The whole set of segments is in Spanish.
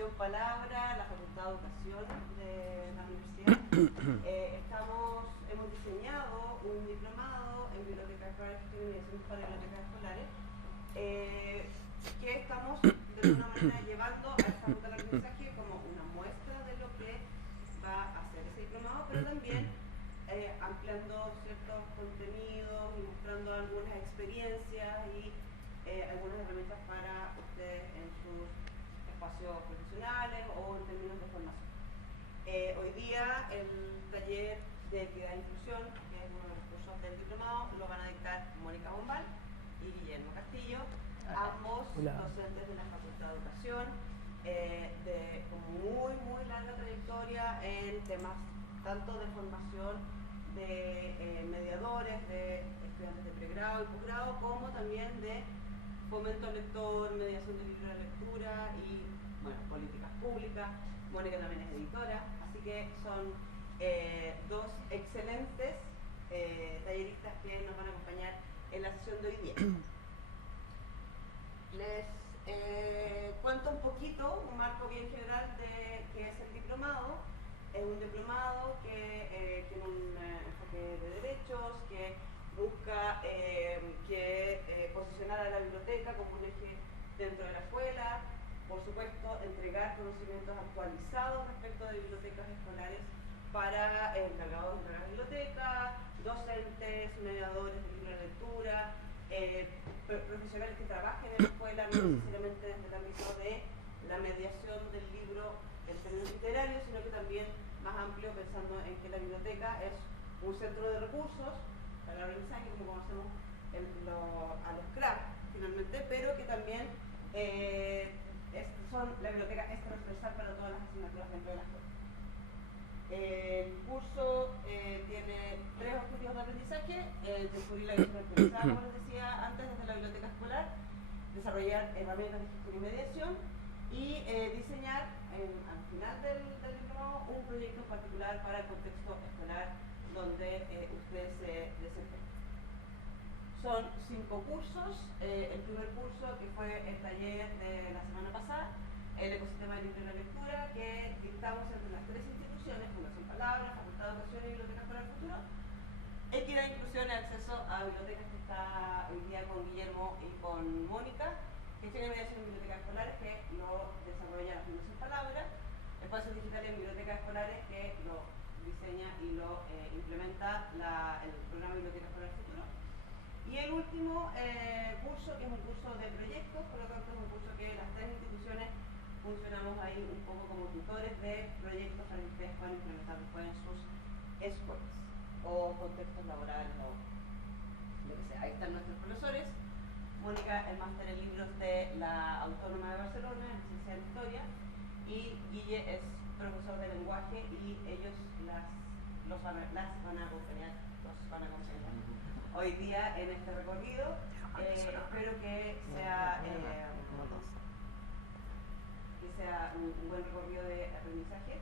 Fundación Palabra, la Facultad de Educación de la universidad, hemos diseñado un diplomado en bibliotecas escolares, gestión y mediación para bibliotecas escolares, que estamos de alguna manera llevando a esta ruta del aprendizaje como una muestra de lo que va a hacer ese diplomado, pero también ampliando ciertos contenidos y mostrando algunas experiencias y algunas herramientas para ustedes en sus espacios profesionales o en términos de formación. Hoy día el taller de equidad e inclusión, que es uno de los cursos del diplomado, lo van a dictar Mónica Bombal y Guillermo Castillo, ambos docentes de la Facultad de Educación, con muy larga trayectoria en temas tanto de formación de mediadores, de estudiantes de pregrado y posgrado, como también de fomento lector, mediación de libros de lectura y, bueno, políticas públicas. Mónica también es editora, así que son dos excelentes talleristas que nos van a acompañar en la sesión de hoy día. Les cuento un poquito, un marco bien general de qué es el diplomado. Es un diplomado que tiene un enfoque de derechos, que busca posicionar a la biblioteca como un eje dentro de la escuela, por supuesto, entregar conocimientos actualizados respecto de bibliotecas escolares para encargados de la biblioteca, docentes, mediadores de libros de lectura, profesionales que trabajen en la escuela, no necesariamente desde el ámbito de la mediación del libro en términos literarios, sino que también más amplio, pensando en que la biblioteca es un centro de recursos para el aprendizaje, como conocemos a los CRAC, finalmente, pero que también la biblioteca es transversal para todas las asignaturas dentro de la escuela. El curso tiene 3 objetivos de aprendizaje: descubrir la visión actualizada, como les decía antes, desde la biblioteca escolar, desarrollar herramientas de gestión y mediación y diseñar al final del diplomado un proyecto en particular para el contexto escolar donde ustedes se desempeñan. Son 5 cursos. El primer curso, que fue el taller de la semana pasada, el ecosistema del libro y la lectura, que dictamos entre las 3 instituciones, Fundación Palabra, Facultad de Educación y Biblioteca Escolar Futuro. Equidad e inclusión y acceso a bibliotecas, que está hoy día con Guillermo y con Mónica. Gestión y mediación en bibliotecas escolares, que lo desarrolla la Fundación Palabra. Espacios digitales en bibliotecas escolares, que lo diseña y lo implementa el programa Biblioteca Escolar Futuro. Y el último curso, que es un curso de proyectos, por lo tanto es un curso que las 3 instituciones funcionamos ahí un poco como tutores de proyectos para que ustedes puedan implementar después en sus escuelas o contextos laborales o lo que sea. Ahí están nuestros profesores. Mónica, el máster en libros de la Autónoma de Barcelona, en ciencia de historia, y Guille es profesor de lenguaje, y ellos los van a acompañar hoy día en este recorrido. Espero que sea un buen recorrido de aprendizaje.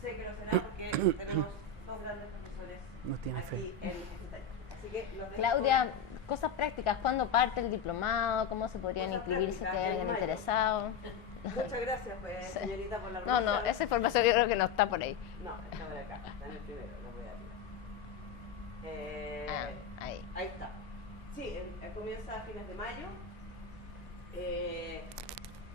Sé que lo será porque tenemos 2 grandes profesores aquí en este taller. Así que Claudia, cosas prácticas, ¿cuándo parte el diplomado? ¿Cómo se podrían inscribir si quedan interesados? Muchas gracias, pues, señorita, por la respuesta. No, esa información yo creo que no está por ahí. No, está por acá, está en el primero, lo voy a tirar. Ahí está. Sí, comienza a fines de mayo.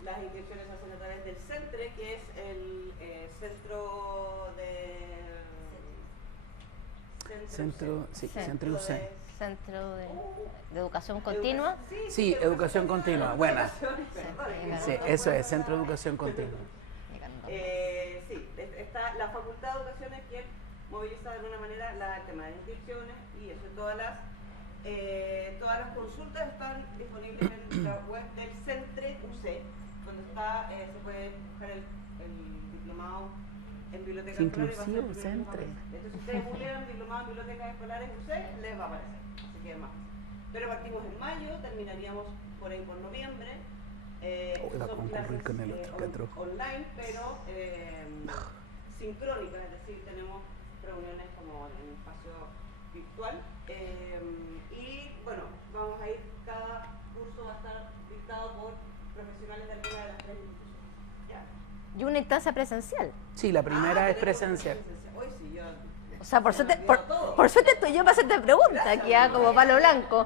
Las inscripciones se hacen a través del CENTRE, que es el Centro de Educación Continua. Sí, Educación Continua, buena. Sí, eso es, Centro de Educación Continua. Sí, está la Facultad de Educación, es quien moviliza de alguna manera el tema de inscripciones, y eso. Todas las consultas están disponibles en la web del CENTRE UC, donde se puede buscar el diplomado en bibliotecas escolares. Inclusivo, CENTRE. Entonces, si ustedes googlean diplomado en bibliotecas escolares UC, les va a aparecer. Así que es más. Pero partimos en mayo, terminaríamos por ahí por noviembre. Son clases online, pero sincrónicas, es decir, tenemos reuniones como en un espacio virtual. Y bueno, vamos a ir, cada curso va a estar dictado por profesionales de alguna de las 3 instituciones. Y una instancia presencial. Sí, la primera es presencial. Hoy sí, yo... O sea, por suerte estoy yo para hacerte preguntas, aquí como palo blanco.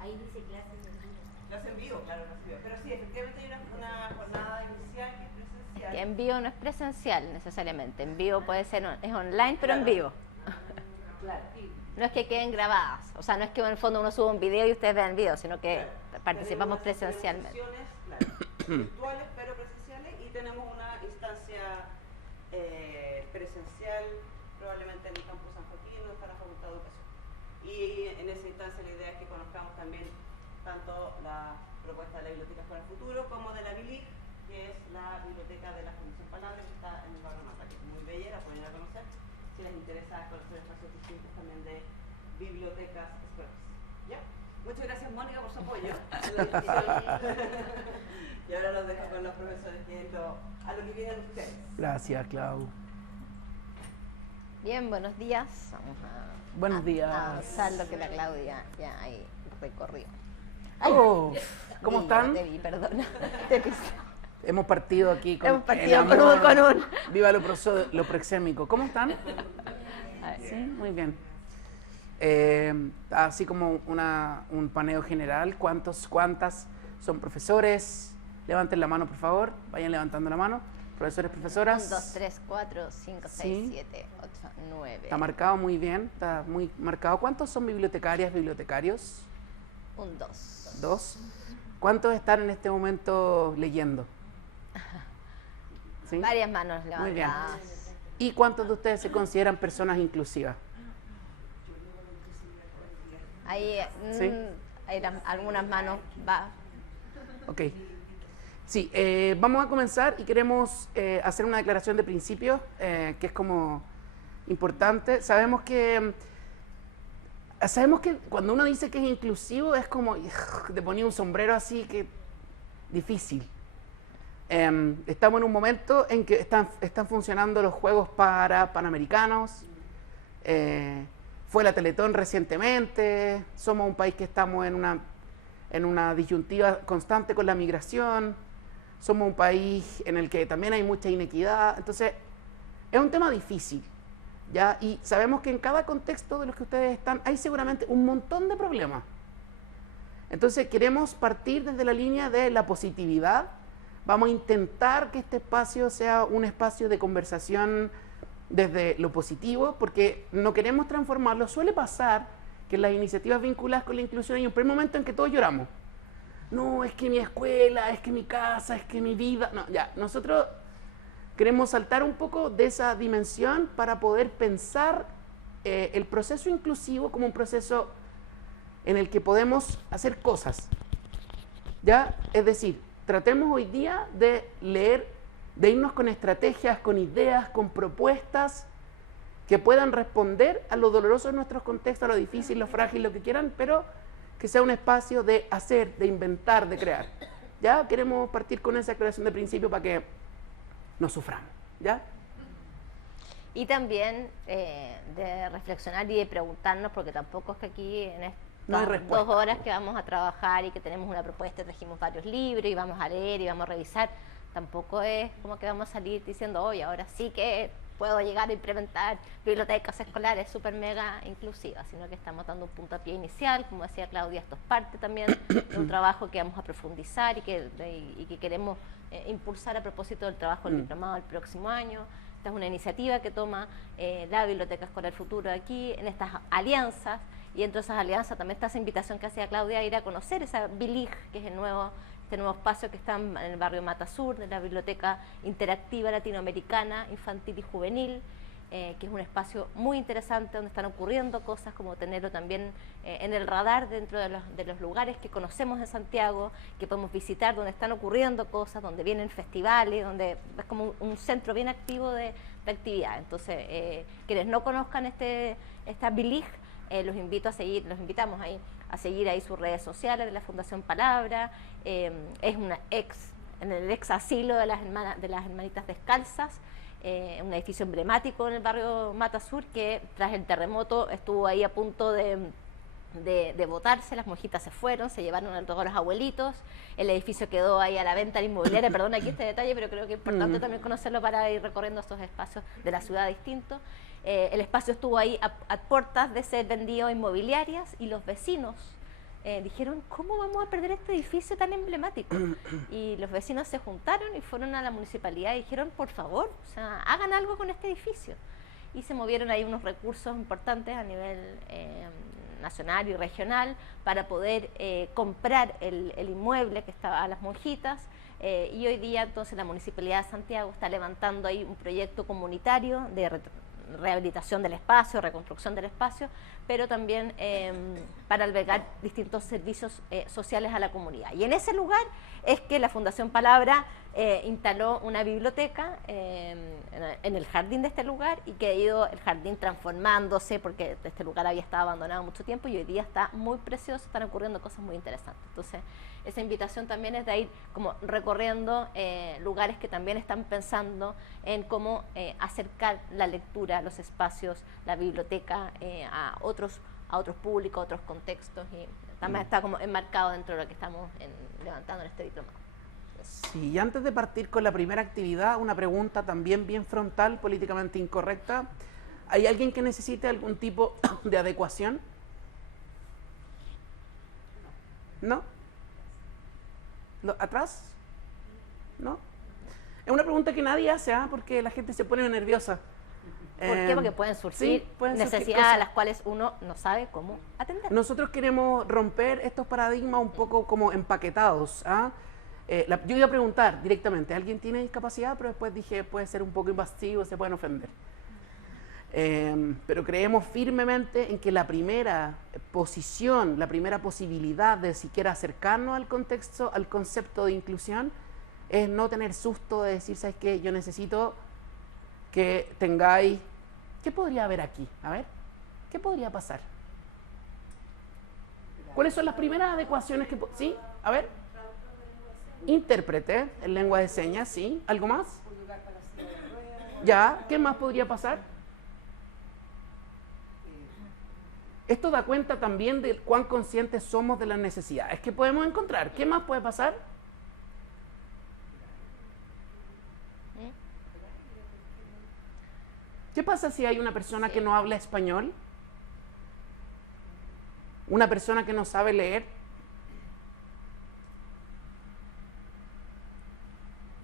Ahí dice clases en vivo. Clase en vivo, claro, clase en vivo. Pero sí, efectivamente hay una jornada inicial que es presencial. Que en vivo no es presencial necesariamente. En vivo puede ser, es online, pero en vivo. Claro. No es que queden grabadas. O sea, no es que en el fondo uno suba un video y ustedes vean el video, sino que participamos presencialmente. Tenemos unas sesiones, virtuales pero presenciales, y tenemos una instancia presencial probablemente en el campus San Joaquín, donde está la Facultad de Educación. Y en esa instancia la idea es que conozcamos también tanto la propuesta de la Biblioteca para el Futuro como de la BILIG, que es la biblioteca de la Fundación Palabra, que está en el barrio Mata, que es muy bella, la pueden ir a conocer. Si les interesa conocer espacios distintos también de bibliotecas escolares. ¿Ya? Muchas gracias, Mónica, por su apoyo. Y ahora los dejo con los profesores, que es a lo que vienen ustedes. Gracias, Clau. Bien, buenos días. Vamos a Buenos días. avanzar lo que la Claudia ya ahí recorrió. Oh, ¿cómo Sí, están? Te vi, perdona. Te pisé. Hemos partido aquí con Hemos partido el amor. con un- Viva lo proxémico. ¿Cómo están? A ver. Sí, muy bien. Así como un paneo general, ¿cuántas son profesores? Levanten la mano, por favor. Vayan levantando la mano. Profesores, profesoras. 1, 2, 3, 4, 5, 6, Sí. 7, 8, 9. Está marcado muy bien, está muy marcado. ¿Cuántos son bibliotecarias, bibliotecarios? Un 2. 2. ¿Cuántos están en este momento leyendo? ¿Sí? Varias manos Muy bien. levantadas. ¿Y cuántos de ustedes se consideran personas inclusivas? Ahí Sí. hay algunas manos. Ok. Sí, vamos a comenzar y queremos hacer una declaración de principios que es como importante. Sabemos que cuando uno dice que es inclusivo es como te ponía un sombrero así que difícil. Estamos en un momento en que están funcionando los Juegos Panamericanos. Fue la Teletón recientemente. Somos un país que estamos en una disyuntiva constante con la migración. Somos un país en el que también hay mucha inequidad. Entonces, es un tema difícil, ¿ya? Y sabemos que en cada contexto de los que ustedes están hay seguramente un montón de problemas. Entonces, queremos partir desde la línea de la positividad. Vamos a intentar que este espacio sea un espacio de conversación desde lo positivo, porque no queremos transformarlo. Suele pasar que en las iniciativas vinculadas con la inclusión hay un primer momento en que todos lloramos. No, es que mi escuela, es que mi casa, es que mi vida. No, ya, nosotros queremos saltar un poco de esa dimensión para poder pensar el proceso inclusivo como un proceso en el que podemos hacer cosas. ¿Ya? Es decir, tratemos hoy día de leer, de irnos con estrategias, con ideas, con propuestas que puedan responder a lo doloroso de nuestros contextos, a lo difícil, lo frágil, lo que quieran, pero que sea un espacio de hacer, de inventar, de crear. ¿Ya? Queremos partir con esa declaración de principio para que no suframos. ¿Ya? Y también de reflexionar y de preguntarnos, porque tampoco es que aquí en No hay estas respuesta. 2 horas que vamos a trabajar y que tenemos una propuesta, trajimos varios libros y vamos a leer y vamos a revisar, tampoco es como que vamos a salir diciendo, oye, ahora sí que puedo llegar a implementar bibliotecas escolares súper mega inclusivas, sino que estamos dando un puntapié inicial, como decía Claudia, esto es parte también de un trabajo que vamos a profundizar y que queremos impulsar a propósito del trabajo del diplomado del próximo año. Esta es una iniciativa que toma la Biblioteca Escolar Futuro aquí, en estas alianzas, y entre esas alianzas también está esa invitación que hacía Claudia a ir a conocer esa BILIG, que es este nuevo espacio que está en el barrio Mata Sur, de la Biblioteca Interactiva Latinoamericana, Infantil y Juvenil, que es un espacio muy interesante donde están ocurriendo cosas, como tenerlo también en el radar dentro de los lugares que conocemos en Santiago, que podemos visitar, donde están ocurriendo cosas, donde vienen festivales, donde es como un centro bien activo de actividad. Entonces, quienes no conozcan esta BILIG, los invitamos ahí a seguir ahí sus redes sociales de la Fundación Palabra. Es en el ex asilo de las Hermanitas Descalzas, un edificio emblemático en el barrio Mata Sur, que tras el terremoto estuvo ahí a punto de de botarse, las monjitas se fueron, se llevaron a todos los abuelitos, el edificio quedó ahí a la venta a la inmobiliaria, perdón aquí este detalle, pero creo que es importante también conocerlo para ir recorriendo estos espacios de la ciudad distintos. El espacio estuvo ahí a puertas de ser vendido a inmobiliarias y los vecinos dijeron, ¿cómo vamos a perder este edificio tan emblemático? Y los vecinos se juntaron y fueron a la municipalidad y dijeron, por favor, o sea, hagan algo con este edificio. Y se movieron ahí unos recursos importantes a nivel nacional y regional para poder comprar el inmueble que estaba a las monjitas, y hoy día entonces la Municipalidad de Santiago está levantando ahí un proyecto comunitario de rehabilitación del espacio, reconstrucción del espacio, pero también para albergar distintos servicios sociales a la comunidad. Y en ese lugar es que la Fundación Palabra instaló una biblioteca en el jardín de este lugar, y que ha ido el jardín transformándose, porque este lugar había estado abandonado mucho tiempo y hoy día está muy precioso, están ocurriendo cosas muy interesantes. Entonces, esa invitación también es de ir como recorriendo lugares que también están pensando en cómo acercar la lectura, los espacios, la biblioteca a otros públicos, a otros contextos, y también está como enmarcado dentro de lo que estamos levantando en este diplomado. Sí, y antes de partir con la primera actividad, una pregunta también bien frontal, políticamente incorrecta. ¿Hay alguien que necesite algún tipo de adecuación? ¿No? ¿Atrás? ¿No? Es una pregunta que nadie hace, porque la gente se pone nerviosa. ¿Por qué? Porque pueden surgir necesidades a las cuales uno no sabe cómo atender. Nosotros queremos romper estos paradigmas un poco como empaquetados. Yo iba a preguntar directamente, ¿alguien tiene discapacidad? Pero después dije, puede ser un poco invasivo, se pueden ofender. Pero creemos firmemente en que la primera posición, la primera posibilidad de siquiera acercarnos al contexto, al concepto de inclusión, es no tener susto de decir, ¿sabes qué? Yo necesito que tengáis... ¿Qué podría haber aquí? A ver, ¿qué podría pasar? ¿Cuáles son las primeras adecuaciones que... ¿Sí? A ver. Intérprete en lengua de señas, ¿sí? ¿Algo más? Ya, ¿qué más podría pasar? Esto da cuenta también de cuán conscientes somos de las necesidades que podemos encontrar. ¿Qué más puede pasar? ¿Qué pasa si hay una persona que no habla español? ¿Una persona que no sabe leer?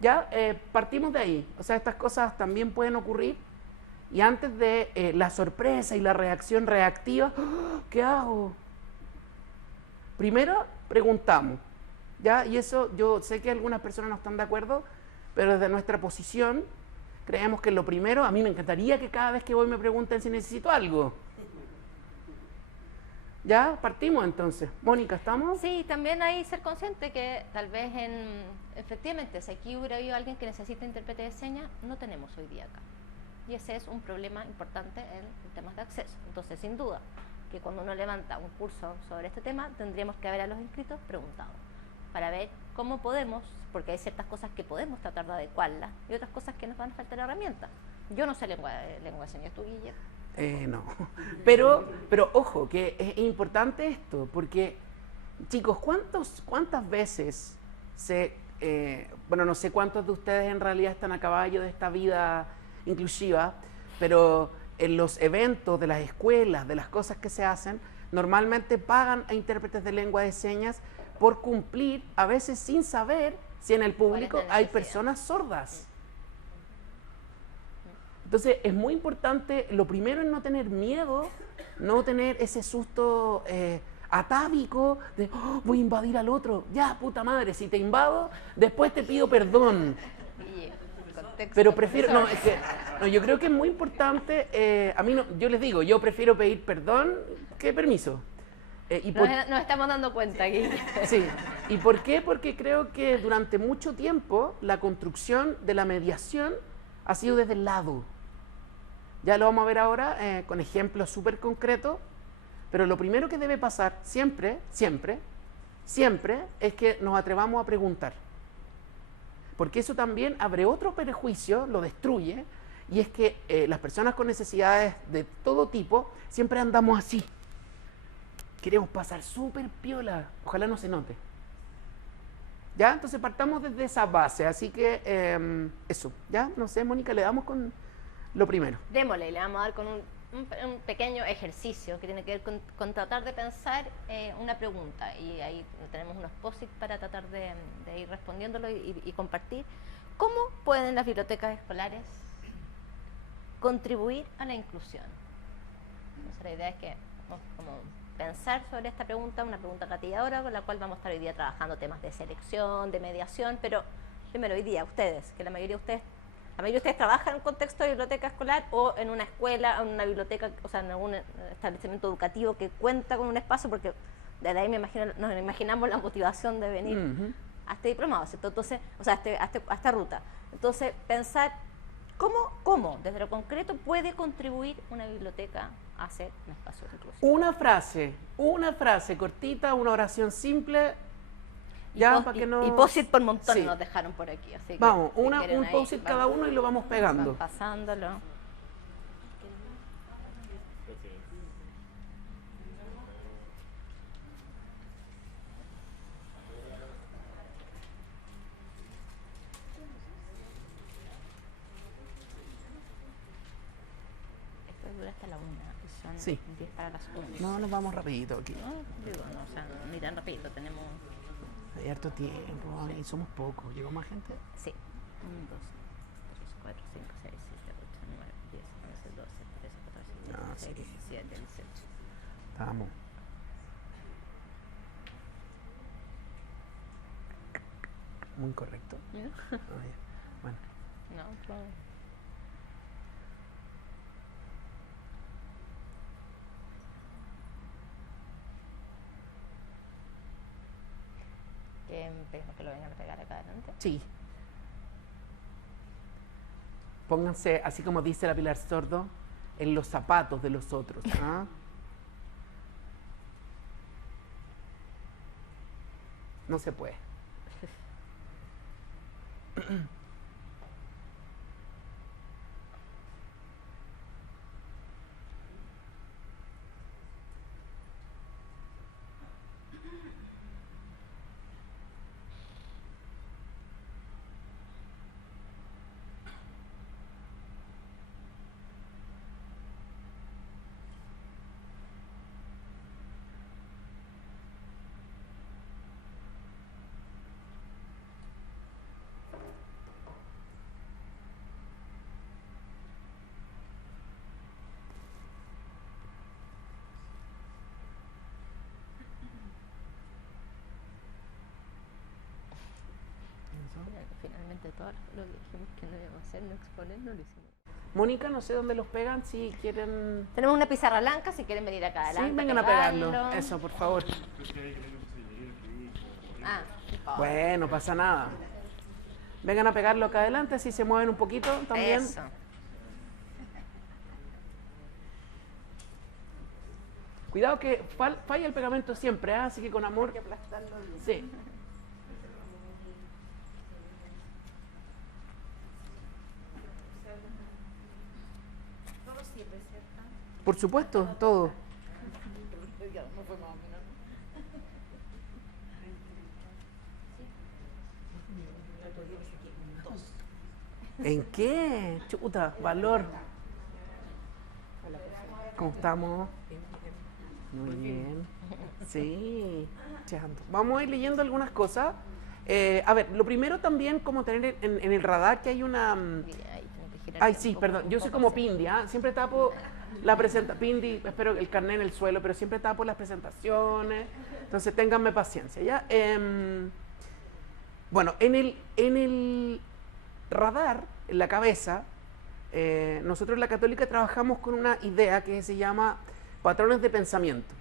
Ya, partimos de ahí. O sea, estas cosas también pueden ocurrir. Y antes de la sorpresa y la reacción reactiva, ¿qué hago? Primero preguntamos, ¿ya? Y eso yo sé que algunas personas no están de acuerdo, pero desde nuestra posición creemos que lo primero, a mí me encantaría que cada vez que voy me pregunten si necesito algo. ¿Ya? Partimos entonces. Mónica, ¿estamos? Sí, también hay ser consciente que tal vez efectivamente, si aquí hubiera habido alguien que necesita intérprete de señas, no tenemos hoy día acá. Y ese es un problema importante en temas de acceso. Entonces, sin duda, que cuando uno levanta un curso sobre este tema, tendríamos que haber a los inscritos preguntado para ver cómo podemos, porque hay ciertas cosas que podemos tratar de adecuarlas y otras cosas que nos van a faltar herramientas. Yo no sé lengua de señas, ¿tú, Guille? No, pero ojo, que es importante esto, porque, chicos, ¿cuántas veces bueno, no sé cuántos de ustedes en realidad están a caballo de esta vida inclusiva, pero en los eventos de las escuelas, de las cosas que se hacen, normalmente pagan a intérpretes de lengua de señas por cumplir, a veces sin saber si en el público hay personas sordas. Entonces, es muy importante, lo primero es no tener miedo, no tener ese susto atávico de, voy a invadir al otro. Ya, puta madre, si te invado, después te pido perdón. Pero prefiero, yo creo que es muy importante, a mí no, yo les digo, yo prefiero pedir perdón que permiso. Nos estamos dando cuenta aquí. Sí. ¿Y por qué? Porque creo que durante mucho tiempo la construcción de la mediación ha sido desde el lado. Ya lo vamos a ver ahora con ejemplos súper concretos, pero lo primero que debe pasar siempre es que nos atrevamos a preguntar. Porque eso también abre otro prejuicio, lo destruye, y es que las personas con necesidades de todo tipo siempre andamos así. queremos pasar súper piola, ojalá no se note. ¿Ya? Entonces partamos desde esa base, así que eso, ¿ya? No sé, Mónica, le damos con lo primero. Démosle, le vamos a dar con un pequeño ejercicio que tiene que ver con tratar de pensar una pregunta, y ahí tenemos unos post-it para tratar de ir respondiéndolo y compartir. ¿Cómo pueden las bibliotecas escolares contribuir a la inclusión? Entonces, la idea es que como pensar sobre esta pregunta, una pregunta gatilladora con la cual vamos a estar hoy día trabajando temas de selección, de mediación, pero primero hoy día ustedes, que la mayoría de ustedes trabajan en un contexto de biblioteca escolar o en una escuela, en una biblioteca, o sea, en algún establecimiento educativo que cuenta con un espacio, porque desde ahí nos imaginamos la motivación de venir a este diplomado, ¿cierto? Entonces, o sea, a esta ruta. Entonces, pensar cómo desde lo concreto puede contribuir una biblioteca a hacer un espacio de inclusión. Una frase cortita, una oración simple. Ya, para que no... Y post-it por montón Sí. nos dejaron por aquí. Así que, Vamos, si un quieren ahí, post-it cada uno y lo vamos pegando. van pasándolo. Esto dura hasta la 1, y son Sí. 10 para las 1. No, nos vamos rapidito aquí. No, digo, no, o sea, ni tan rapidito, tenemos... Hay harto tiempo, y somos pocos. ¿Llegó más gente? Sí. 1, 2, 3, 4, 5, 6, 7, 8, 9, 10, 11, 12, 13, 14, 15, Ah, 16, sí. 17, 18. Vamos. Muy correcto. ¿No? Ah, ya. Bueno, No, claro. Que lo vengan a pegar acá adelante. sí. Pónganse, así como dice la Pilar Sordo, en los zapatos de los otros. ¿Ah? No se puede. Mira, que finalmente todo lo que dijimos que no íbamos a hacer, no exponer, no lo hicimos. Mónica, no sé dónde los pegan, si quieren... Tenemos una pizarra blanca, si quieren venir acá adelante. Sí, vengan a pegarlo. Eso, por favor. Ah, Bueno, pasa nada. Vengan a pegarlo acá adelante, así se mueven un poquito también. eso. Cuidado que falla el pegamento siempre, ¿ah? Así que con amor. Sí. Todo sirve, ¿cierto? Por supuesto, todo. ¿En qué? Chuta, valor. ¿Cómo estamos? Muy bien. Sí. Vamos a ir leyendo algunas cosas. A ver, lo primero también como tener en el radar que hay una... Ahí tengo que girar Ay, un sí, poco, perdón. un Yo soy poco como así. Pindi, ¿ah? Siempre tapo la presentación. Pindi, espero el carnet en el suelo, pero siempre tapo las presentaciones. Entonces, ténganme paciencia, ¿ya? Bueno, en el radar, en la cabeza, nosotros en la Católica trabajamos con una idea que se llama patrones de pensamiento.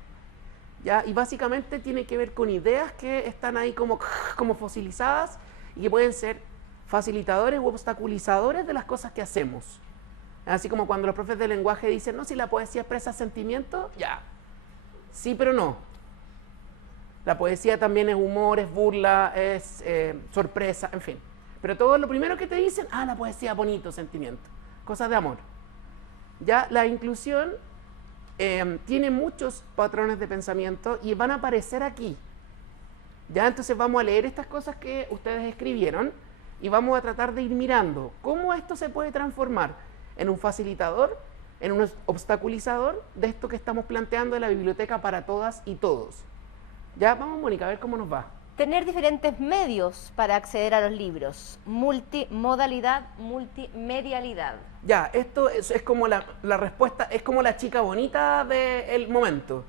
¿Ya? Y básicamente tiene que ver con ideas que están ahí como fosilizadas y que pueden ser facilitadores u obstaculizadores de las cosas que hacemos. Así como cuando los profes de lenguaje dicen, no, si la poesía expresa sentimientos, ya. Sí, pero no. La poesía también es humor, es burla, es sorpresa, en fin. Pero todo lo primero que te dicen, la poesía bonito, sentimiento, cosas de amor. Ya la inclusión tiene muchos patrones de pensamiento y van a aparecer aquí. Ya, entonces vamos a leer estas cosas que ustedes escribieron y vamos a tratar de ir mirando cómo esto se puede transformar en un facilitador, en un obstaculizador de esto que estamos planteando de la biblioteca para todas y todos. Ya, vamos, Mónica, a ver cómo nos va. Tener diferentes medios para acceder a los libros. Multimodalidad, multimedialidad. Ya, esto es como la respuesta, es como la chica bonita del momento.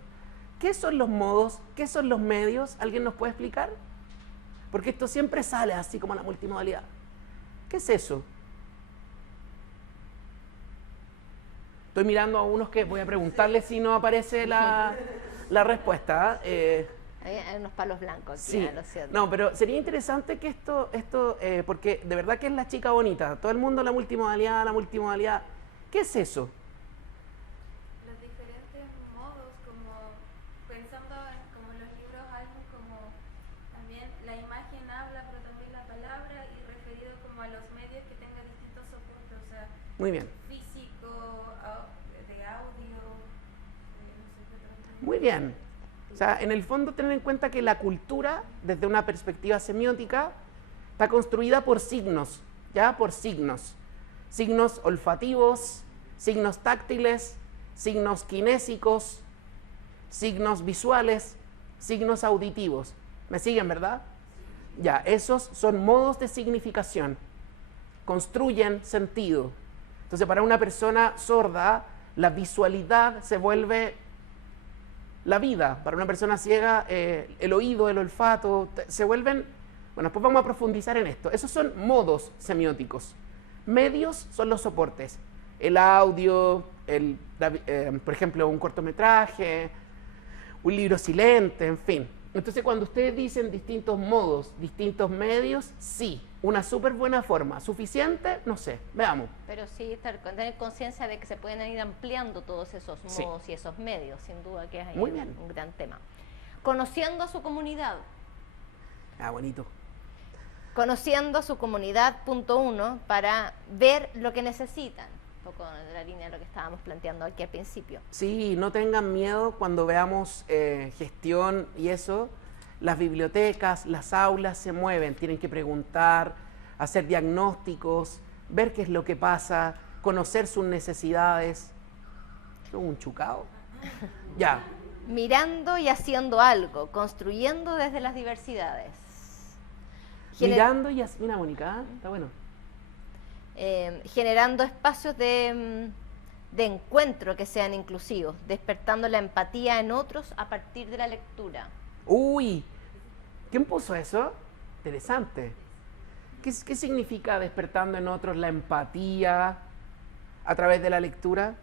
¿Qué son los modos? ¿Qué son los medios? ¿Alguien nos puede explicar? Porque esto siempre sale así como la multimodalidad. ¿Qué es eso? Estoy mirando a unos que voy a preguntarles si no aparece la respuesta. Hay unos palos blancos aquí, Sí, lo siento. no, pero sería interesante que esto porque de verdad que es la chica bonita. Todo el mundo la multimodalidad, la multimodalidad. ¿Qué es eso? Los diferentes modos, como pensando en como los libros álbum, como también la imagen habla, pero también la palabra, y referido como a los medios que tengan distintos soportes, o sea, Muy bien, físico, de audio, no sé qué otro. muy bien. O sea, en el fondo tener en cuenta que la cultura, desde una perspectiva semiótica, está construida por signos, ¿ya? Por signos. Signos olfativos, signos táctiles, signos kinésicos, signos visuales, signos auditivos. ¿Me siguen, verdad? Ya, esos son modos de significación. Construyen sentido. Entonces, para una persona sorda, la visualidad se vuelve la vida. Para una persona ciega, el oído, el olfato, se vuelven... Bueno, después vamos a profundizar en esto. Esos son modos semióticos. Medios son los soportes. El audio, por ejemplo, un cortometraje, un libro silente, en fin. Entonces, cuando ustedes dicen distintos modos, distintos medios, sí, una súper buena forma. ¿Suficiente? No sé, veamos. Pero sí tener conciencia de que se pueden ir ampliando todos esos Sí. modos y esos medios, sin duda que es ahí Muy bien. un gran tema. Conociendo a su comunidad. Ah, bonito. Conociendo a su comunidad, punto 1, para ver lo que necesitan. Un poco en la línea de lo que estábamos planteando aquí al principio. Sí, no tengan miedo cuando veamos gestión y eso. Las bibliotecas, las aulas se mueven, tienen que preguntar, hacer diagnósticos, ver qué es lo que pasa, conocer sus necesidades. ¿Un chucao? Ya. Mirando y haciendo algo, construyendo desde las diversidades. Mirando y así. Mira, Mónica, está bueno. Generando espacios de encuentro que sean inclusivos, despertando la empatía en otros a partir de la lectura. Uy, ¿quién puso eso? Interesante. ¿Qué significa despertando en otros la empatía a través de la lectura?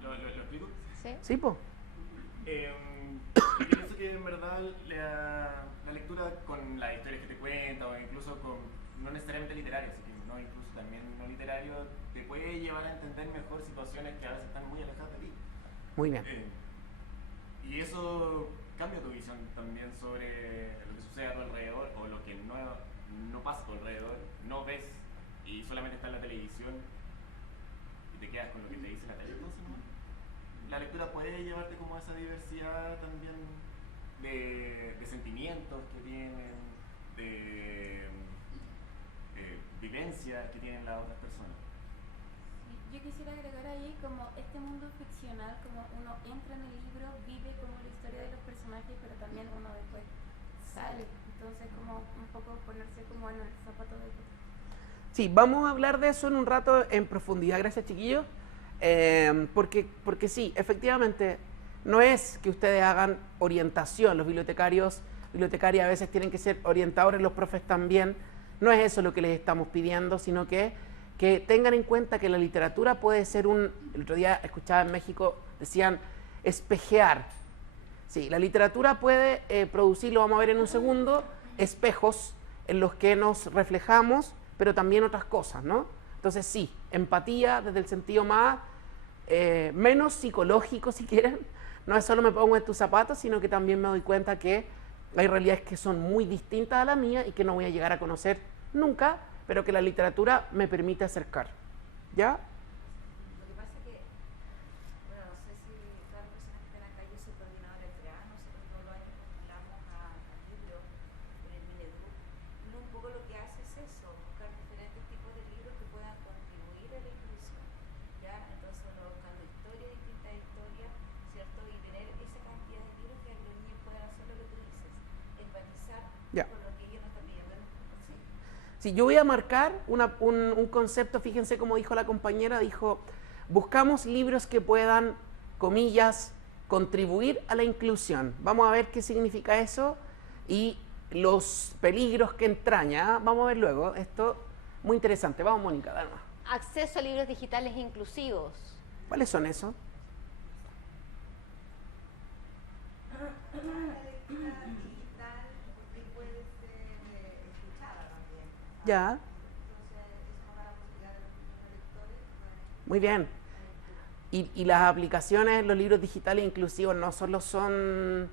¿Lo explico? ¿Sí? Sí, po. Yo pienso que en verdad la lectura con las historias que te cuenta o incluso con, no necesariamente literarias, no, incluso también no literario, te puede llevar a entender mejor situaciones que a veces están muy alejadas de ti. Muy bien. Y eso cambia tu visión también sobre lo que sucede a tu alrededor o lo que no pasa a tu alrededor, no ves y solamente está en la televisión y te quedas con lo que te dice la tele. Entonces, ¿no? La lectura puede llevarte como a esa diversidad también de sentimientos que tienen, de vivencias que tienen las otras personas. Yo quisiera agregar ahí como este mundo ficcional, como uno entra en el libro, vive como la historia de los personajes, pero también uno después sale. Entonces como un poco ponerse como en el zapato de otro. Sí, vamos a hablar de eso en un rato en profundidad, gracias chiquillos, porque sí, efectivamente, no es que ustedes hagan orientación, los bibliotecarias a veces tienen que ser orientadores, los profes también, no es eso lo que les estamos pidiendo, sino que tengan en cuenta que la literatura puede ser el otro día escuchaba en México, decían, espejear. Sí, la literatura puede producir, lo vamos a ver en un segundo, espejos en los que nos reflejamos, pero también otras cosas, ¿no? Entonces sí, empatía desde el sentido más, menos psicológico si quieren, no es solo me pongo en tus zapatos, sino que también me doy cuenta que hay realidades que son muy distintas a la mía y que no voy a llegar a conocer nunca, pero que la literatura me permite acercar. ¿Ya? Lo que pasa es que Sí, yo voy a marcar un concepto, fíjense cómo dijo la compañera, dijo, buscamos libros que puedan, comillas, contribuir a la inclusión. Vamos a ver qué significa eso y los peligros que entraña. Vamos a ver luego, esto muy interesante. Vamos, Mónica, dale más. Acceso a libros digitales inclusivos. ¿Cuáles son esos? La lectura digital porque puede ser escuchada también. Ya, Entonces, eso nos da la posibilidad de los lectores. muy bien. Y las aplicaciones, los libros digitales inclusivos no solo son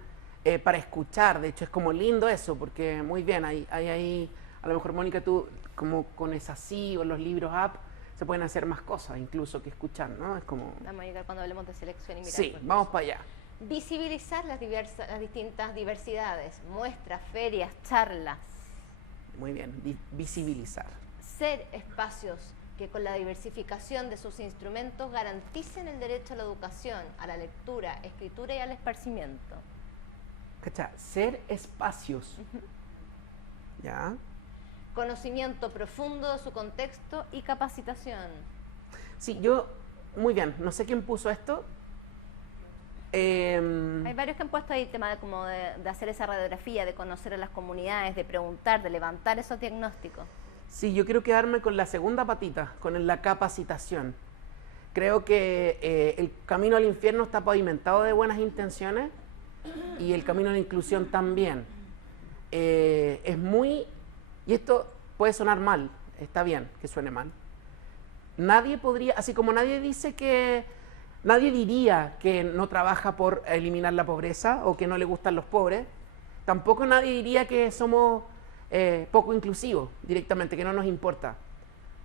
para escuchar, de hecho es como lindo eso, porque muy bien, hay a lo mejor Mónica, tú como con esa sí o los libros app, se pueden hacer más cosas incluso que escuchar, ¿no? Es como... Vamos a llegar cuando hablemos de selección y mirar. Sí, vamos para allá. Visibilizar las distintas diversidades, muestras, ferias, charlas. Muy bien, visibilizar. Ser espacios que con la diversificación de sus instrumentos garanticen el derecho a la educación, a la lectura, escritura y al esparcimiento. ¿Cachá? Ser espacios. ¿Ya? Conocimiento profundo de su contexto y capacitación. Sí, muy bien, no sé quién puso esto. Hay varios que han puesto ahí el tema de hacer esa radiografía, de conocer a las comunidades, de preguntar, de levantar esos diagnósticos. Sí, yo quiero quedarme con la segunda patita, con la capacitación. Creo que el camino al infierno está pavimentado de buenas intenciones y el camino a la inclusión también. Es muy... Y esto puede sonar mal, está bien que suene mal. Nadie podría, así como nadie dice que... Nadie diría que no trabaja por eliminar la pobreza o que no le gustan los pobres. Tampoco nadie diría que somos poco inclusivos directamente, que no nos importa.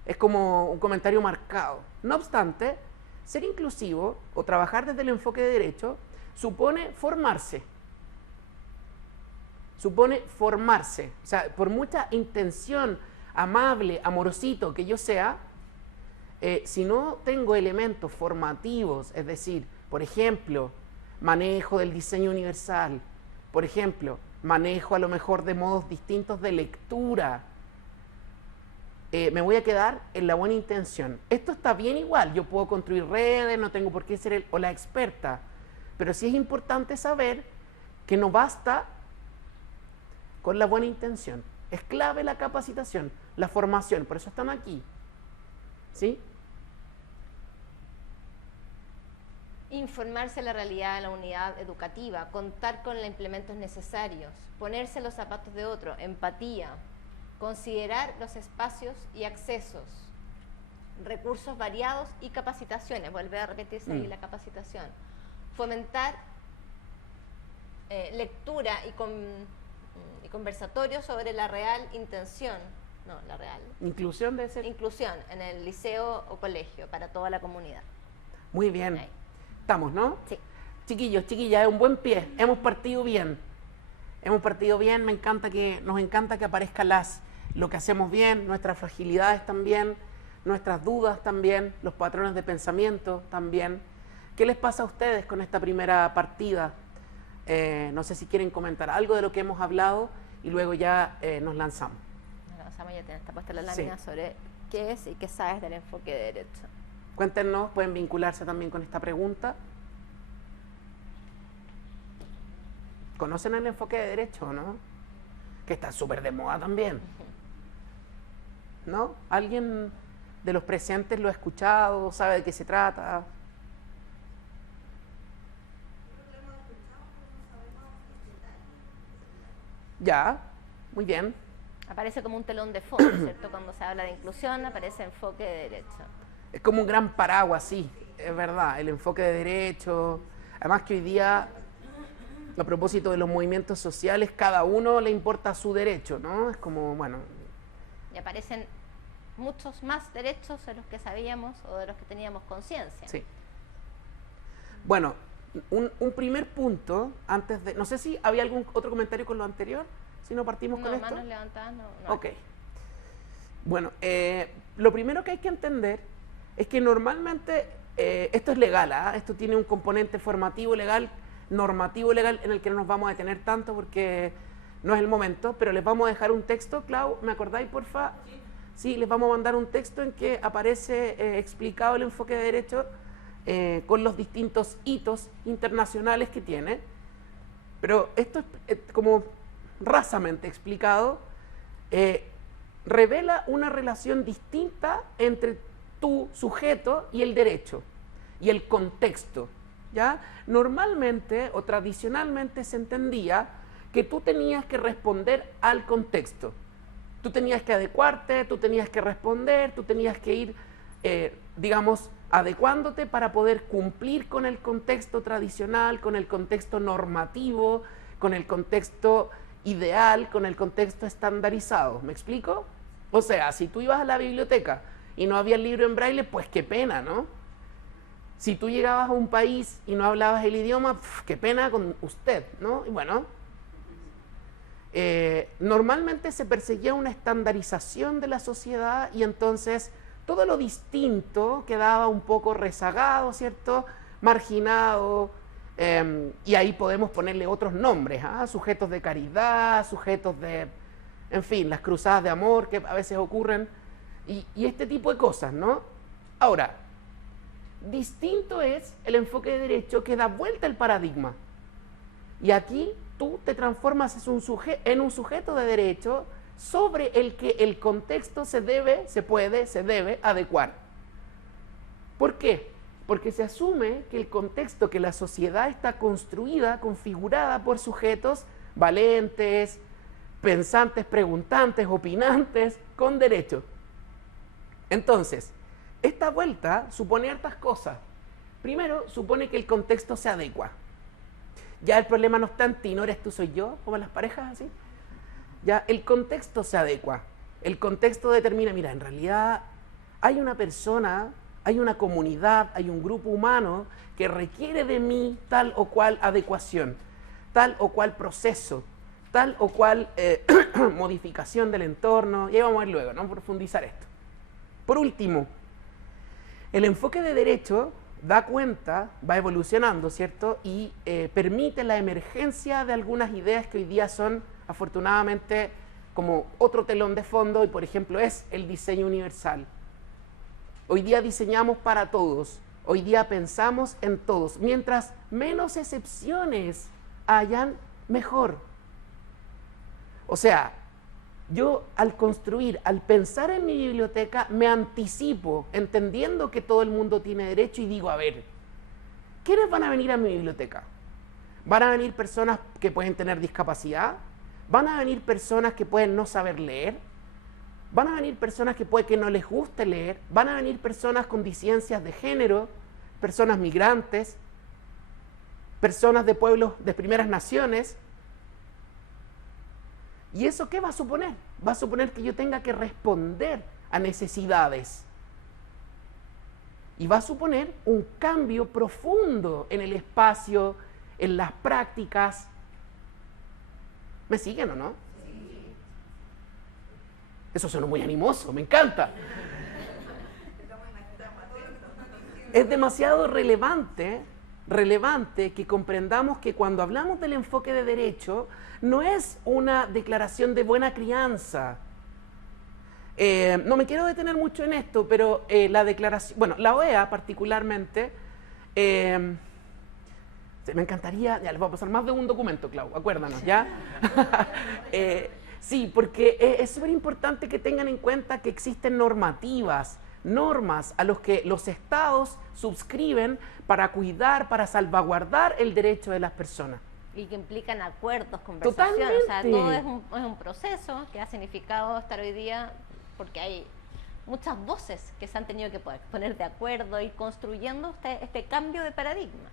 Es como un comentario marcado. No obstante, ser inclusivo o trabajar desde el enfoque de derecho supone formarse. Supone formarse. O sea, por mucha intención amable, amorosito que yo sea, si no tengo elementos formativos, es decir, por ejemplo, manejo del diseño universal, por ejemplo, manejo a lo mejor de modos distintos de lectura, me voy a quedar en la buena intención. Esto está bien igual, yo puedo construir redes, no tengo por qué ser la experta, pero sí es importante saber que no basta con la buena intención. Es clave la capacitación, la formación, por eso están aquí. ¿Sí? Informarse de la realidad de la unidad educativa, contar con los implementos necesarios, ponerse en los zapatos de otro, empatía, considerar los espacios y accesos, recursos variados y capacitaciones, vuelve a repetirse ahí la capacitación, fomentar lectura y conversatorios sobre la real intención, no, la real Inclusión debe ser. inclusión en el liceo o colegio para toda la comunidad. Muy bien. Ahí. Estamos, ¿no? Sí. Chiquillos, chiquillas, es un buen pie. Hemos partido bien. Hemos partido bien. Nos encanta que aparezcan lo que hacemos bien, nuestras fragilidades también, nuestras dudas también, los patrones de pensamiento también. ¿Qué les pasa a ustedes con esta primera partida? No sé si quieren comentar algo de lo que hemos hablado y luego ya nos lanzamos. Ya está puesta la lámina sobre qué es y qué sabes del enfoque de derecho. Cuéntenos, pueden vincularse también con esta pregunta. ¿Conocen el enfoque de derecho o no? Que está súper de moda también. ¿No? ¿Alguien de los presentes lo ha escuchado? ¿Sabe de qué se trata? Ya, muy bien. Aparece como un telón de fondo, ¿cierto? Cuando se habla de inclusión aparece enfoque de derecho. Es como un gran paraguas, sí, es verdad, el enfoque de derecho. Además que hoy día, a propósito de los movimientos sociales, cada uno le importa su derecho, ¿no? Es como, bueno... Y aparecen muchos más derechos de los que sabíamos o de los que teníamos conciencia. Sí. Bueno, un primer punto, antes de... No sé si había algún otro comentario con lo anterior, si no partimos con esto. Manos levantadas, no. Ok. Bueno, lo primero que hay que entender es que normalmente esto es legal, ¿ah? Esto tiene un componente formativo legal, normativo legal, en el que no nos vamos a detener tanto porque no es el momento, pero les vamos a dejar un texto, Clau, ¿me acordáis, porfa? Sí, les vamos a mandar un texto en que aparece explicado el enfoque de derecho con los distintos hitos internacionales que tiene. Pero esto es como rasamente explicado, revela una relación distinta entre tu sujeto y el derecho y el contexto, ¿ya? Normalmente o tradicionalmente se entendía que tú tenías que responder al contexto. Tú tenías que adecuarte, tú tenías que responder, tú tenías que ir, digamos, adecuándote para poder cumplir con el contexto tradicional, con el contexto normativo, con el contexto ideal, con el contexto estandarizado. ¿Me explico? O sea, si tú ibas a la biblioteca y no había el libro en braille, pues qué pena, ¿no? Si tú llegabas a un país y no hablabas el idioma, qué pena con usted, ¿no? Y bueno, normalmente se perseguía una estandarización de la sociedad y entonces todo lo distinto quedaba un poco rezagado, ¿cierto? Marginado, y ahí podemos ponerle otros nombres, ¿ah? Sujetos de caridad, sujetos de, en fin, las cruzadas de amor que a veces ocurren, y este tipo de cosas, ¿no? Ahora, distinto es el enfoque de derecho que da vuelta el paradigma. Y aquí tú te transformas en un sujeto de derecho sobre el que el contexto se debe adecuar. ¿Por qué? Porque se asume que el contexto, que la sociedad está construida, configurada por sujetos valentes, pensantes, preguntantes, opinantes, con derecho. Entonces, esta vuelta supone hartas cosas. Primero, supone que el contexto se adecua. Ya el problema no está en ti, no eres tú, soy yo, como en las parejas así. Ya el contexto se adecua. El contexto determina, mira, en realidad hay una persona, hay una comunidad, hay un grupo humano que requiere de mí tal o cual adecuación, tal o cual proceso, tal o cual modificación del entorno. Y ahí vamos a ver luego, ¿no? Profundizar esto. Por último, el enfoque de derecho da cuenta, va evolucionando, ¿cierto? Y permite la emergencia de algunas ideas que hoy día son, afortunadamente, como otro telón de fondo, y por ejemplo es el diseño universal. Hoy día diseñamos para todos, hoy día pensamos en todos. Mientras menos excepciones hayan, mejor. O sea, yo al construir, al pensar en mi biblioteca, me anticipo, entendiendo que todo el mundo tiene derecho y digo, a ver, ¿quiénes van a venir a mi biblioteca? ¿Van a venir personas que pueden tener discapacidad? ¿Van a venir personas que pueden no saber leer? ¿Van a venir personas que puede que no les guste leer? ¿Van a venir personas con disidencias de género? ¿Personas migrantes? ¿Personas de pueblos de primeras naciones? ¿Y eso qué va a suponer? Va a suponer que yo tenga que responder a necesidades. Y va a suponer un cambio profundo en el espacio, en las prácticas. ¿Me siguen o no? Sí. Eso suena muy animoso, me encanta. Es demasiado relevante que comprendamos que cuando hablamos del enfoque de derecho, no es una declaración de buena crianza. No me quiero detener mucho en esto, pero la declaración, bueno, la OEA particularmente, me encantaría, ya les voy a pasar más de un documento, Clau, acuérdanos, ¿ya? Sí, porque es súper importante que tengan en cuenta que existen normas a los que los estados suscriben para cuidar, para salvaguardar el derecho de las personas. Y que implican acuerdos, conversaciones. Totalmente. O sea, todo es un proceso que ha significado estar hoy día, porque hay muchas voces que se han tenido que poner de acuerdo, ir construyendo este cambio de paradigma.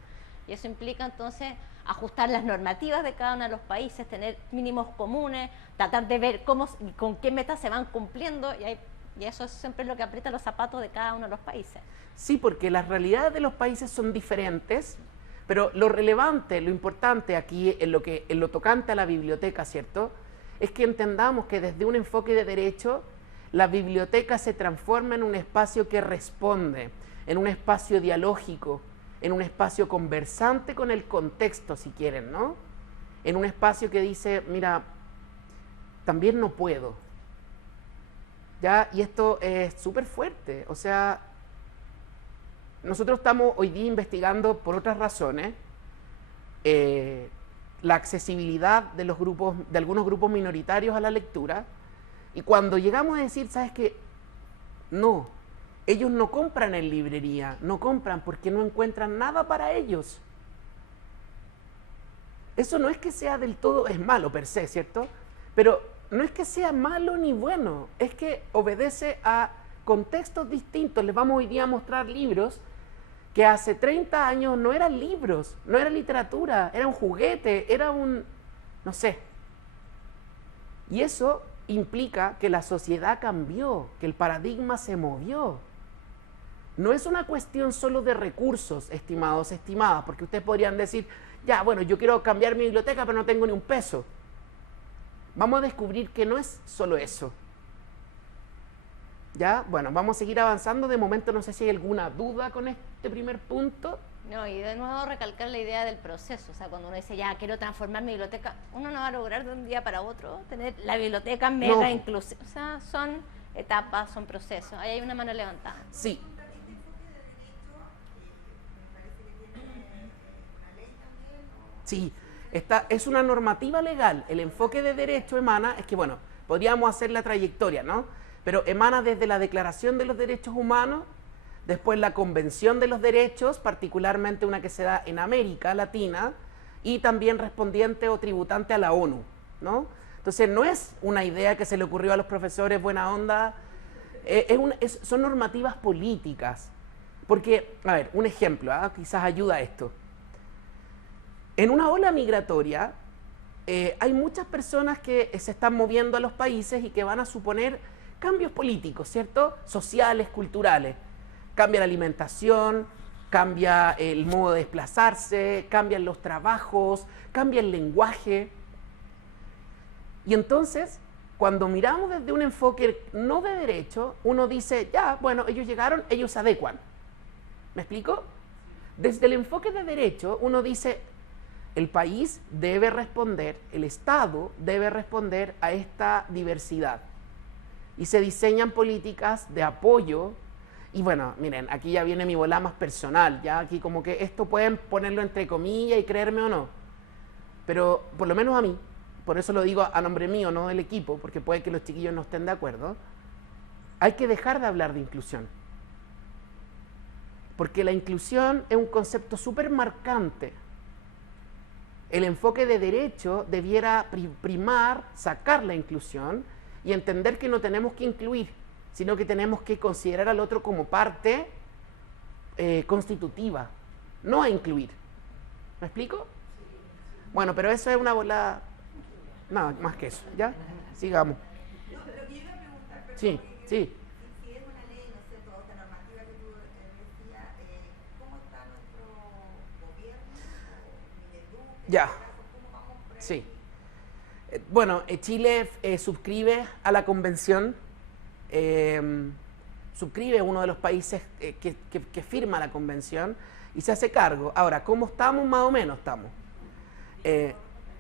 Y eso implica entonces ajustar las normativas de cada uno de los países, tener mínimos comunes, tratar de ver cómo y con qué metas se van cumpliendo, y eso es siempre lo que aprieta los zapatos de cada uno de los países. Sí, porque las realidades de los países son diferentes, pero lo relevante, lo importante aquí en lo tocante a la biblioteca, ¿cierto?, es que entendamos que desde un enfoque de derecho, la biblioteca se transforma en un espacio que responde, en un espacio dialógico, en un espacio conversante con el contexto, si quieren, ¿no? En un espacio que dice, mira, también no puedo. ¿Ya? Y esto es súper fuerte. O sea, nosotros estamos hoy día investigando por otras razones la accesibilidad de los grupos, de algunos grupos minoritarios a la lectura. Y cuando llegamos a decir, ¿sabes qué? No, ellos no compran en librería, no compran porque no encuentran nada para ellos. Eso no es que sea del todo, es malo per se, ¿cierto? Pero no es que sea malo ni bueno, es que obedece a contextos distintos. Les vamos hoy día a mostrar libros que hace 30 años no eran libros, no era literatura, era un juguete, era un, no sé. Y eso implica que la sociedad cambió, que el paradigma se movió. No es una cuestión solo de recursos, estimados, estimadas, porque ustedes podrían decir, ya, bueno, yo quiero cambiar mi biblioteca, pero no tengo ni un peso. Vamos a descubrir que no es solo eso. ¿Ya? Bueno, vamos a seguir avanzando. De momento no sé si hay alguna duda con este primer punto. No, y de nuevo recalcar la idea del proceso. O sea, cuando uno dice, ya, quiero transformar mi biblioteca, uno no va a lograr de un día para otro tener la biblioteca mega No. inclusiva. O sea, son etapas, son procesos. Ahí hay una mano levantada. Sí. Sí, es una normativa legal. El enfoque de derecho emana, es que bueno, podríamos hacer la trayectoria, ¿no? Pero emana desde la Declaración de los Derechos Humanos, después la Convención de los Derechos, particularmente una que se da en América Latina, y también respondiente o tributante a la ONU, ¿no? Entonces no es una idea que se le ocurrió a los profesores buena onda, son normativas políticas. Porque, a ver, un ejemplo, quizás ayuda a esto. En una ola migratoria hay muchas personas que se están moviendo a los países y que van a suponer cambios políticos, ¿cierto? Sociales, culturales. Cambia la alimentación, cambia el modo de desplazarse, cambian los trabajos, cambia el lenguaje. Y entonces, cuando miramos desde un enfoque no de derecho, uno dice, ya, bueno, ellos llegaron, ellos se adecuan. ¿Me explico? Desde el enfoque de derecho, uno dice, el país debe responder, el Estado debe responder a esta diversidad. Y se diseñan políticas de apoyo. Y bueno, miren, aquí ya viene mi bola más personal, ya aquí como que esto pueden ponerlo entre comillas y creerme o no. Pero por lo menos a mí, por eso lo digo a nombre mío, no del equipo, porque puede que los chiquillos no estén de acuerdo, hay que dejar de hablar de inclusión. Porque la inclusión es un concepto súper marcante. El enfoque de derecho debiera primar, sacar la inclusión y entender que no tenemos que incluir, sino que tenemos que considerar al otro como parte constitutiva, no a incluir. ¿Me explico? Bueno, pero eso es una bola, nada más que eso, ¿ya? Sigamos. No, lo que yo iba a preguntar, pero Sí, sí. si es una ley, no sé, toda esta normativa que tú decías, ¿cómo está nuestro gobierno o Mineduc? Ya. ¿Cómo vamos por ahí? Sí. Bueno, Chile suscribe a la convención, suscribe uno de los países que firma la convención y se hace cargo. Ahora, ¿cómo estamos? Más o menos estamos.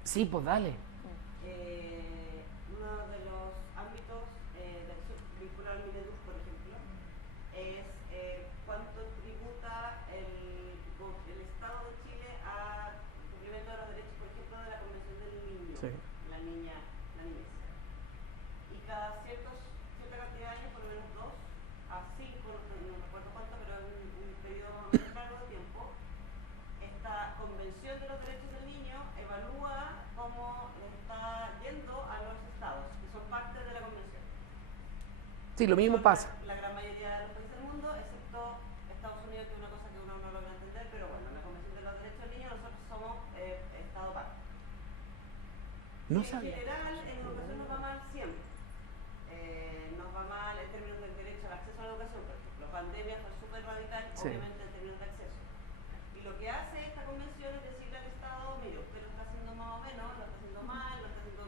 Sí, pues dale. Uno de los ámbitos de acción vinculado al Mineduc, por ejemplo, es cuánto tributa el Estado de Chile a cumplimiento de los derechos, por ejemplo, de la Convención del Niño, Sí. la niñez. Y cada cierta cantidad de años, por lo menos 2 a 5, no recuerdo cuánto, pero en un periodo más largo de tiempo, esta Convención de los Derechos del Niño evalúa cómo está yendo a los estados, que son parte de la Convención. Sí, lo mismo pasa. La gran mayoría de los países del mundo, excepto Estados Unidos, que es una cosa que uno no logra entender, pero bueno, la Convención de los Derechos del Niño, nosotros somos Estado parte. No En sabía. general, en educación nos va mal siempre. Nos va mal en términos del derecho al acceso a la educación, por ejemplo. Pandemia fue súper radical, Sí. obviamente, en términos de acceso. Y lo que hace esta convención es decirle al Estado, mire, usted lo está haciendo más o menos, lo está haciendo mal, lo está haciendo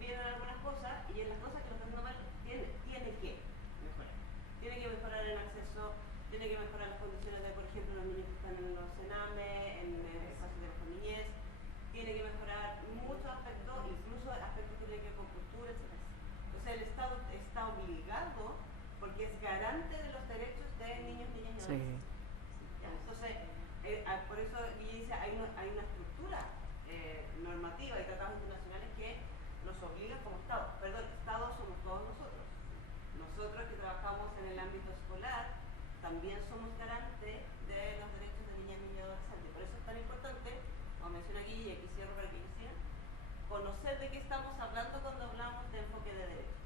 bien en algunas cosas, y en las cosas que lo está haciendo mal, tiene que mejorar. Tiene que mejorar el acceso, tiene que mejorar las condiciones de, por ejemplo, los niños que están en los CENAME, en el espacio de la niñez, tiene que mejorar muchos aspectos, incluso aspectos que tienen que ver con ámbito escolar también somos garantes de los derechos de niñas, niños y adolescentes. Por eso es tan importante, como menciona aquí, y aquí cierro para que sigan, conocer de qué estamos hablando cuando hablamos de enfoque de derechos.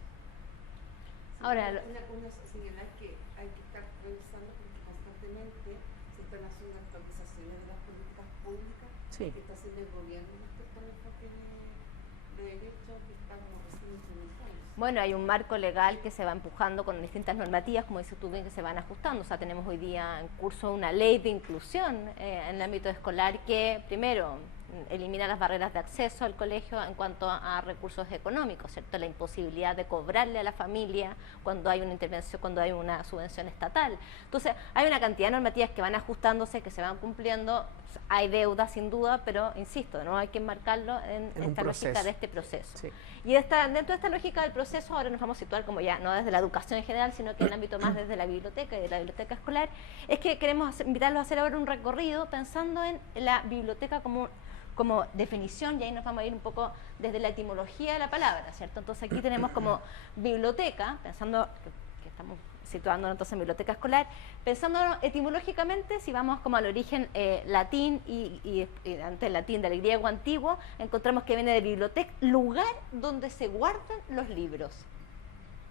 Ahora, una señalar que hay que estar revisando porque constantemente se están haciendo actualizaciones de las políticas públicas Sí. que está haciendo el gobierno respecto al enfoque de derechos que estamos recién implementando. bueno, hay un marco legal que se va empujando con distintas normativas, como dices tú bien, que se van ajustando. O sea, tenemos hoy día en curso una ley de inclusión en el ámbito escolar que, primero, elimina las barreras de acceso al colegio en cuanto a recursos económicos, ¿cierto? La imposibilidad de cobrarle a la familia cuando hay una intervención, cuando hay una subvención estatal. Entonces, hay una cantidad de normativas que van ajustándose, que se van cumpliendo. Hay deuda sin duda, pero insisto, no hay que enmarcarlo en esta lógica de este proceso. Sí. Y dentro de esta lógica del proceso, ahora nos vamos a situar como ya no desde la educación en general, sino que en el ámbito más desde la biblioteca y de la biblioteca escolar, es que queremos invitarlos a hacer ahora un recorrido pensando en la biblioteca como definición, y ahí nos vamos a ir un poco desde la etimología de la palabra, ¿cierto? Entonces aquí tenemos como biblioteca, pensando que estamos situándonos entonces en biblioteca escolar, pensando etimológicamente, si vamos como al origen latín y ante el latín del griego antiguo, encontramos que viene de biblioteca, lugar donde se guardan los libros.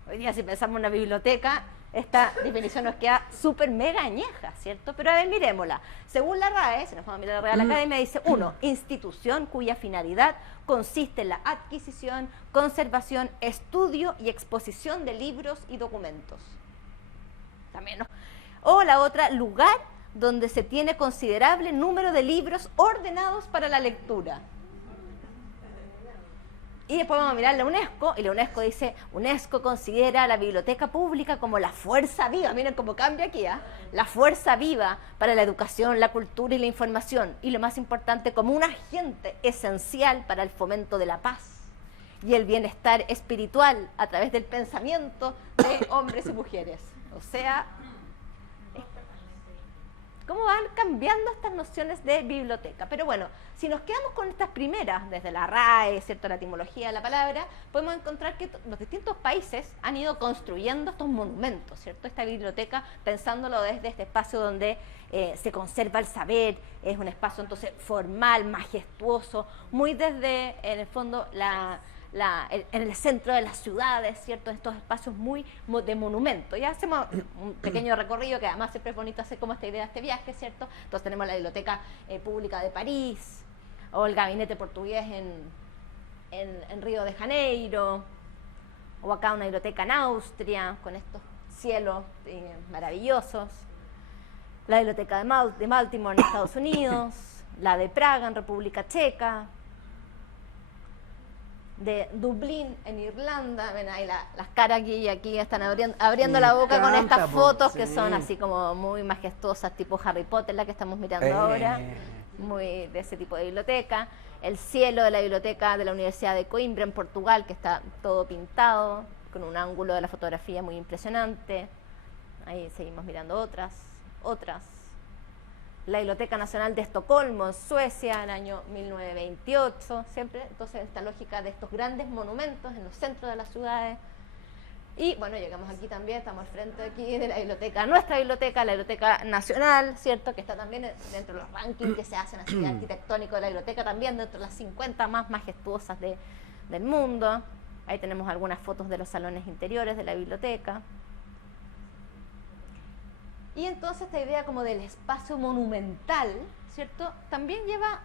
Hoy día si pensamos en una biblioteca, esta definición nos queda súper mega añeja, ¿cierto? Pero a ver, miremosla. Según la RAE, si nos vamos a mirar la Real Academia, dice 1. Institución cuya finalidad consiste en la adquisición, conservación, estudio y exposición de libros y documentos. También, ¿no? O la otra, lugar donde se tiene considerable número de libros ordenados para la lectura. Y después vamos a mirar la UNESCO, y la UNESCO dice, UNESCO considera a la biblioteca pública como la fuerza viva, miren cómo cambia aquí, la fuerza viva para la educación, la cultura y la información, y lo más importante, como un agente esencial para el fomento de la paz y el bienestar espiritual a través del pensamiento de hombres y mujeres. O sea, cómo van cambiando estas nociones de biblioteca. Pero bueno, si nos quedamos con estas primeras, desde la RAE, ¿cierto?, la etimología de la palabra, podemos encontrar que los distintos países han ido construyendo estos monumentos, ¿cierto? Esta biblioteca, pensándolo desde este espacio donde se conserva el saber, es un espacio entonces formal, majestuoso, muy desde, en el fondo, en el centro de las ciudades, ¿cierto? Estos espacios muy de monumento. Ya hacemos un pequeño recorrido, que además siempre es bonito hacer como esta idea de este viaje, ¿cierto? Entonces tenemos la Biblioteca Pública de París, o el Gabinete Portugués en Río de Janeiro, o acá una biblioteca en Austria, con estos cielos maravillosos, la Biblioteca de Baltimore en Estados Unidos, la de Praga en República Checa, de Dublín en Irlanda. Ven ahí las caras aquí están abriendo la boca con estas fotos que son así como muy majestuosas, tipo Harry Potter, la que estamos mirando ahora, muy de ese tipo de biblioteca. El cielo de la biblioteca de la Universidad de Coimbra en Portugal, que está todo pintado con un ángulo de la fotografía muy impresionante. Ahí seguimos mirando otras. La Biblioteca Nacional de Estocolmo, en Suecia, en el año 1928, siempre, entonces, esta lógica de estos grandes monumentos en los centros de las ciudades. Y bueno, llegamos aquí también, estamos al frente aquí de la biblioteca, nuestra biblioteca, la Biblioteca Nacional, ¿cierto?, que está también dentro de los rankings que se hacen así arquitectónicos de la biblioteca, también dentro de las 50 más majestuosas del mundo. Ahí tenemos algunas fotos de los salones interiores de la biblioteca. Y entonces esta idea como del espacio monumental, ¿cierto?, también lleva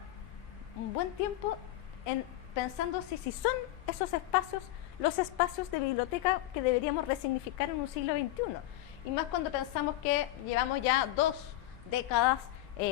un buen tiempo en pensando si son esos espacios los espacios de biblioteca que deberíamos resignificar en un siglo XXI. Y más cuando pensamos que llevamos ya 2 décadas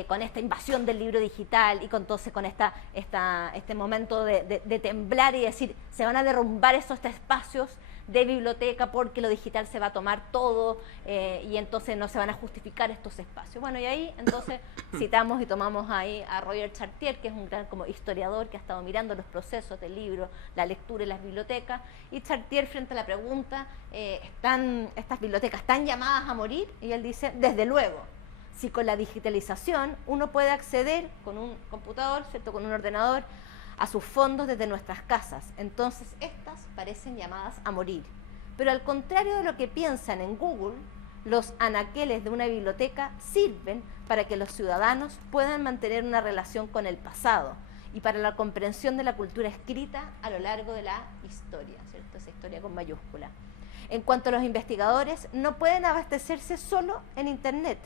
con esta invasión del libro digital y con este momento de temblar y decir, se van a derrumbar estos espacios de biblioteca porque lo digital se va a tomar todo y entonces no se van a justificar estos espacios. Bueno, y ahí entonces citamos y tomamos ahí a Roger Chartier, que es un gran como historiador que ha estado mirando los procesos del libro, la lectura y las bibliotecas, y Chartier frente a la pregunta, ¿están estas bibliotecas están llamadas a morir? Y él dice, desde luego, si con la digitalización uno puede acceder con un computador, ¿cierto?, con un ordenador, a sus fondos desde nuestras casas, entonces estas parecen llamadas a morir. Pero al contrario de lo que piensan en Google, los anaqueles de una biblioteca sirven para que los ciudadanos puedan mantener una relación con el pasado y para la comprensión de la cultura escrita a lo largo de la historia, ¿cierto? Esa historia con mayúscula. En cuanto a los investigadores, no pueden abastecerse solo en Internet.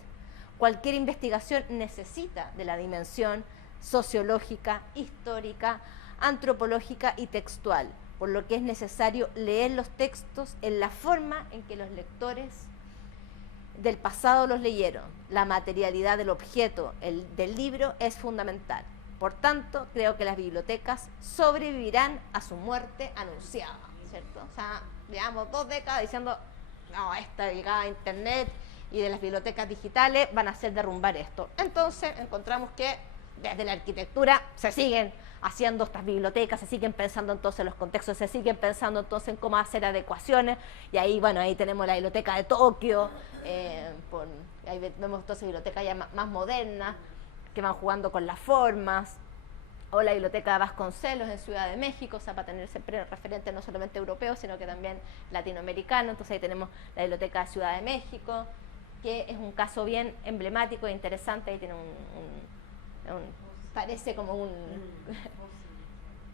Cualquier investigación necesita de la dimensión sociológica, histórica, antropológica y textual, por lo que es necesario leer los textos en la forma en que los lectores del pasado los leyeron. La materialidad del objeto, del libro, es fundamental. Por tanto, creo que las bibliotecas sobrevivirán a su muerte anunciada, ¿cierto? O sea, llevamos 2 décadas diciendo, no, esta llegada a Internet y de las bibliotecas digitales van a hacer derrumbar esto. Entonces, encontramos que desde la arquitectura se siguen haciendo estas bibliotecas, se siguen pensando entonces en los contextos, se siguen pensando entonces en cómo hacer adecuaciones, y ahí, bueno, ahí tenemos la biblioteca de Tokio, ahí vemos entonces bibliotecas ya más modernas, que van jugando con las formas, o la biblioteca de Vasconcelos en Ciudad de México, o sea, para tener siempre referente no solamente europeo, sino que también latinoamericano. Entonces ahí tenemos la biblioteca de Ciudad de México, que es un caso bien emblemático e interesante. Ahí tiene parece como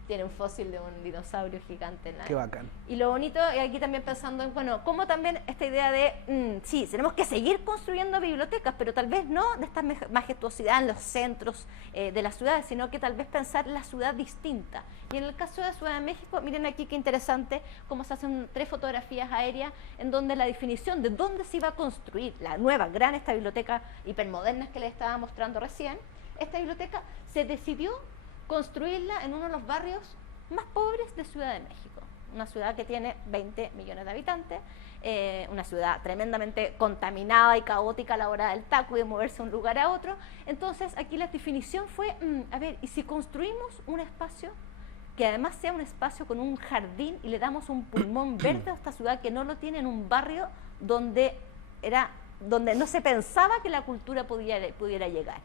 tiene un fósil de un dinosaurio gigante en la... Qué bacán. Y lo bonito, y aquí también pensando en, bueno, cómo también esta idea de, sí, tenemos que seguir construyendo bibliotecas, pero tal vez no de esta majestuosidad en los centros de las ciudades, sino que tal vez pensar la ciudad distinta. Y en el caso de Ciudad de México, miren aquí qué interesante cómo se hacen 3 fotografías aéreas en donde la definición de dónde se iba a construir la nueva gran, esta biblioteca hipermoderna que les estaba mostrando recién, esta biblioteca se decidió construirla en uno de los barrios más pobres de Ciudad de México, una ciudad que tiene 20 millones de habitantes, una ciudad tremendamente contaminada y caótica a la hora del taco y de moverse de un lugar a otro. Entonces aquí la definición fue, a ver, ¿y si construimos un espacio que además sea un espacio con un jardín y le damos un pulmón verde a esta ciudad que no lo tiene en un barrio donde no se pensaba que la cultura pudiera llegar?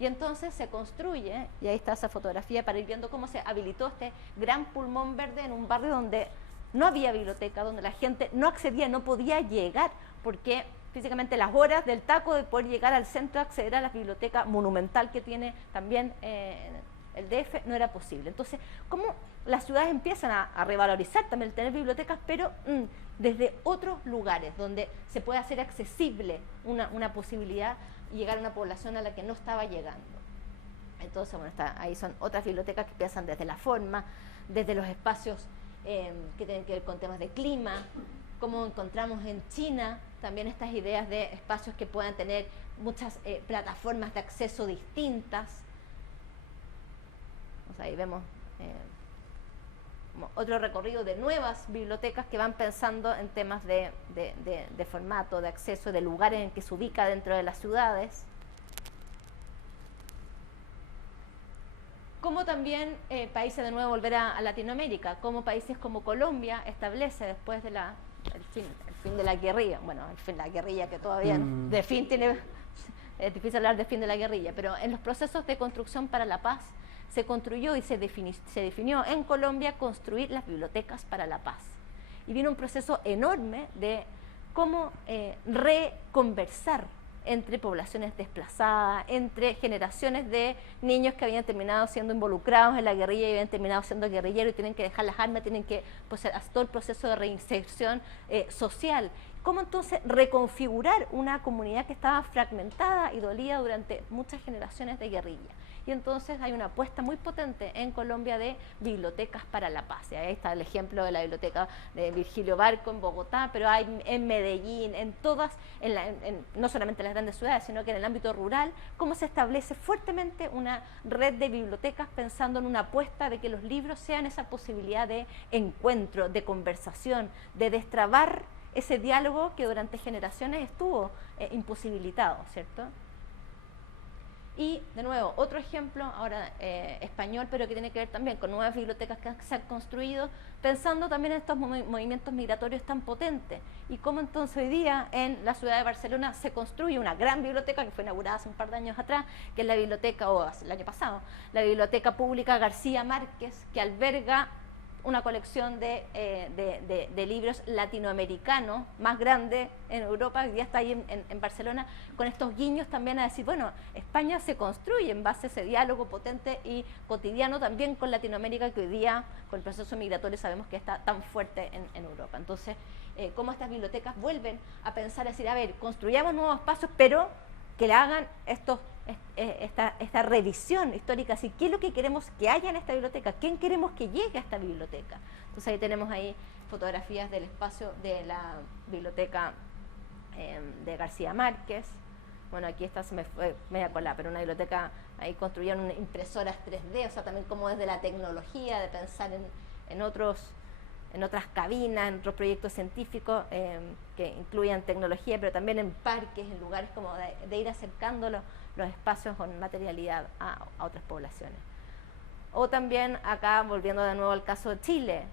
Y entonces se construye, y ahí está esa fotografía para ir viendo cómo se habilitó este gran pulmón verde en un barrio donde no había biblioteca, donde la gente no accedía, no podía llegar, porque físicamente las horas del taco de poder llegar al centro, acceder a la biblioteca monumental que tiene también el DF, no era posible. Entonces, ¿cómo las ciudades empiezan a revalorizar también el tener bibliotecas, pero desde otros lugares, donde se puede hacer accesible una posibilidad y llegar a una población a la que no estaba llegando? Entonces, bueno, ahí son otras bibliotecas que piensan desde la forma, desde los espacios que tienen que ver con temas de clima, como encontramos en China también estas ideas de espacios que puedan tener muchas plataformas de acceso distintas. O sea, ahí vemos como otro recorrido de nuevas bibliotecas que van pensando en temas de formato, de acceso, de lugares en que se ubica dentro de las ciudades. Como también países, de nuevo volver a Latinoamérica, como países como Colombia establece después de el fin de la guerrilla, bueno, el fin de la guerrilla que todavía de fin tiene, es difícil hablar de fin de la guerrilla, pero en los procesos de construcción para la paz se construyó y se definió en Colombia construir las bibliotecas para la paz. Y vino un proceso enorme de cómo reconversar entre poblaciones desplazadas, entre generaciones de niños que habían terminado siendo involucrados en la guerrilla y habían terminado siendo guerrilleros y tienen que dejar las armas, tienen que hacer todo el proceso de reinserción social. Cómo entonces reconfigurar una comunidad que estaba fragmentada y dolida durante muchas generaciones de guerrilla. Y entonces hay una apuesta muy potente en Colombia de bibliotecas para la paz. Y ahí está el ejemplo de la biblioteca de Virgilio Barco en Bogotá, pero hay en Medellín, en todas, no solamente en las grandes ciudades, sino que en el ámbito rural, cómo se establece fuertemente una red de bibliotecas pensando en una apuesta de que los libros sean esa posibilidad de encuentro, de conversación, de destrabar ese diálogo que durante generaciones estuvo imposibilitado, ¿cierto? Y, de nuevo, otro ejemplo, ahora español, pero que tiene que ver también con nuevas bibliotecas que se han construido, pensando también en estos movimientos migratorios tan potentes. Y cómo entonces hoy día en la ciudad de Barcelona se construye una gran biblioteca que fue inaugurada hace un par de años atrás, que es la biblioteca, o el año pasado, la Biblioteca Pública García Márquez, que alberga una colección de libros latinoamericanos más grande en Europa, ya está ahí en Barcelona, con estos guiños también a decir, bueno, España se construye en base a ese diálogo potente y cotidiano también con Latinoamérica, que hoy día, con el proceso migratorio, sabemos que está tan fuerte en Europa. Entonces, cómo estas bibliotecas vuelven a pensar, a decir, a ver, construyamos nuevos espacios, pero que le hagan esta revisión histórica, así, ¿qué es lo que queremos que haya en esta biblioteca? ¿Quién queremos que llegue a esta biblioteca? Entonces ahí tenemos ahí fotografías del espacio de la biblioteca de García Márquez. Bueno, aquí esta se me fue media colada, pero una biblioteca, ahí construyeron impresoras 3D, o sea, también como desde la tecnología, de pensar en otras cabinas, en otros proyectos científicos que incluyan tecnología, pero también en parques, en lugares como de ir acercando los espacios con materialidad a otras poblaciones. O también acá, volviendo de nuevo al caso de Chile,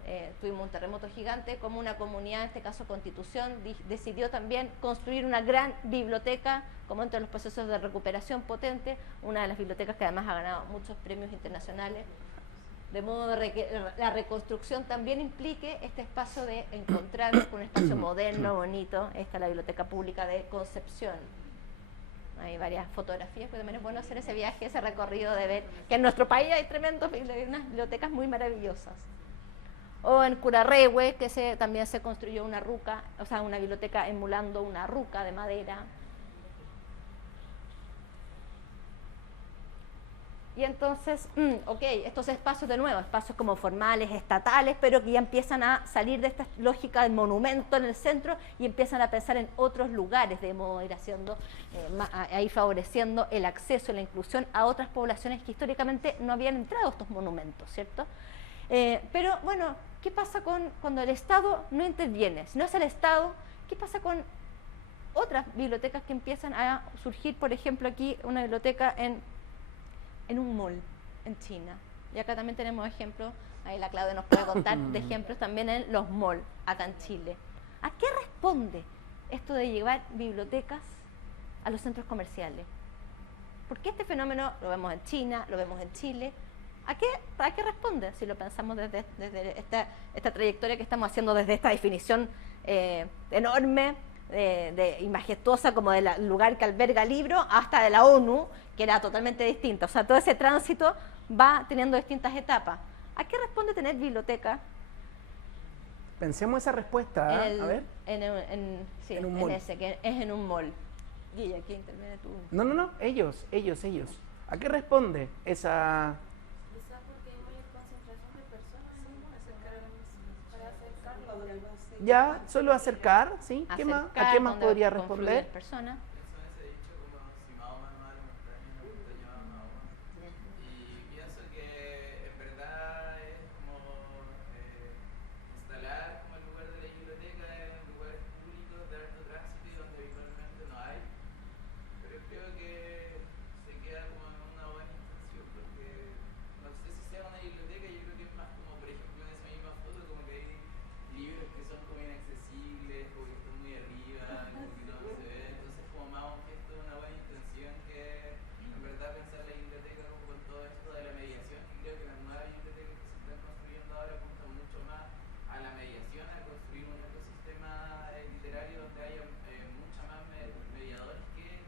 tuvimos un terremoto gigante, como una comunidad, en este caso Constitución, decidió también construir una gran biblioteca, como entre los procesos de recuperación potente, una de las bibliotecas que además ha ganado muchos premios internacionales, de modo que la reconstrucción también implique este espacio de encontrarnos con un espacio moderno, bonito. Esta es la Biblioteca Pública de Concepción. Hay varias fotografías, pero también es bueno hacer ese viaje, ese recorrido de ver que en nuestro país hay unas bibliotecas muy maravillosas. O en Curarrehue, que también se construyó una ruca, o sea, una biblioteca emulando una ruca de madera. Y entonces, estos espacios de nuevo, espacios como formales, estatales, pero que ya empiezan a salir de esta lógica del monumento en el centro y empiezan a pensar en otros lugares, de modo de ir haciendo, a ir favoreciendo el acceso y la inclusión a otras poblaciones que históricamente no habían entrado a estos monumentos, ¿cierto? Pero bueno, ¿qué pasa cuando el Estado no interviene? Si no es el Estado, ¿qué pasa con otras bibliotecas que empiezan a surgir? Por ejemplo, aquí una biblioteca en un mall en China. Y acá también tenemos ejemplos, ahí la Claudia nos puede contar de ejemplos también en los malls, acá en Chile. ¿A qué responde esto de llevar bibliotecas a los centros comerciales? Porque este fenómeno lo vemos en China, lo vemos en Chile. ¿A qué responde? Si lo pensamos desde esta trayectoria que estamos haciendo, desde esta definición enorme y majestuosa como del lugar que alberga el libro, hasta de la ONU, que era totalmente distinta. O sea, todo ese tránsito va teniendo distintas etapas. ¿A qué responde tener biblioteca? Pensemos esa respuesta, a ver. Sí, en un mall. ese, que es en un mall. Guilla, ¿quién interviene tú? No, ellos. ¿A qué responde esa...? Quizás porque hay mayor concentración de personas, ¿no? Para acercarlo. Ya, solo acercar, ¿sí? ¿Qué más? ¿A qué más donde podría confluyen responder? personas. Ese dicho como si Mahoma no va a la montaña, la montaña va a Mahoma. Y pienso que en verdad es como instalar como el lugar de la biblioteca en lugares públicos de alto tránsito y donde habitualmente no hay. Pero creo que se queda como en una buena intención porque no sé si sea una biblioteca, yo creo que es más como, por ejemplo, en esa misma foto, como que hay libros que son como inaccesibles, como que están muy arriba, como que no se ve, entonces como más un gesto de una buena intención que en verdad pensar la biblioteca como con todo esto de la mediación, y creo que las nuevas bibliotecas que se están construyendo ahora apuntan mucho más a la mediación, a construir un ecosistema literario donde haya mucha más mediadores que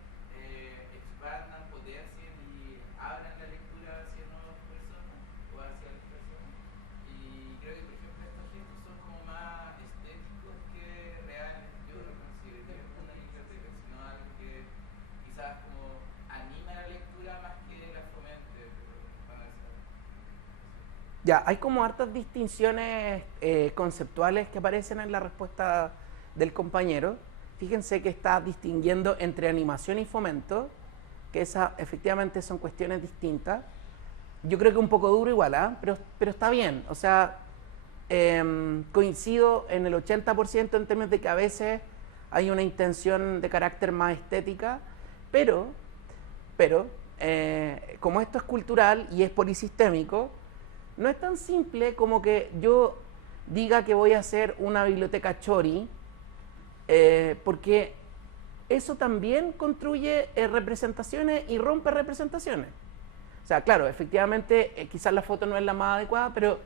expandan, potencien y abran la lectura hacia nuevas personas o hacia las personas. Y creo que, por ejemplo, estos gestos son como más estéticos que reales. Yo no considero que es una biblioteca, sino algo que quizás como anima la lectura más que la fomente. Ya, hay como hartas distinciones conceptuales que aparecen en la respuesta del compañero. Fíjense que está distinguiendo entre animación y fomento, que esas efectivamente son cuestiones distintas. Yo creo que un poco duro igual, pero está bien. O sea, coincido en el 80% en términos de que a veces hay una intención de carácter más estética, pero como esto es cultural y es polisistémico, no es tan simple como que yo diga que voy a hacer una biblioteca chori, porque eso también construye representaciones y rompe representaciones. O sea, claro, efectivamente, quizás la foto no es la más adecuada, pero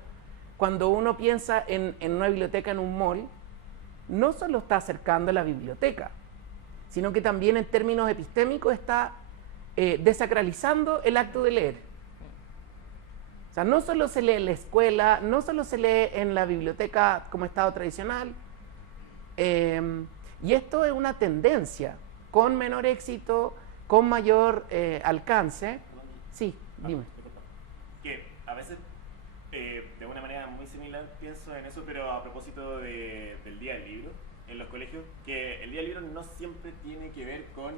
cuando uno piensa en una biblioteca en un mall, no solo está acercando la biblioteca, sino que también en términos epistémicos está desacralizando el acto de leer. O sea, no solo se lee en la escuela, no solo se lee en la biblioteca como estado tradicional, y esto es una tendencia, con menor éxito, con mayor alcance. Sí, dime. Que a veces, de una manera muy similar, pienso en eso, pero a propósito del Día del Libro en los colegios, que el Día del Libro no siempre tiene que ver con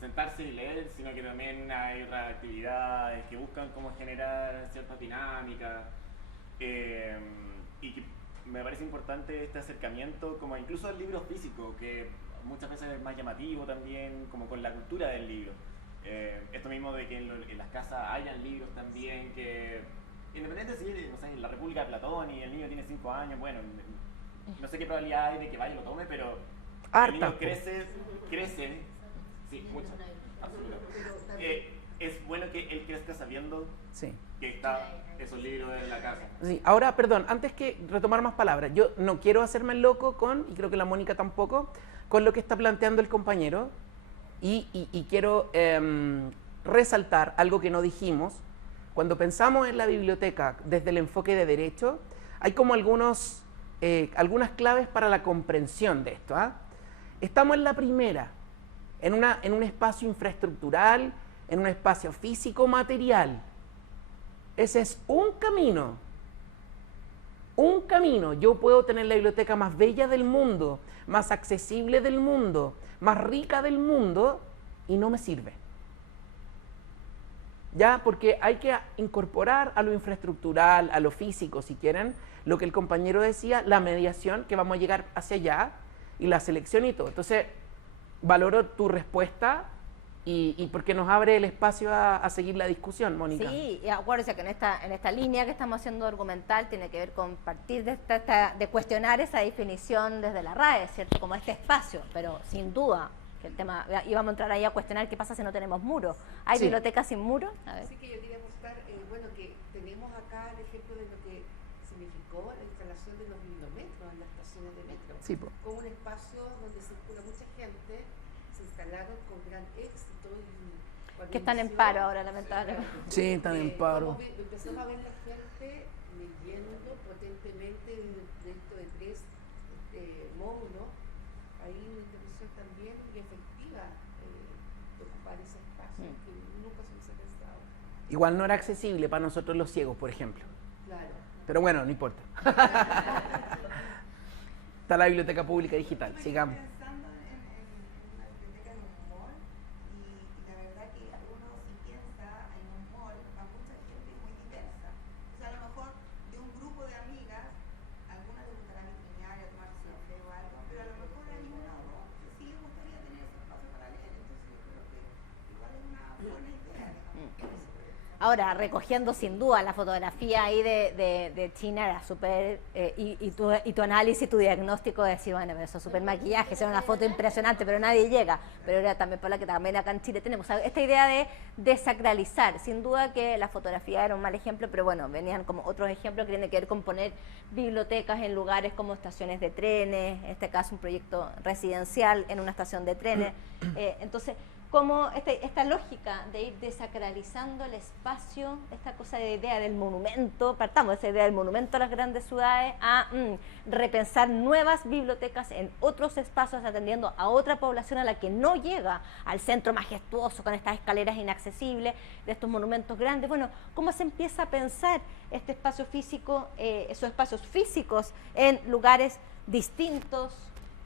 sentarse y leer, sino que también hay otras actividades que buscan cómo generar ciertas dinámicas, y que me parece importante este acercamiento, como incluso al libro físico, que muchas veces es más llamativo también, como con la cultura del libro. Esto mismo de que en las casas hayan libros también, que independiente si, no sé, en la República de Platón y el niño tiene 5 años, bueno, no sé qué probabilidad hay de que vaya y lo tome, pero el niño crece, sí, mucho, absolutamente. Es bueno que él crezca sabiendo que están esos libros en la casa. Sí. Ahora, perdón, antes que retomar más palabras, yo no quiero hacerme el loco con, y creo que la Mónica tampoco, con lo que está planteando el compañero, y quiero resaltar algo que no dijimos. Cuando pensamos en la biblioteca desde el enfoque de derecho, hay como algunas claves para la comprensión de esto. Estamos en la primera, en un espacio infraestructural, en un espacio físico material. Ese es un camino. Un camino. Yo puedo tener la biblioteca más bella del mundo, más accesible del mundo, más rica del mundo, y no me sirve. ¿Ya? Porque hay que incorporar a lo infraestructural, a lo físico, si quieren, lo que el compañero decía, la mediación, que vamos a llegar hacia allá, y la selección y todo. Entonces, valoro tu respuesta y porque nos abre el espacio a seguir la discusión, Mónica. Sí, y acuérdense que en esta línea que estamos haciendo argumental tiene que ver con partir de cuestionar esa definición desde la RAE, ¿cierto? Como este espacio, pero sin duda que el tema, y vamos a entrar ahí a cuestionar qué pasa si no tenemos muros. ¿Hay bibliotecas sin muros? A ver. Así que yo quería mostrar, bueno, que tenemos acá el ejemplo de lo que significó la instalación de los bibliometros en las estaciones de metro. Sí, con un espacio donde circula mucha gente, se instalaron con gran éxito. Y que están en paro ahora, lamentablemente. Sí, están en paro. Empezamos a ver la gente leyendo potentemente dentro de 3 módulos. Hay una intervención también muy efectiva de ocupar ese espacio que nunca se hubiese pensado. Igual no era accesible para nosotros los ciegos, por ejemplo. Claro. Pero bueno, no importa. Está la biblioteca pública digital. Sigamos. Pensando en una biblioteca en un mall, y la verdad que uno si piensa en un mall a mucha gente muy diversa. O sea, a lo mejor de un grupo de amigas, algunas les gustará vitrinear y tomarse un café o algo, pero a lo mejor hay una o dos que sí les gustaría tener ese espacio para leer. Entonces yo creo que igual es una buena idea, digamos. Ahora, recogiendo sin duda la fotografía ahí de China, era súper, y tu análisis, tu diagnóstico de decir, bueno, eso es súper maquillaje, es una foto impresionante, pero nadie llega. Pero era también por la que también acá en Chile tenemos. O sea, esta idea de desacralizar, sin duda que la fotografía era un mal ejemplo, pero bueno, venían como otros ejemplos que tienen que ver con poner bibliotecas en lugares como estaciones de trenes, en este caso un proyecto residencial en una estación de trenes. Entonces, como esta lógica de ir desacralizando el espacio, esta cosa de idea del monumento, partamos de esa idea del monumento a las grandes ciudades, a repensar nuevas bibliotecas en otros espacios, atendiendo a otra población a la que no llega al centro majestuoso con estas escaleras inaccesibles, de estos monumentos grandes. Bueno, ¿cómo se empieza a pensar este espacio físico, esos espacios físicos en lugares distintos,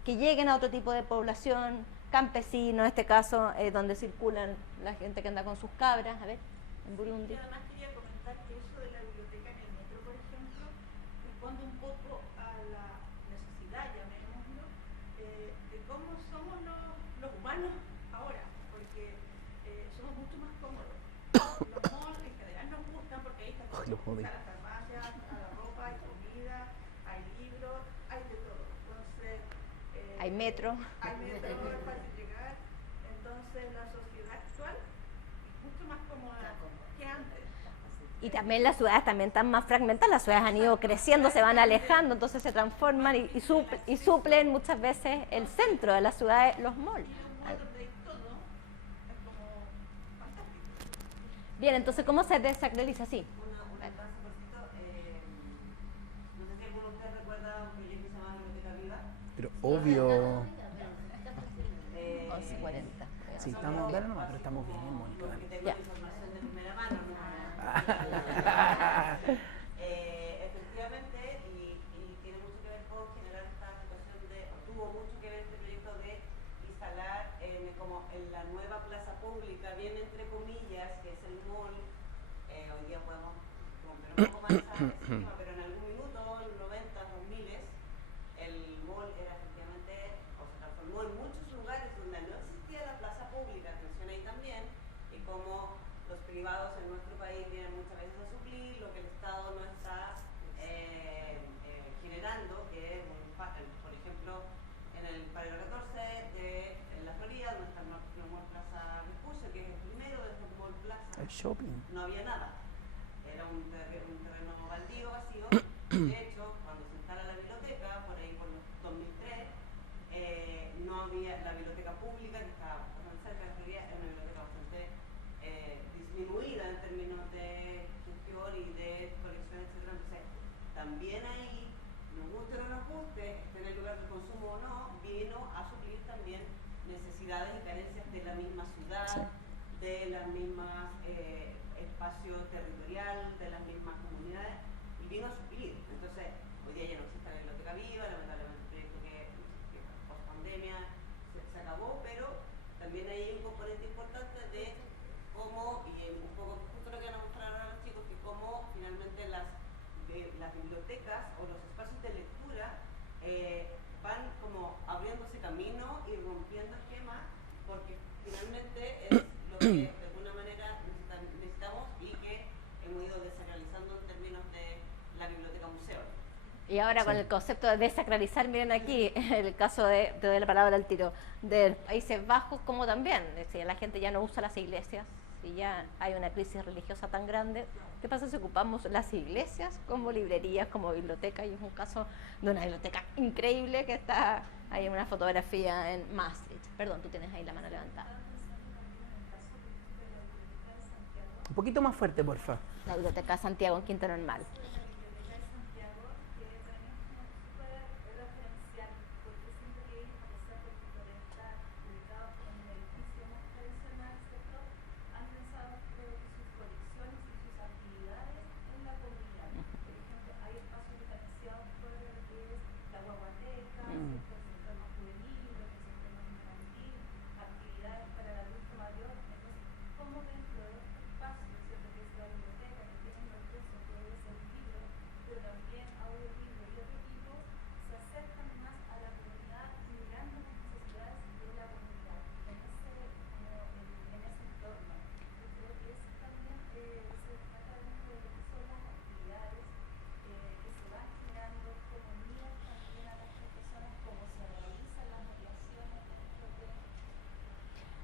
que lleguen a otro tipo de población, campesino, en este caso, donde circulan la gente que anda con sus cabras, a ver, en Burundi. Y además quería comentar que eso de la biblioteca en el metro, por ejemplo, responde un poco a la necesidad, llamémoslo, de cómo somos los humanos ahora, porque somos mucho más cómodos. Los malls en general nos gustan porque ahí está todo, a las farmacias, a la ropa, hay comida, hay libros, hay de todo. Entonces, hay metro. Hay metro, es fácil llegar. Entonces la sociedad actual es mucho más cómoda que antes. Y también las ciudades también están más fragmentadas, las ciudades han ido creciendo, se van alejando, entonces se transforman y suplen muchas veces el centro de las ciudades, los malls. Bien, entonces, ¿cómo se desacraliza así? Un paso cortito. No sé si alguno de ustedes recuerda un proyecto que se llama Biblioteca Viva. Pero obvio. 11:40. Sí, estamos, dale nomás, pero estamos bien, Mónica. Porque Dale. tengo Ya. información de primera mano. ¿No? Efectivamente, y tiene mucho que ver con generar esta situación de, o tuvo mucho que ver este proyecto de instalar como en la nueva plaza pública, bien entre comillas, que es el mall. Hoy día podemos romper un poco más esa esquema, pero en algún minuto, en los 90, 2000, el mall era efectivamente, o se transformó en muchos lugares donde no existía la plaza pública, atención ahí también, y como los privados en nuestro país vienen muchas veces a suplir lo que el Estado no está generando, que es, por ejemplo, en el Paralelo 14 de en la Florida, donde está el Mall Plaza Vespucio, que es el primero de estos Mall Plaza, El shopping. no había nada. Era un terreno baldío, vacío. De hecho, cuando se instala la biblioteca, por ahí por los 2003, no había la biblioteca pública, que estaba bastante cerca de Florida, era una biblioteca bastante disminuida en términos de gestión y de colección, etc. Entonces, también ahí, nos guste o no nos guste, esté en el lugar de consumo o no, vino a suplir también necesidades y carencias de la misma ciudad, Sí. de las mismas espacio territorial, de las mismas comunidades, y vino a suplir. Entonces, hoy día ya no existe la Biblioteca Viva, lamentablemente el proyecto que post pandemia se acabó, pero también hay un componente importante de cómo, y un poco justo lo que van a mostrar ahora los chicos, que cómo finalmente las bibliotecas o los espacios de lectura van como abriéndose camino y rompiendo esquemas, porque finalmente es lo que de alguna manera necesitamos y que hemos ido desacralizando en términos de la biblioteca museo. Y ahora con Sí. el concepto de desacralizar, miren aquí, el caso de, te doy la palabra al tiro, de Países Bajos, como también, es decir, la gente ya no usa las iglesias, y ya hay una crisis religiosa tan grande. ¿Qué pasa si ocupamos las iglesias como librerías, como bibliotecas? Y es un caso de una biblioteca increíble que está ahí en una fotografía en Maastricht. Perdón, tú tienes ahí la mano levantada. Un poquito más fuerte, porfa. La Biblioteca de Santiago en Quinta Normal.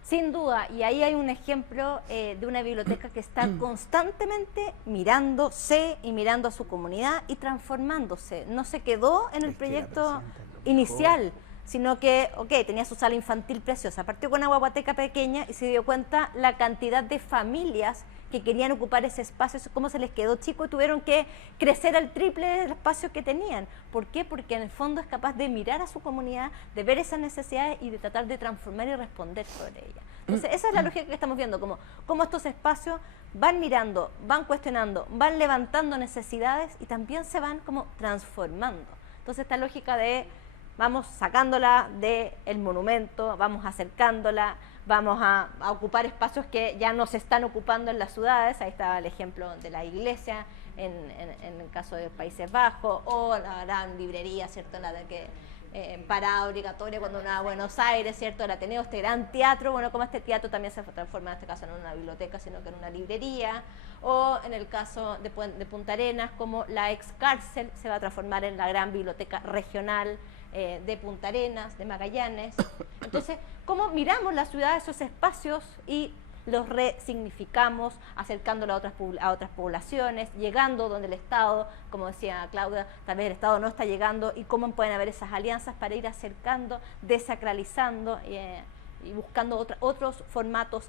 Sin duda, y ahí hay un ejemplo de una biblioteca que está constantemente mirándose y mirando a su comunidad y transformándose. No se quedó en el Es que la proyecto presenta lo mejor. inicial, sino que, tenía su sala infantil preciosa. Partió con una guaguateca pequeña y se dio cuenta la cantidad de familias que querían ocupar ese espacio, cómo se les quedó chico y tuvieron que crecer al triple del espacio que tenían. ¿Por qué? Porque en el fondo es capaz de mirar a su comunidad, de ver esas necesidades y de tratar de transformar y responder sobre ellas. Entonces, esa es la lógica que estamos viendo, cómo estos espacios van mirando, van cuestionando, van levantando necesidades y también se van como transformando. Entonces, esta lógica de vamos sacándola del monumento, vamos acercándola, vamos a ocupar espacios que ya no se están ocupando en las ciudades. Ahí estaba el ejemplo de la iglesia en el caso de Países Bajos, o la gran librería, ¿cierto? La de que parada obligatoria cuando uno va a Buenos Aires, ¿cierto? El Ateneo, este gran teatro, bueno, como este teatro también se transforma en este caso no en una biblioteca, sino que en una librería, o en el caso de Punta Arenas, como la ex cárcel se va a transformar en la gran biblioteca regional de Punta Arenas, de Magallanes. Entonces, ¿cómo miramos la ciudad, esos espacios, y los resignificamos, acercándolo a otras poblaciones, llegando donde el Estado, como decía Claudia, tal vez el Estado no está llegando, y cómo pueden haber esas alianzas para ir acercando, desacralizando y buscando otros formatos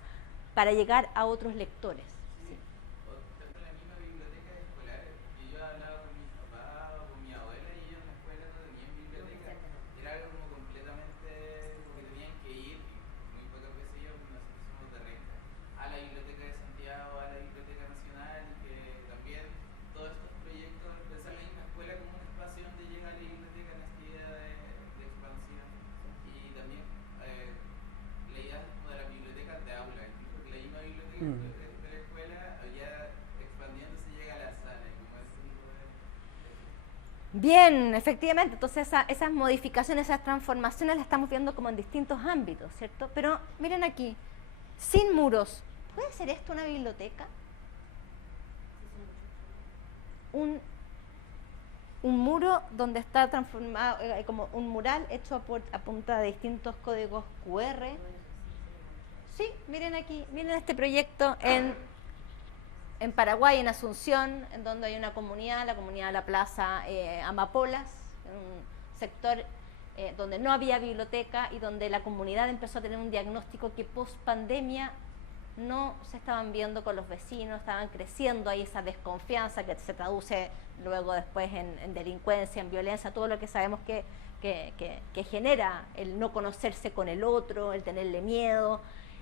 para llegar a otros lectores. Sí. En la misma biblioteca escolar, y yo hablaba con mis papás o con mi abuela, y ellos en la escuela no tenían biblioteca. Era algo como completamente, porque tenían que ir, y muy pocas veces ellos, nosotros somos de Renca, a la Biblioteca de Santiago, a la Biblioteca Nacional, que también todos estos proyectos, pensar en la misma escuela como un espacio donde llega la biblioteca en esta idea de expansión, y también la idea como de la biblioteca de aula, incluso que la misma biblioteca de la escuela ya expandiéndose llega a la sala, y como ese tipo de... Bien, efectivamente, entonces esas modificaciones, esas transformaciones las estamos viendo como en distintos ámbitos, ¿cierto? Pero miren aquí, sin muros, ¿puede ser esto una biblioteca? Un muro donde está transformado, como un mural hecho a punta de distintos códigos QR. Sí, miren aquí, miren este proyecto en Paraguay, en Asunción, en donde hay una comunidad, la comunidad de la Plaza Amapolas, un sector donde no había biblioteca y donde la comunidad empezó a tener un diagnóstico que post pandemia no se estaban viendo con los vecinos, estaban creciendo ahí esa desconfianza que se traduce luego después en delincuencia, en violencia, todo lo que sabemos que genera el no conocerse con el otro, el tenerle miedo.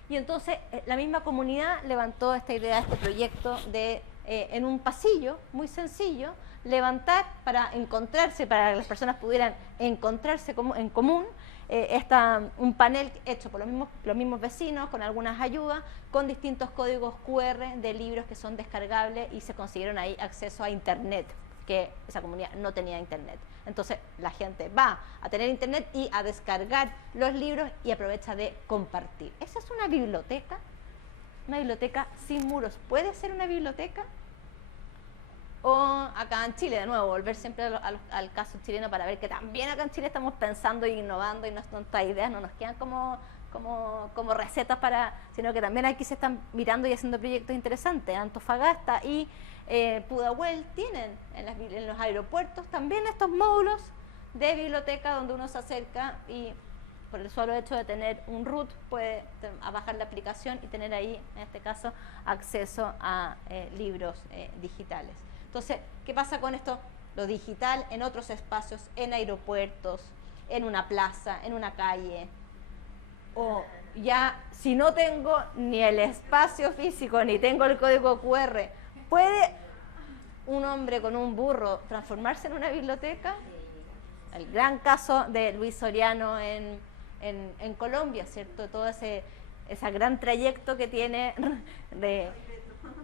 Y entonces la misma comunidad levantó esta idea, este proyecto de, en un pasillo muy sencillo, levantar para encontrarse, para que las personas pudieran encontrarse en común, un panel hecho por los mismos vecinos, con algunas ayudas, con distintos códigos QR de libros que son descargables, y se consiguieron ahí acceso a internet, que esa comunidad no tenía internet. Entonces la gente va a tener internet y a descargar los libros y aprovecha de compartir. ¿Esa es una biblioteca? Una biblioteca sin muros. ¿Puede ser una biblioteca? O acá en Chile, de nuevo, volver siempre al caso chileno para ver que también acá en Chile estamos pensando e innovando, y nuestras ideas no nos quedan como recetas sino que también aquí se están mirando y haciendo proyectos interesantes. Antofagasta y Pudahuel tienen en los aeropuertos también estos módulos de biblioteca donde uno se acerca y por el solo hecho de tener un root puede bajar la aplicación y tener ahí, en este caso, acceso a libros digitales. Entonces, ¿qué pasa con esto? Lo digital en otros espacios, en aeropuertos, en una plaza, en una calle. O ya, si no tengo ni el espacio físico, ni tengo el código QR, ¿puede un hombre con un burro transformarse en una biblioteca? El gran caso de Luis Soriano en Colombia, ¿cierto? Todo ese gran trayecto que tiene de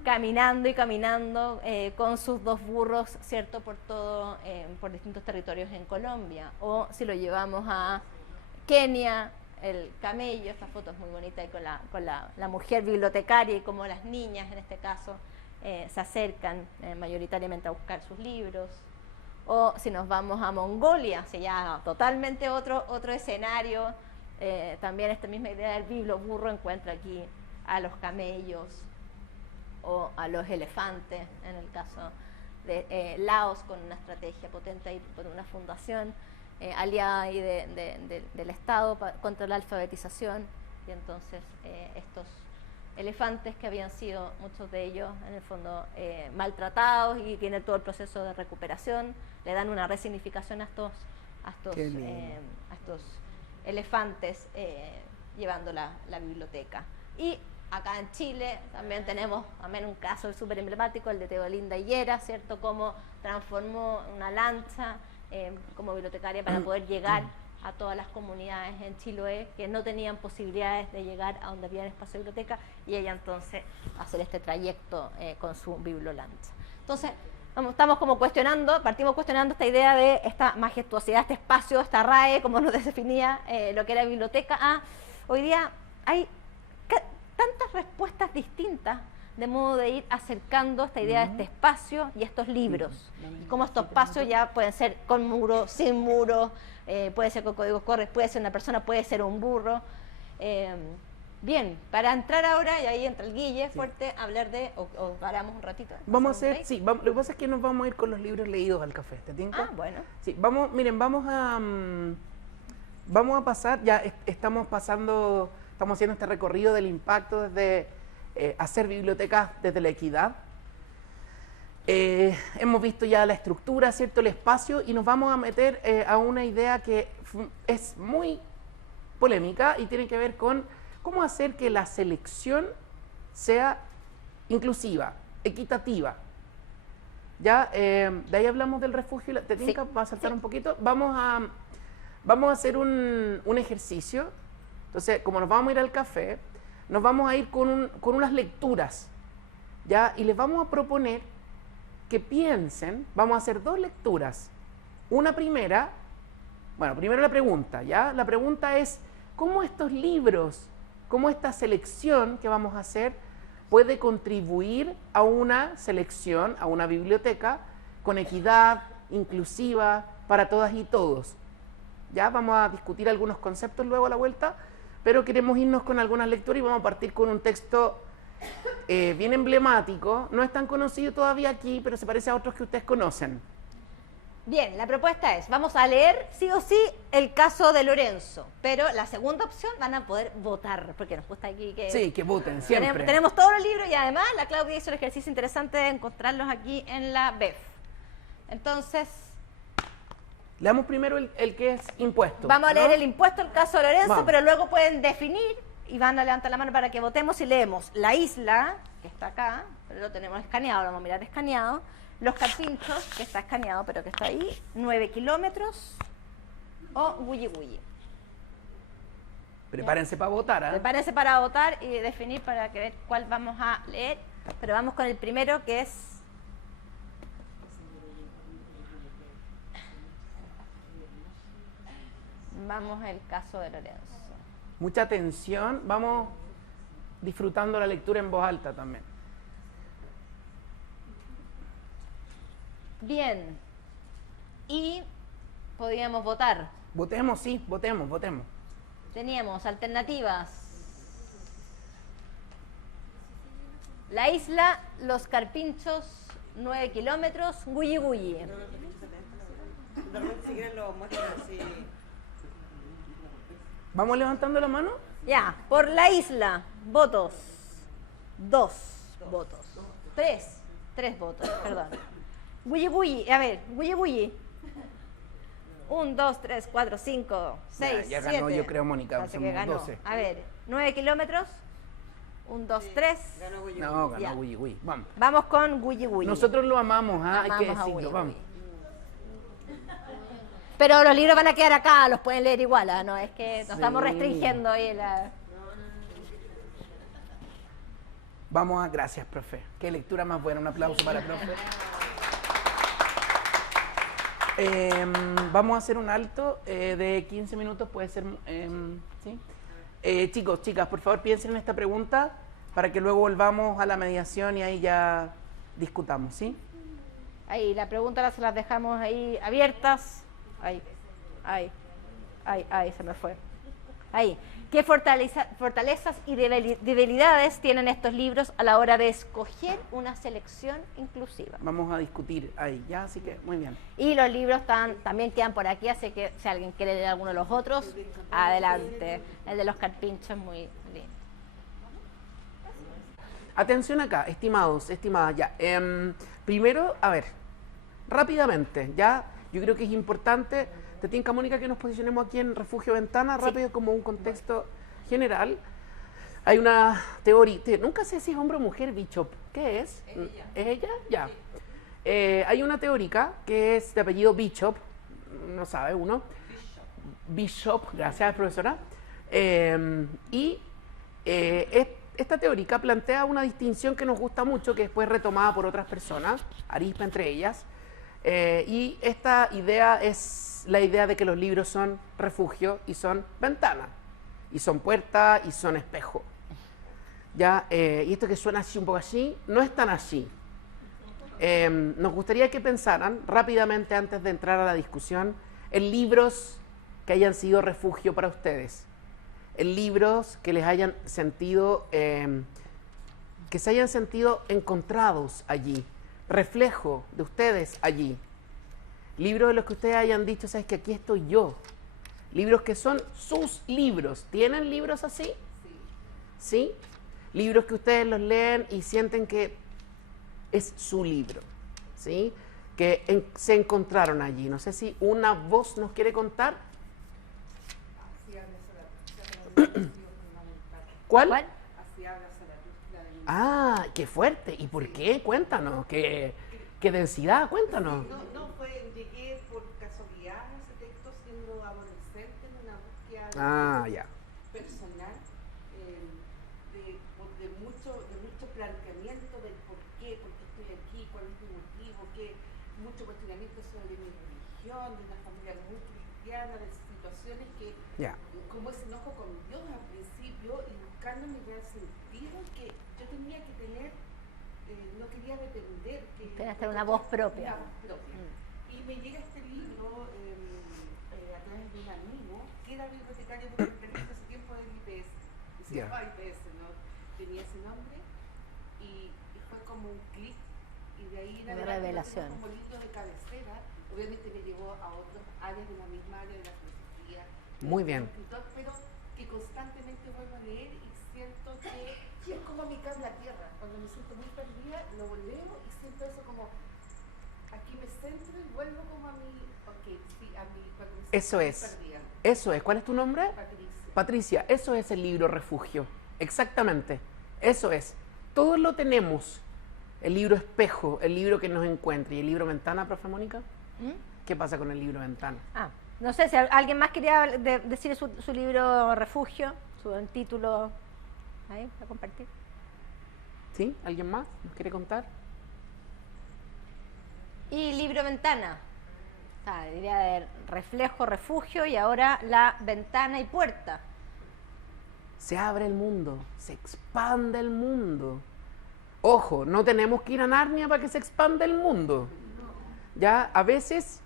caminando y caminando con sus dos burros, ¿cierto? Por distintos territorios en Colombia. O si lo llevamos a Kenia, el camello, esta foto es muy bonita, y con la mujer bibliotecaria, y como las niñas en este caso se acercan mayoritariamente a buscar sus libros. O si nos vamos a Mongolia, ya totalmente otro escenario, también esta misma idea del bibloburro encuentra aquí a los camellos o a los elefantes, en el caso de Laos, con una estrategia potente ahí por una fundación aliada ahí del Estado contra la alfabetización, y entonces estos elefantes que habían sido, muchos de ellos en el fondo maltratados, y tienen todo el proceso de recuperación, le dan una resignificación a estos elefantes, llevando la biblioteca. Y acá en Chile también tenemos también un caso súper emblemático, el de Teolinda Higuera, ¿cierto? Cómo transformó una lancha como bibliotecaria para poder llegar a todas las comunidades en Chiloé que no tenían posibilidades de llegar a donde había espacio de biblioteca, y ella entonces hacer este trayecto con su biblolancha. Entonces, partimos cuestionando esta idea de esta majestuosidad, este espacio, esta RAE, como nos definía lo que era biblioteca. Hoy día hay tantas respuestas distintas de modo de ir acercando esta idea de este espacio y estos libros. Y cómo estos espacios ya pueden ser con muro, sin muro, puede ser con códigos QR, puede ser una persona, puede ser un burro. Bien, para entrar ahora, y ahí entra el Guille, fuerte, a hablar de, o paramos un ratito. Vamos a ¿Hacemos un hacer, break? sí, lo que pasa es que nos vamos a ir con los libros leídos al café, ¿te tinca? Ah, bueno. Sí, vamos, miren, vamos a pasar, ya estamos haciendo este recorrido del impacto desde hacer bibliotecas desde la equidad. Hemos visto ya la estructura, ¿cierto? El espacio, y nos vamos a meter a una idea que es muy polémica y tiene que ver con cómo hacer que la selección sea inclusiva, equitativa. Ya, de ahí hablamos del refugio. ¿Te tinca? Sí. Va a saltar un poquito. Vamos a hacer un ejercicio. Entonces, como nos vamos a ir al café, nos vamos a ir con unas lecturas, ¿ya? Y les vamos a proponer que piensen, vamos a hacer 2 lecturas. Una primera, bueno, primero la pregunta, ¿ya? La pregunta es, ¿cómo estos libros, cómo esta selección que vamos a hacer puede contribuir a una selección, a una biblioteca con equidad, inclusiva, para todas y todos? Ya vamos a discutir algunos conceptos luego a la vuelta, pero queremos irnos con algunas lecturas y vamos a partir con un texto bien emblemático. No es tan conocido todavía aquí, pero se parece a otros que ustedes conocen. Bien, la propuesta es, vamos a leer sí o sí el caso de Lorenzo, pero la segunda opción van a poder votar, porque nos gusta aquí que... Sí, que voten siempre. Tenemos todos los libros y además la Claudia hizo el ejercicio interesante de encontrarlos aquí en la BEF. Entonces, Leamos primero el que es impuesto. vamos a ¿no? leer el impuesto, el caso de Lorenzo, Vamos. pero luego pueden definir y van a levantar la mano para que votemos y leemos La Isla, que está acá, pero lo tenemos escaneado, lo vamos a mirar escaneado. Los Carpinchos, que está escaneado, pero que está ahí. 9 kilómetros. O Gulli Gulli. Prepárense para votar, ¿ah? Prepárense para votar y definir para que ver cuál vamos a leer. Pero vamos con el primero, que es... Vamos el caso de Lorenzo. Mucha atención. Vamos disfrutando la lectura en voz alta también. Bien. Y podíamos votar. Votemos, sí, votemos. Teníamos alternativas. La Isla, Los Carpinchos, 9 kilómetros, Gulli Gulli. Si quieren lo muestran así. ¿Vamos levantando la mano? Ya, por La Isla, votos. 2 votos. 3 votos, perdón. Gulli Gulli, a ver, Gulli Gulli. 1, 2, 3, 4, 5, 6, 7. Ya ganó, yo creo, Mónica, Parece somos que ganó. 12. A ver, 9 kilómetros. 1, 2, 3. Ganó Gulli No, Gulli. Ya. ganó Gulli Gulli. Vamos. Vamos con Gulli Gulli. Nosotros lo amamos, ¿ah? Hay que Amamos a decirlo, Gulli vamos. Gulli. Pero los libros van a quedar acá, los pueden leer igual, ¿ah? No es que nos estamos Sí. restringiendo ahí la... Vamos a... Gracias, profe. Qué lectura más buena. Un aplauso para el profe. Vamos a hacer un alto de 15 minutos, puede ser... ¿sí? Chicos, chicas, por favor piensen en esta pregunta para que luego volvamos a la mediación y ahí ya discutamos, ¿sí? Ahí, la pregunta se las dejamos ahí abiertas. Ahí, se me fue. Ahí. ¿Qué fortalezas y debilidades tienen estos libros a la hora de escoger una selección inclusiva? Vamos a discutir ahí, ¿ya? Así que, muy bien. Y los libros también quedan por aquí, así que si alguien quiere leer alguno de los otros, adelante. El de Los Carpinchos es muy lindo. Atención acá, estimados, estimadas, ya. Primero, a ver, rápidamente, ya, yo creo que es importante, te tinca, Mónica, que nos posicionemos aquí en Refugio Ventana, rápido, como un contexto general. Hay una teoría, nunca sé si es hombre o mujer, Bishop, ¿qué es? ¿Es ella? Ya. Hay una teórica que es de apellido Bishop, no sabe uno. Bishop, gracias, profesora. Esta teórica plantea una distinción que nos gusta mucho, que después retomada por otras personas, Arispa entre ellas, y esta idea es la idea de que los libros son refugio y son ventana, y son puerta y son espejo. ¿Ya? Y esto que suena así un poco así, no es tan así. Nos gustaría que pensaran rápidamente antes de entrar a la discusión en libros que hayan sido refugio para ustedes. en libros que les hayan sentido, que se hayan sentido encontrados allí, reflejo de ustedes allí. Libros de los que ustedes hayan dicho, sabes que aquí estoy yo. Libros que son sus libros. ¿Tienen libros así? ¿Sí? Libros que ustedes los leen y sienten que es su libro, ¿sí? Que se encontraron allí. No sé si una voz nos quiere contar. ¿Cuál? Así habla Zaratustra de mí. Ah, qué fuerte. ¿Y por qué? Cuéntanos. ¿Qué densidad? Cuéntanos. No fue, llegué por casualidad a ese texto siendo adolescente en una búsqueda Ya. personal, de mucho planteamiento del por qué estoy aquí, cuál es mi motivo, mucho cuestionamiento sobre mi religión, de una familia muy cristiana, de situaciones que, Ya. como ese enojo con Dios al principio, y buscando mi real sentido que yo tenía que tener, no quería depender. Tenías que tener una voz propia. Una voz propia. Y me llega este libro a través de un amigo que era bibliotecario de la experiencia hace tiempo del IPS. Y se llamaba IPS, ¿no? Tenía ese nombre y fue como un clic. Y de ahí Una revelación. como libro de cabecera. Obviamente me llevó a otras áreas de la misma área de la filosofía. Muy bien. Pero que constantemente vuelvo a leer y siento que es como mi cable a tierra. Cuando me siento muy perdida, lo leo y siento eso como aquí me centro y vuelvo como a mi, cuando me siento Eso muy es. perdida. Eso es. ¿Cuál es tu nombre? Patricia. Patricia, eso es el libro refugio. Exactamente. Eso es. Todos lo tenemos. El libro espejo, el libro que nos encuentra. ¿Y el libro ventana, profe Mónica? ¿Qué pasa con el libro ventana? No sé si alguien más quería decir su libro refugio, su título ahí para compartir. ¿Sí? ¿Alguien más nos quiere contar? Y libro ventana. Diría de reflejo, refugio y ahora la ventana y puerta. Se abre el mundo, se expande el mundo. Ojo, no tenemos que ir a Narnia para que se expanda el mundo. Ya, a veces,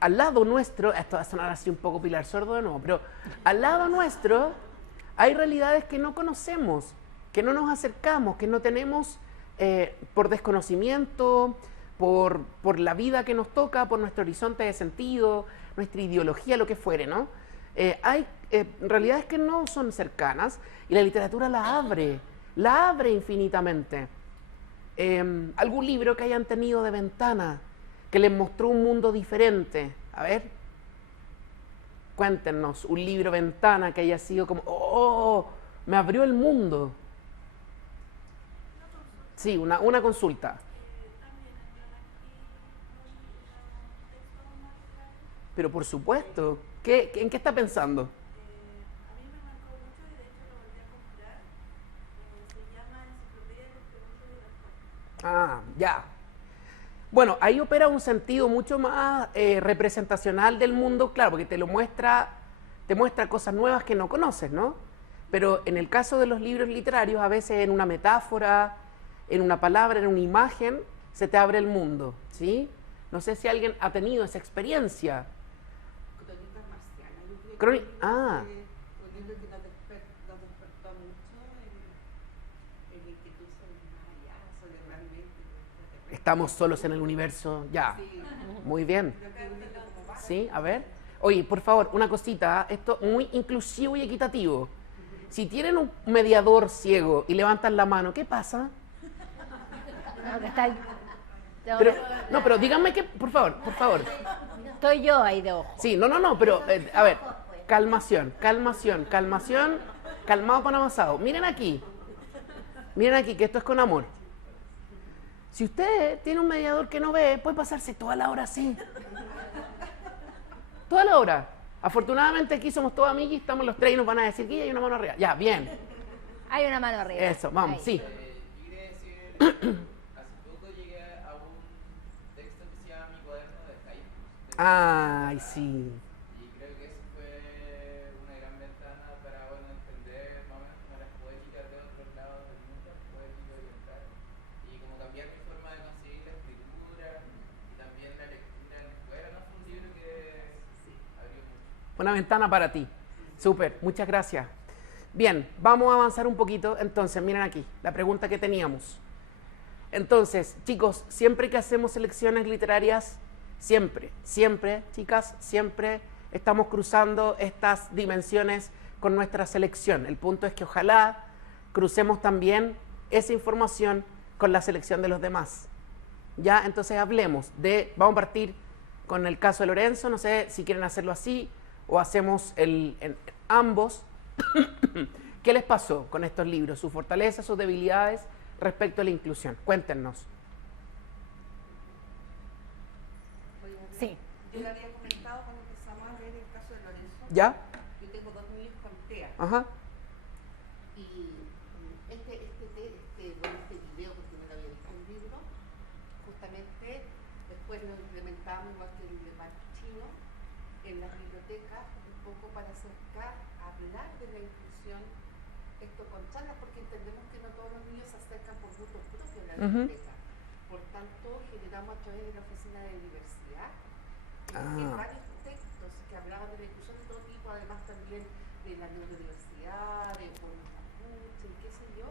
al lado nuestro, esto va a sonar así un poco Pilar Sordo de nuevo, pero al lado nuestro hay realidades que no conocemos, que no nos acercamos, que no tenemos por desconocimiento, por la vida que nos toca, por nuestro horizonte de sentido, nuestra ideología, lo que fuere, ¿no? Hay realidades que no son cercanas y la literatura la abre infinitamente. Algún libro que hayan tenido de ventana, que les mostró un mundo diferente. A ver, cuéntenos un libro ventana que haya sido como, ¡oh! Me abrió el mundo. Sí, una consulta. Pero por supuesto, ¿en qué está pensando? A mí me marcó mucho y de hecho lo volví a comprar. Se llama Enciclopedia de los Preguntas de las Cosas. Ya. Bueno, ahí opera un sentido mucho más representacional del mundo, claro, porque te muestra cosas nuevas que no conoces, ¿no? Pero en el caso de los libros literarios, a veces en una metáfora, en una palabra, en una imagen, se te abre el mundo, ¿sí? No sé si alguien ha tenido esa experiencia. Crónicas marcianas. Yo creo Croni- que ah. un libro que nos despertó mucho en inquietud sobre el más allá, sobre realmente. Estamos solos en el universo, ya. Sí, Muy bien. creo que es un libro como más. Sí, a ver. Oye, por favor, una cosita, esto muy inclusivo y equitativo. Si tienen un mediador ciego y levantan la mano, ¿qué pasa? No, que está ahí. Pero díganme que, por favor. Estoy yo ahí de ojo. Sí, no, pero, a ver, calmación, calmado pan amasado. Miren aquí, que esto es con amor. Si usted tiene un mediador que no ve, puede pasarse toda la hora así. Toda la hora. Afortunadamente aquí somos todos amigos y estamos los tres y nos van a decir que hay una mano arriba. Ya, bien. Hay una mano arriba. Eso, vamos, Ahí. sí. Yo quería decir, hace poco llegué a un texto que se llama Mi cuaderno de haikus. Ay, sí. Y creo que eso fue una gran ventana para entender más o menos como las poéticas de otros lados del mundo, poético oriental. Y como cambiar mi forma de concebir la escritura y también la lectura en fuera, ¿no? Fue un libro que abrió mucho. Una ventana para ti. Súper, muchas gracias. Bien, vamos a avanzar un poquito. Entonces, miren aquí, la pregunta que teníamos. Entonces, chicos, siempre que hacemos selecciones literarias, siempre, chicas, siempre estamos cruzando estas dimensiones con nuestra selección. El punto es que ojalá crucemos también esa información con la selección de los demás. Ya, entonces hablemos de, vamos a partir con el caso de Lorenzo, no sé si quieren hacerlo así o hacemos ambos. ¿Qué les pasó con estos libros? Sus fortalezas, sus debilidades respecto a la inclusión. Cuéntenos. Sí. Yo le había comentado cuando empezamos a ver el caso de Lorenzo. ¿Ya? Yo tengo 2 niños con TEA. Ajá. Y este video, porque me lo había visto en libro, justamente después lo implementamos igual que el chino en las bibliotecas, un poco para acercar, hablar de la inclusión, esto con charlas, porque entendemos que no todos los niños se acercan por gusto propio a la biblioteca. Por tanto, generamos a través de la oficina de diversidad varios textos que hablaban de la inclusión de todo tipo, además también de la neurodiversidad, de pueblos mapuche, y qué sé yo,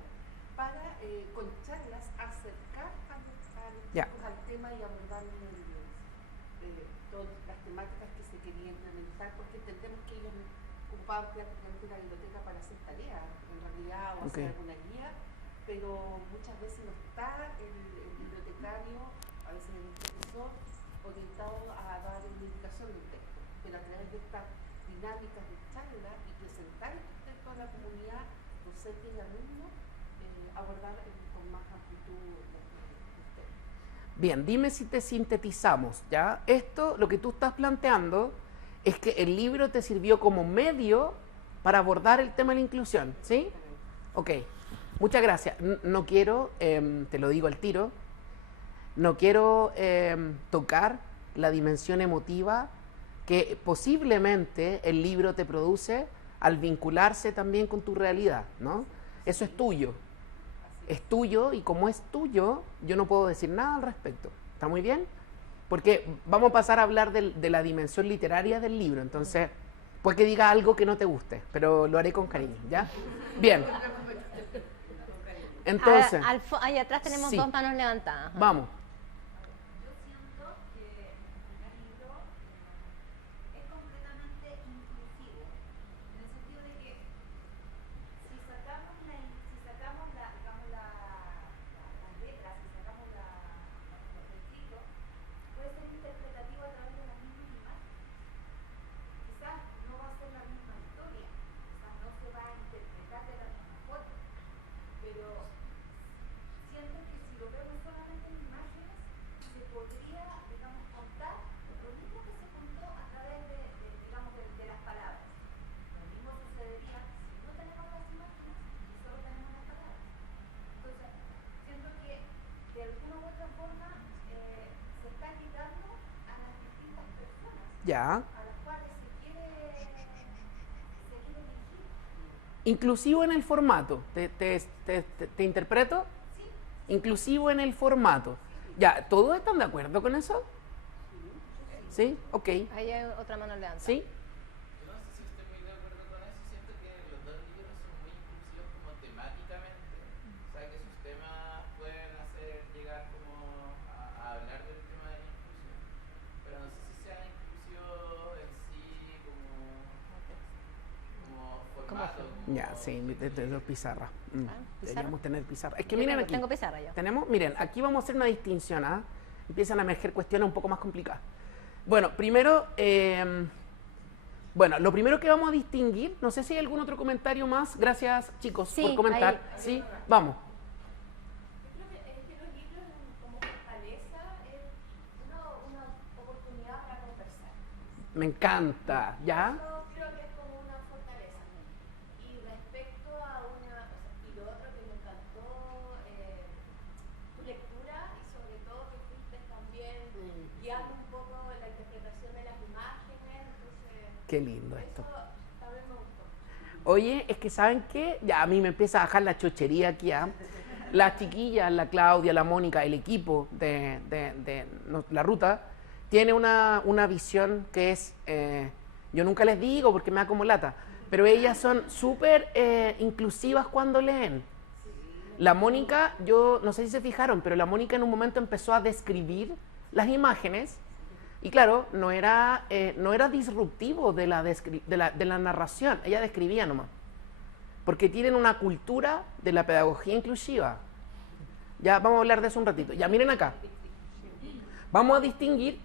para con charlas acercar a los chicos al tema y abordar todas las temáticas que se querían implementar, porque entendemos que ellos ocupaban prácticamente la biblioteca para hacer tareas, en realidad, o hacer alguna guía, pero muchas veces no está el bibliotecario, a veces el profesor, orientado a dar una indicación del texto, pero a través de estas dinámicas de charla y presentar estos textos a la comunidad, docentes y alumnos, abordar con más amplitud los temas. Bien, dime si te sintetizamos, ¿ya? Esto, lo que tú estás planteando, es que el libro te sirvió como medio para abordar el tema de la inclusión, ¿sí? Ok, muchas gracias. No quiero, te lo digo al tiro, no quiero tocar la dimensión emotiva que posiblemente el libro te produce al vincularse también con tu realidad, ¿no? Eso es tuyo. Es tuyo y como es tuyo, yo no puedo decir nada al respecto. ¿Está muy bien? Porque vamos a pasar a hablar de la dimensión literaria del libro. Entonces, puede que diga algo que no te guste, pero lo haré con cariño, ¿ya? Bien. Entonces... Ahí atrás tenemos sí. 2 manos levantadas. Vamos. Yo siento que el primer libro es completamente inclusivo, en el sentido de que si sacamos las letras, si sacamos los escritos, puede ser interpretativo a través de las mismas imágenes. Quizás no va a ser la misma historia, quizás no se va a interpretar de la misma forma, pero siento que si lo vemos solamente en imágenes, se podría, digamos, contar lo mismo que se contó a través de las palabras. Lo mismo sucedería si no tenemos las imágenes y solo tenemos las palabras. Entonces, siento que de alguna u otra forma se está quitando a las distintas personas Ya. a las cuales se quiere dirigir. Inclusivo en el formato. ¿Te interpreto? Inclusivo en el formato. Ya, ¿todos están de acuerdo con eso? ¿Sí? Ok. Ahí hay otra mano levantada. ¿Sí? Yo no sé si estoy muy de acuerdo con eso, siento que los 2 libros son muy inclusivos como temáticamente, o sea que sus temas pueden hacer llegar como a hablar del tema de la inclusión, pero no sé si sean inclusivos en sí como formato. Ya, sí, de pizarra. ¿Pizarra? Deberíamos tener pizarra. Es que Yo miren aquí. tengo pizarra yo. Tenemos, miren, aquí vamos a hacer una distinción, ¿ah? Empiezan a emerger cuestiones un poco más complicadas. Bueno, primero, lo primero que vamos a distinguir, no sé si hay algún otro comentario más. Gracias, chicos, Sí, por comentar. ahí. Sí, vamos. Yo creo que los libros como fortaleza es una oportunidad para conversar. Me encanta, ¿ya? Yo creo que es como una fortaleza. Y respecto a y lo otro que me encantó, tu lectura y sobre todo que fuiste también guiando un poco la interpretación de las imágenes. Entonces, Qué lindo esto. eso también me gustó. Oye, es que ¿saben qué? Ya a mí me empieza a bajar la chochería aquí, ¿ah? Las chiquillas, la Claudia, la Mónica, el equipo de La Ruta, tiene una visión que es, yo nunca les digo porque me da como lata, pero ellas son súper inclusivas cuando leen. La Mónica, yo no sé si se fijaron, pero la Mónica en un momento empezó a describir las imágenes y claro, no era disruptivo de la narración, ella describía nomás, porque tienen una cultura de la pedagogía inclusiva. Ya vamos a hablar de eso un ratito. Ya miren acá, vamos a distinguir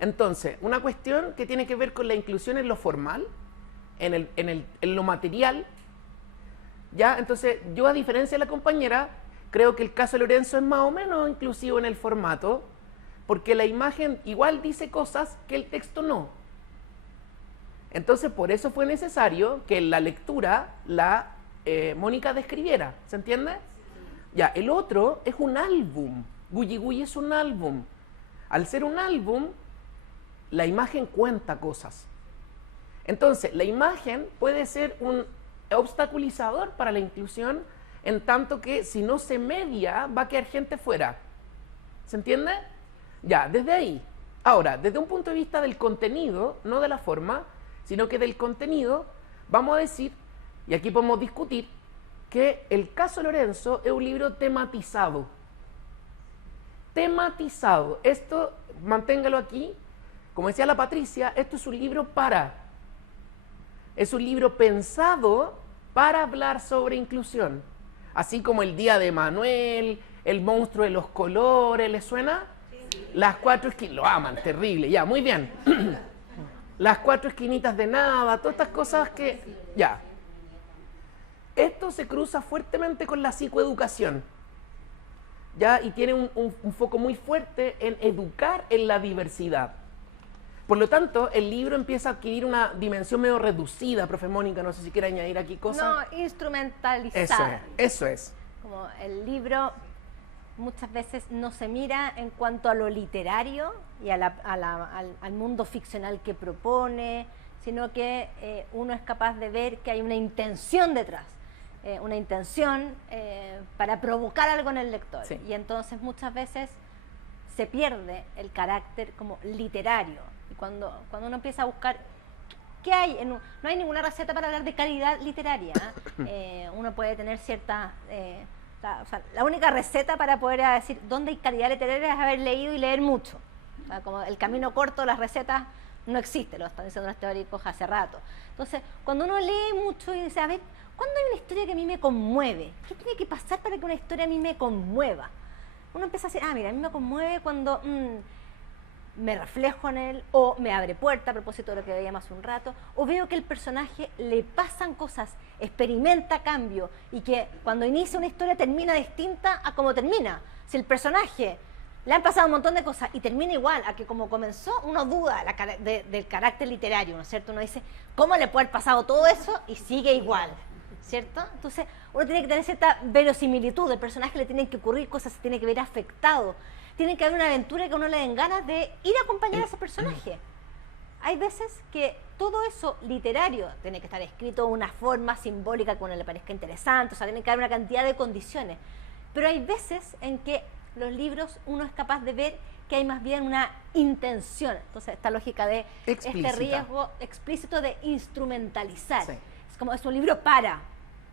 entonces una cuestión que tiene que ver con la inclusión en lo formal, en lo material. Ya, entonces yo, a diferencia de la compañera, creo que el caso Lorenzo es más o menos inclusivo en el formato, porque la imagen igual dice cosas que el texto no. Entonces por eso fue necesario que en la lectura la Mónica describiera, ¿se entiende? Ya, el otro es un álbum. Gulli Gulli es un álbum. Al ser un álbum, la imagen cuenta cosas. Entonces, la imagen puede ser un obstaculizador para la inclusión, en tanto que si no se media, va a quedar gente fuera. ¿Se entiende? Ya, desde ahí. Ahora, desde un punto de vista del contenido, no de la forma, sino que del contenido, vamos a decir, y aquí podemos discutir, que el caso Lorenzo es un libro tematizado. Tematizado. Esto, manténgalo aquí. Como decía la Patricia, esto es un libro es un libro pensado para hablar sobre inclusión. Así como el Día de Manuel, el monstruo de los colores, ¿les suena? Sí. Las cuatro esquinitas, lo aman, terrible, ya, muy bien. Las cuatro esquinitas de nada, todas estas cosas que, ya. Esto se cruza fuertemente con la psicoeducación, ya, y tiene un foco muy fuerte en educar en la diversidad. Por lo tanto, el libro empieza a adquirir una dimensión medio reducida, profe Mónica, no sé si quiere añadir aquí cosas. No, instrumentalizada. Eso es. Como el libro muchas veces no se mira en cuanto a lo literario y al mundo ficcional que propone, sino que uno es capaz de ver que hay una intención detrás, una intención para provocar algo en el lector. Sí. Y entonces muchas veces se pierde el carácter como literario. Y cuando uno empieza a buscar qué hay, no hay ninguna receta para hablar de calidad literaria. Uno puede tener cierta... o sea, la única receta para poder decir dónde hay calidad literaria es haber leído y leer mucho. O sea, como el camino corto, las recetas no existe, lo están diciendo los teóricos hace rato. Entonces, cuando uno lee mucho y dice, a ver, ¿cuándo hay una historia que a mí me conmueve? ¿Qué tiene que pasar para que una historia a mí me conmueva? Uno empieza a decir, mira, a mí me conmueve cuando me reflejo en él, o me abre puerta, a propósito de lo que veíamos hace un rato, o veo que el personaje le pasan cosas, experimenta cambio, y que cuando inicia una historia termina distinta a como termina. Si el personaje le han pasado un montón de cosas y termina igual a que como comenzó, uno duda del carácter literario, ¿no es cierto? Uno dice, ¿cómo le puede haber pasado todo eso y sigue igual? ¿Cierto? Entonces, uno tiene que tener cierta verosimilitud, el personaje le tienen que ocurrir cosas, se tiene que ver afectado, tiene que haber una aventura que a uno le den ganas de ir a acompañar a ese personaje. Hay veces que todo eso literario tiene que estar escrito de una forma simbólica que a uno le parezca interesante, o sea, tiene que haber una cantidad de condiciones, pero hay veces en que los libros uno es capaz de ver que hay más bien una intención, entonces esta lógica de Explícita. este riesgo explícito de instrumentalizar, Sí. es como es un libro para,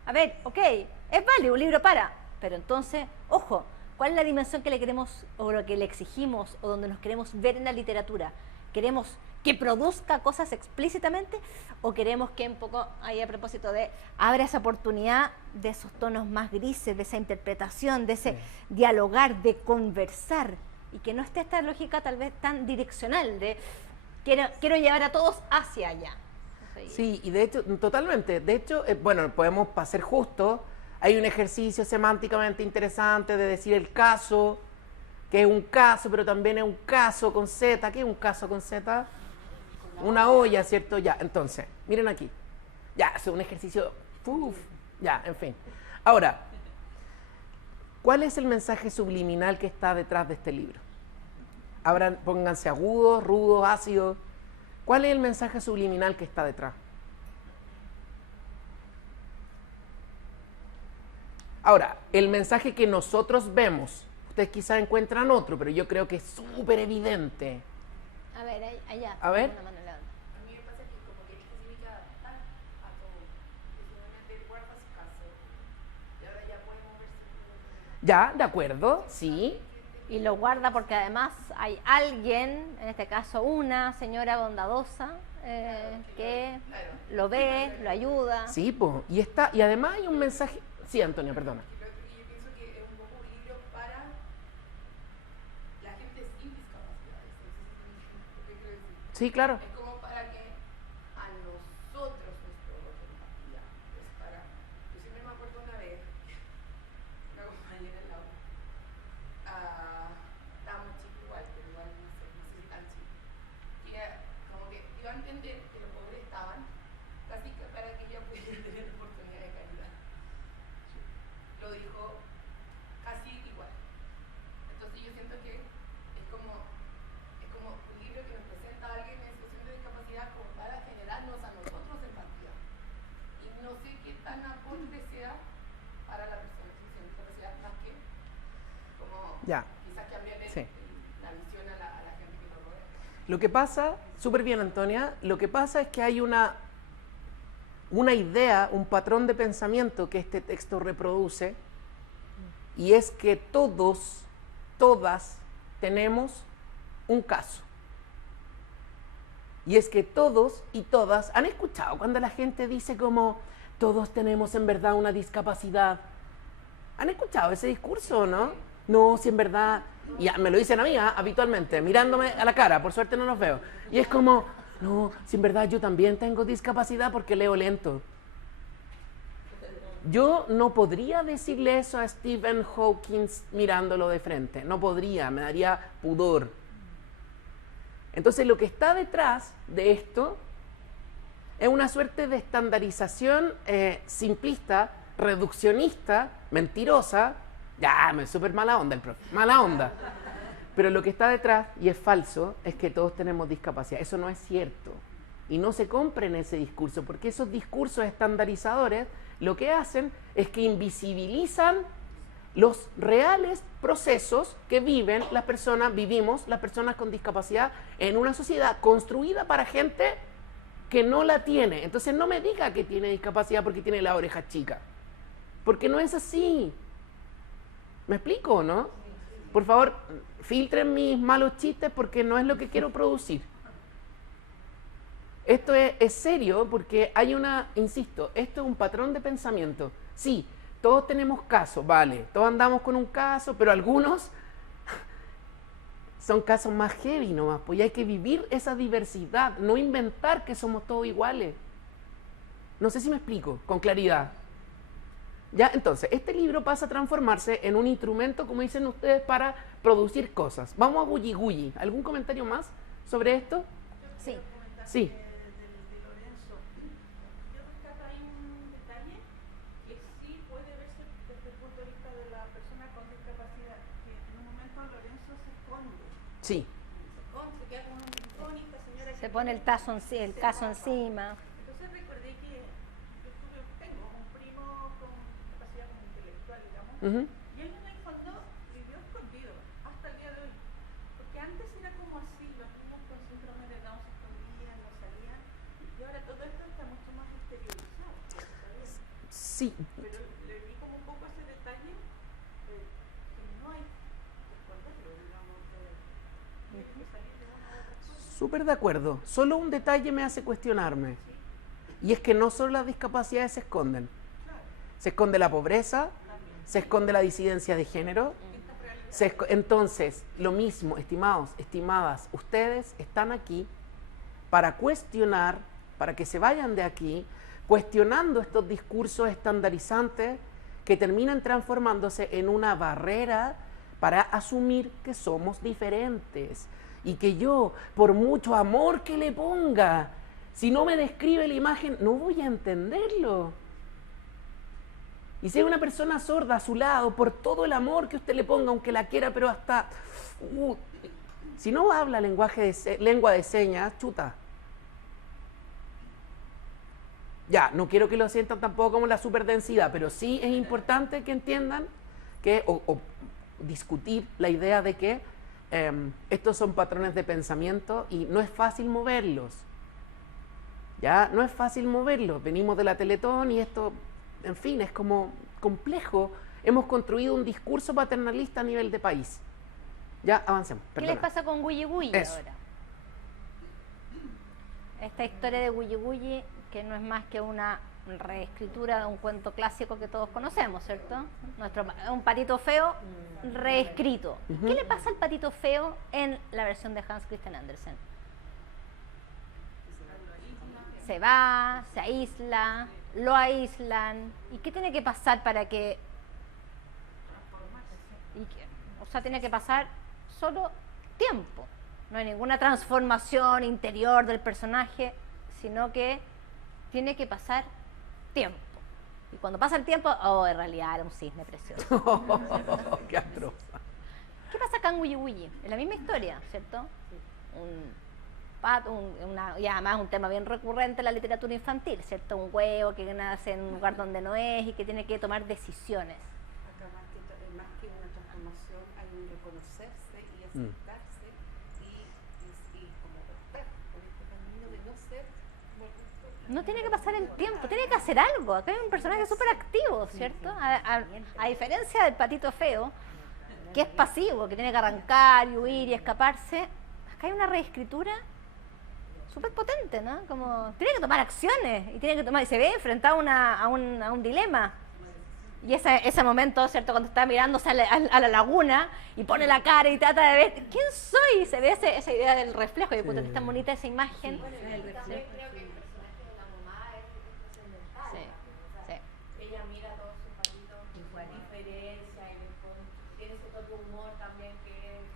a ver, ok, es válido un libro para, pero entonces, ojo, ¿cuál es la dimensión que le queremos o lo que le exigimos o donde nos queremos ver en la literatura? ¿Queremos que produzca cosas explícitamente o queremos que un poco, ahí a propósito de, abra esa oportunidad de esos tonos más grises, de esa interpretación, de ese dialogar, de conversar, y que no esté esta lógica tal vez tan direccional de quiero llevar a todos hacia allá? Sí, y de hecho, totalmente. De hecho, bueno, podemos, para ser justos, hay un ejercicio semánticamente interesante de decir el caso, que es un caso, pero también es un caso con Z. ¿Qué es un caso con Z? Una olla, ¿cierto? Ya, entonces, miren aquí. Ya, es un ejercicio, ya, en fin. Ahora, ¿cuál es el mensaje subliminal que está detrás de este libro? Pónganse agudos, rudos, ácidos. ¿Cuál es el mensaje subliminal que está detrás? Ahora, el mensaje que nosotros vemos, ustedes quizás encuentran otro, pero yo creo que es súper evidente. A ver, allá. A ver. Una mano en la otra. A mí me pasa que como que esto se ubica a todo. Ya, de acuerdo, sí. Y lo guarda porque además hay alguien, en este caso una señora bondadosa, que lo ve, lo ayuda. Sí, pues. Y además hay un mensaje. Sí, Antonia, perdona. Yo pienso que es un poco un libro para la gente sin discapacidades. ¿Qué quiero decir? Sí, claro. Es como para que a nosotros nos provoque empatía. Es para. Yo siempre me acuerdo una vez, una compañera en la U, estábamos chicos igual, pero igual no sé si tan chicos, que como que iba a entender que los pobres estaban casi que para que ella pudiera tener oportunidad de caridad. Lo dijo casi igual. Entonces yo siento que es como un libro que nos presenta a alguien en situación de discapacidad como para generarnos a nosotros empatía. Y no sé qué tan aporte sea para la persona en situación de discapacidad, más que como Ya. quizás cambiarle Sí. la visión a la gente que lo rodea. Lo que pasa, súper bien, Antonia, lo que pasa es que hay una idea, un patrón de pensamiento que este texto reproduce, y es que todos, todas, tenemos un caso. Y es que todos y todas han escuchado cuando la gente dice como todos tenemos en verdad una discapacidad. ¿Han escuchado ese discurso, no? No, si en verdad, y me lo dicen a mí habitualmente, mirándome a la cara, por suerte no los veo. Y es como, no, si en verdad yo también tengo discapacidad porque leo lento. Yo no podría decirle eso a Stephen Hawking mirándolo de frente, no podría, me daría pudor. Entonces lo que está detrás de esto es una suerte de estandarización simplista, reduccionista, mentirosa. Ya, me súper mala onda el profe, mala onda. Pero lo que está detrás, y es falso, es que todos tenemos discapacidad. Eso no es cierto. Y no se compren ese discurso, porque esos discursos estandarizadores lo que hacen es que invisibilizan los reales procesos que vivimos las personas con discapacidad en una sociedad construida para gente que no la tiene. Entonces no me diga que tiene discapacidad porque tiene la oreja chica, porque no es así. ¿Me explico o no? Por favor, filtren mis malos chistes porque no es lo que quiero producir. Esto es serio porque hay insisto, esto es un patrón de pensamiento. Sí, todos tenemos casos, vale, todos andamos con un caso, pero algunos son casos más heavy nomás, pues hay que vivir esa diversidad, no inventar que somos todos iguales. No sé si me explico con claridad. Ya, entonces, este libro pasa a transformarse en un instrumento, como dicen ustedes, para producir cosas. Vamos a Gulli Gulli. ¿Algún comentario más sobre esto? Sí. Sí. De Lorenzo. Yo rescato ahí un detalle que sí puede verse desde el punto de vista de la persona con discapacidad, que en un momento Lorenzo se esconde. Sí. Se esconde, se queda como un rincón y esta señora Se pone el caso encima. Entonces recordé que yo tengo un primo con capacidad como intelectual, digamos, Ujú. y él en el fondo vivió escondido hasta el día de hoy. Porque antes era como así, los niños con síndrome de Down se escondían, no salían, y ahora todo esto está mucho más exteriorizado. ¿Sabes? Sí. Pero le di como un poco ese detalle que no hay que esconderlo, digamos, tiene que salir de una u otra cosa. Súper de acuerdo. Solo un detalle me hace cuestionarme. Y es que no solo las discapacidades se esconden. Se esconde la pobreza, se esconde la disidencia de género. Entonces, lo mismo, estimados, estimadas, ustedes están aquí para cuestionar, para que se vayan de aquí, cuestionando estos discursos estandarizantes que terminan transformándose en una barrera para asumir que somos diferentes y que yo, por mucho amor que le ponga, si no me describe la imagen, no voy a entenderlo. Y si hay una persona sorda a su lado, por todo el amor que usted le ponga, aunque la quiera, pero hasta... si no habla lengua de señas, chuta. Ya, no quiero que lo sientan tampoco como la superdensidad, pero sí es importante que entiendan que, o discutir la idea de que estos son patrones de pensamiento y no es fácil moverlos. Ya, no es fácil moverlos. Venimos de la Teletón y esto, en fin, es como complejo hemos construido un discurso paternalista a nivel de país. Ya, avancemos. ¿Qué les Perdona. pasa con Guyi Guyi Eso. ahora? Esta historia de Guyi Guyi, que no es más que una reescritura de un cuento clásico que todos conocemos, ¿cierto? Un patito feo reescrito. ¿Qué le pasa al patito feo en la versión de Hans Christian Andersen? Se va, se aísla, lo aíslan. ¿Y qué tiene que pasar para que... O sea, tiene que pasar solo tiempo. No hay ninguna transformación interior del personaje, sino que tiene que pasar tiempo. Y cuando pasa el tiempo, oh, en realidad era un cisne precioso. ¡Qué atroz! ¿Qué pasa acá en Guyi Guyi? Es la misma historia, ¿cierto? Y además un tema bien recurrente en la literatura infantil, ¿cierto? Un huevo que nace en un lugar donde no es y que tiene que tomar decisiones. Acá más que una transformación hay un reconocerse y aceptarse y como optar por este camino de no ser como el resto. No tiene que pasar el tiempo, tiene que hacer algo. Acá hay un personaje súper activo, ¿cierto? A diferencia del patito feo, que es pasivo, que tiene que arrancar y huir y escaparse, acá hay una reescritura súper potente, ¿no? Como tiene que tomar acciones y tiene que tomar, y se ve enfrentado a un dilema. Y ese momento, ¿cierto? Cuando está mirándose a la laguna y pone la cara y trata de ver quién soy, y se ve esa idea del reflejo. Y puta, que es tan bonita esa imagen. Bueno, y también creo que el personaje de la mamá es trascendental. Sí, O sea, sí. ella mira a todos sus patitos con su diferencia y tiene ese toque de humor también que es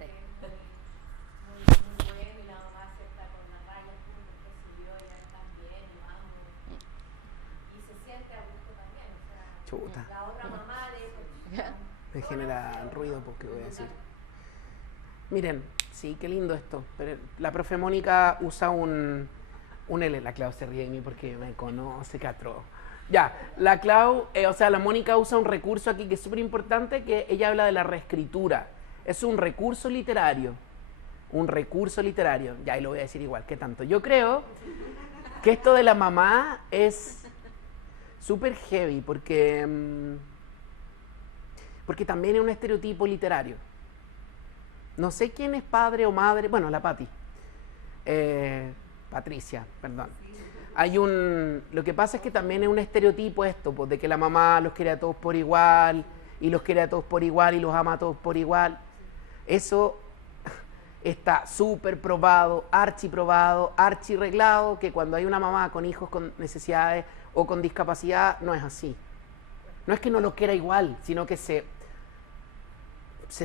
muy bueno, y la mamá acepta con la raya que siguió y él también, y vamos. Y se siente a gusto también. O sea, Chuta. la otra mamá de Me genera ruido porque voy a decir. Miren, sí, qué lindo esto. Pero la profe Mónica usa un L. La Clau se ríe de mí porque me conoce, qué atroz. Ya, la Clau, o sea, la Mónica usa un recurso aquí que es súper importante, que ella habla de la reescritura. Es un recurso literario. Un recurso literario. Ya, y lo voy a decir igual, ¿qué tanto? Yo creo que esto de la mamá es súper heavy porque también es un estereotipo literario. No sé quién es padre o madre, bueno, la Pati. Patricia, perdón. Lo que pasa es que también es un estereotipo esto, pues, de que la mamá los quiere a todos por igual, y los quiere a todos por igual, y los ama a todos por igual. Eso está súper probado, archiprobado, archirreglado, que cuando hay una mamá con hijos con necesidades o con discapacidad, no es así. No es que no lo quiera igual, sino que se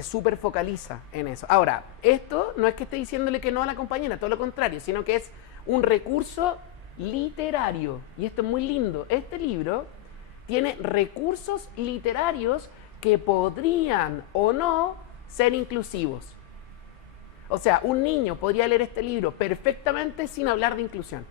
súper focaliza en eso. Ahora, esto no es que esté diciéndole que no a la compañera, todo lo contrario, sino que es un recurso literario. Y esto es muy lindo. Este libro tiene recursos literarios que podrían o no ser inclusivos. O sea, un niño podría leer este libro perfectamente sin hablar de inclusión.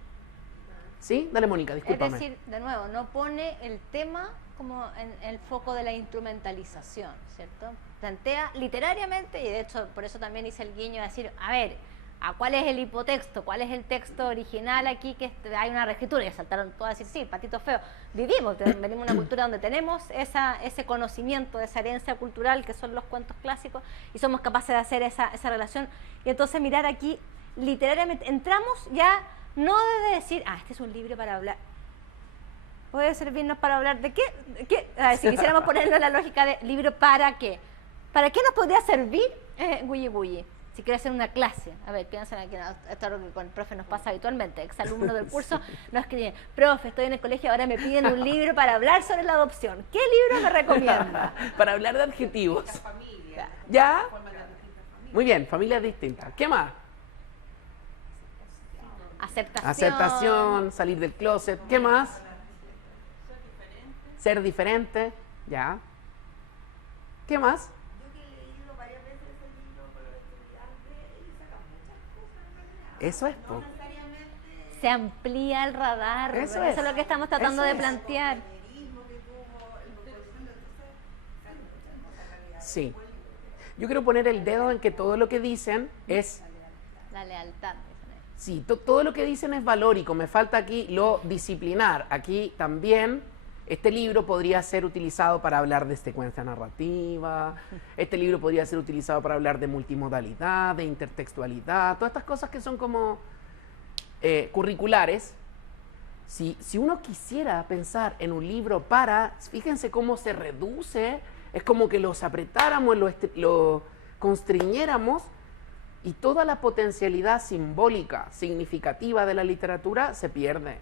¿Sí? Dale, Mónica, discúlpame. Es decir, de nuevo, no pone el tema como en el foco de la instrumentalización, ¿cierto? Plantea literariamente, y de hecho por eso también hice el guiño de decir, a ver, ¿a cuál es el hipotexto? ¿Cuál es el texto original aquí que hay una reescritura? Y saltaron todas a decir, sí, patito feo. Venimos de una cultura donde tenemos ese conocimiento, esa herencia cultural que son los cuentos clásicos, y somos capaces de hacer esa relación. Y entonces mirar aquí, literariamente, entramos ya no de decir, este es un libro para hablar. ¿Puede servirnos para hablar de qué? A ver, si quisiéramos ponerlo en la lógica de libro para qué. ¿Para qué nos podría servir Guyi Guyi? Si quiero hacer una clase, a ver, piensen aquí, esto es lo que con el profe nos pasa habitualmente, exalumnos del curso nos escriben, profe, estoy en el colegio, ahora me piden un libro para hablar sobre la adopción. ¿Qué libro me recomienda? Para hablar de adjetivos. La familia. ¿Ya? Forman las distintas familias. Muy bien, familias distintas. ¿Qué más? Aceptación, salir del closet. ¿Qué más? Ser diferente. Ya. ¿Qué más? Yo que he leído varias veces ese libro con los estudiantes, ellos sacan muchas cosas en realidad. Eso es, No po. necesariamente Se amplía el radar, Eso es es. lo que estamos tratando Eso de es. plantear. el compañerismo que tuvo, el vocabulario, entonces salen muchas cosas en realidad. Sí. Yo quiero poner el dedo en que todo lo que dicen es... La lealtad. dicen ellos. Sí, todo lo que dicen es valórico. Me falta aquí lo disciplinar. Aquí también Este libro podría ser utilizado para hablar de secuencia narrativa, este libro podría ser utilizado para hablar de multimodalidad, de intertextualidad, todas estas cosas que son como curriculares. Si uno quisiera pensar en un libro para, fíjense cómo se reduce, es como que los apretáramos, lo constriñéramos y toda la potencialidad simbólica, significativa de la literatura se pierde.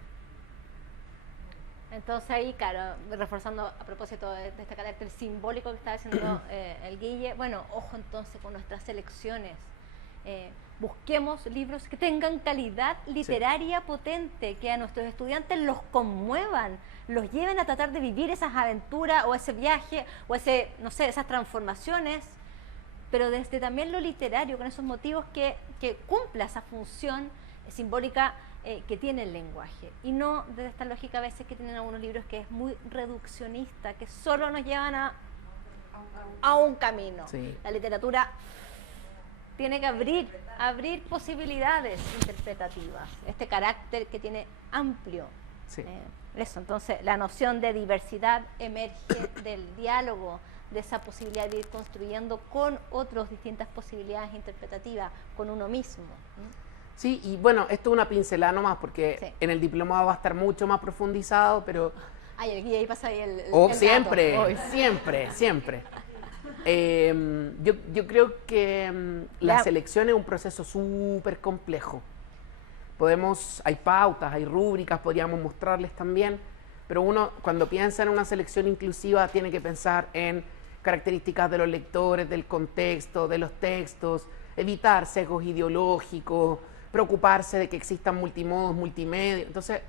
Entonces ahí, claro, reforzando a propósito de este carácter simbólico que está diciendo el Guille, bueno, ojo entonces con nuestras selecciones. Busquemos libros que tengan calidad literaria potente, que a nuestros estudiantes los conmuevan, los lleven a tratar de vivir esas aventuras o ese viaje o ese, no sé, esas transformaciones, pero desde también lo literario, con esos motivos que cumpla esa función simbólica que tiene el lenguaje, y no desde esta lógica a veces que tienen algunos libros que es muy reduccionista, que solo nos llevan a un camino. Sí. La literatura tiene que abrir posibilidades interpretativas, este carácter que tiene amplio. Sí. Eso, entonces la noción de diversidad emerge del diálogo, de esa posibilidad de ir construyendo con otros distintas posibilidades interpretativas, con uno mismo. Sí, y bueno, esto es una pincelada nomás, porque Sí. en el diplomado va a estar mucho más profundizado, pero... Ay, el Guille ahí pasa ahí el siempre, dato. Uy. siempre. Yo creo que la Ya. selección es un proceso súper complejo. Hay pautas, hay rúbricas, podríamos mostrarles también, pero uno cuando piensa en una selección inclusiva tiene que pensar en características de los lectores, del contexto, de los textos, evitar sesgos ideológicos, preocuparse de que existan multimodos, multimedia. Entonces,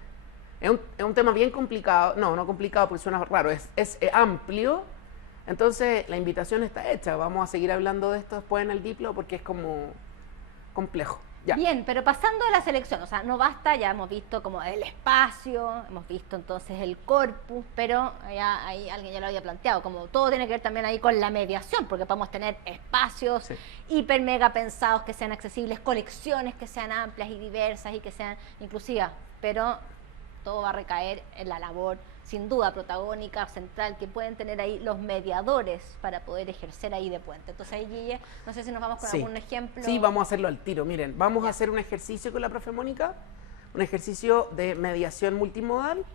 es un tema bien complicado, no complicado porque suena raro, es amplio. Entonces, la invitación está hecha. Vamos a seguir hablando de esto después en el diplo porque es como complejo. Ya. Bien, pero pasando a la selección, o sea, no basta, ya hemos visto como el espacio, hemos visto entonces el corpus, pero ya ahí alguien ya lo había planteado, como todo tiene que ver también ahí con la mediación, porque podemos tener espacios Sí. hiper mega pensados que sean accesibles, colecciones que sean amplias y diversas y que sean inclusivas, pero todo va a recaer en la labor sin duda protagónica, central, que pueden tener ahí los mediadores para poder ejercer ahí de puente. Entonces ahí, Guille, no sé si nos vamos con Sí. algún ejemplo. Sí, vamos a hacerlo al tiro. Miren, vamos Ya. a hacer un ejercicio con la profe Mónica, un ejercicio de mediación multimodal.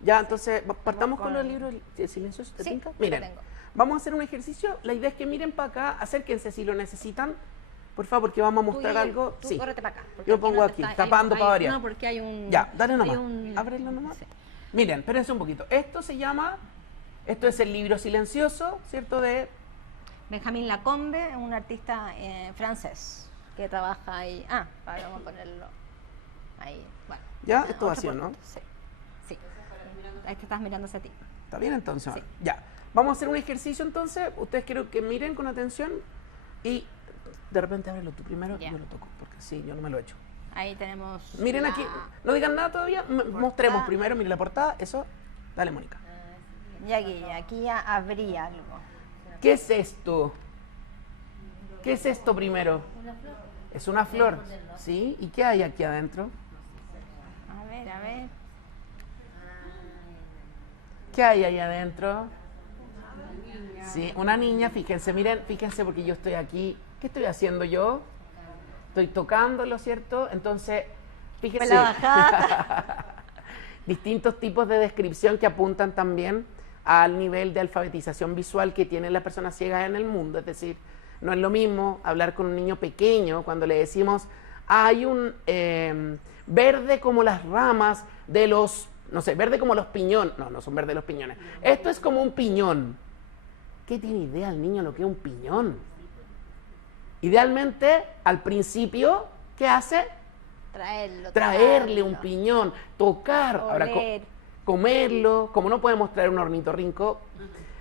Ya, entonces, partamos con los libros silenciosos. ¿Te Sí, tinca? lo Miren, tengo. vamos a hacer un ejercicio. La idea es que miren para acá, acérquense si lo necesitan, por favor, porque vamos a mostrar Tú, algo. Tú Sí. córrete para acá. porque Yo pongo no aquí, está- tapando hay- para variar. No, porque hay un... Ya, dale hay nomás. un- Ábrelo nomás. Sí. Miren, espérense un poquito. Esto es el libro silencioso, ¿cierto? De Benjamin Lacombe, un artista francés que trabaja ahí. Vamos a ponerlo ahí. Bueno, ¿Ya? otro Esto vacío, ¿no? punto. Sí. Sí. Es que estás mirando hacia ti. ¿Está bien entonces? Sí. Ya. Vamos a hacer un ejercicio entonces. Ustedes quiero que miren con atención y de repente ábrelo tú primero y Ya. yo lo toco, porque sí, yo no me lo he hecho. Ahí tenemos. Miren la- aquí, no digan nada todavía, mostremos primero, miren la portada, eso. Dale, Mónica. Ya, Guille, aquí ya habría algo. ¿Qué es esto? ¿Qué es esto primero? Es una flor, ¿sí? ¿Y qué hay aquí adentro? A ver. ¿Qué hay ahí adentro? Sí, una niña, fíjense, miren, fíjense porque yo estoy aquí. ¿Qué estoy haciendo yo? Estoy tocándolo, ¿cierto? Entonces, fíjense. Pelada jata. Distintos tipos de descripción que apuntan también al nivel de alfabetización visual que tienen las personas ciegas en el mundo. Es decir, no es lo mismo hablar con un niño pequeño cuando le decimos hay un verde como las ramas de los, no sé, verde como los piñones. No son verdes los piñones. Esto es como un piñón. ¿Qué tiene idea el niño lo que es un piñón? Idealmente, al principio, ¿qué hace? Traerle un piñón, tocar, ahora Oler. comerlo. Como no podemos traer un ornitorrinco,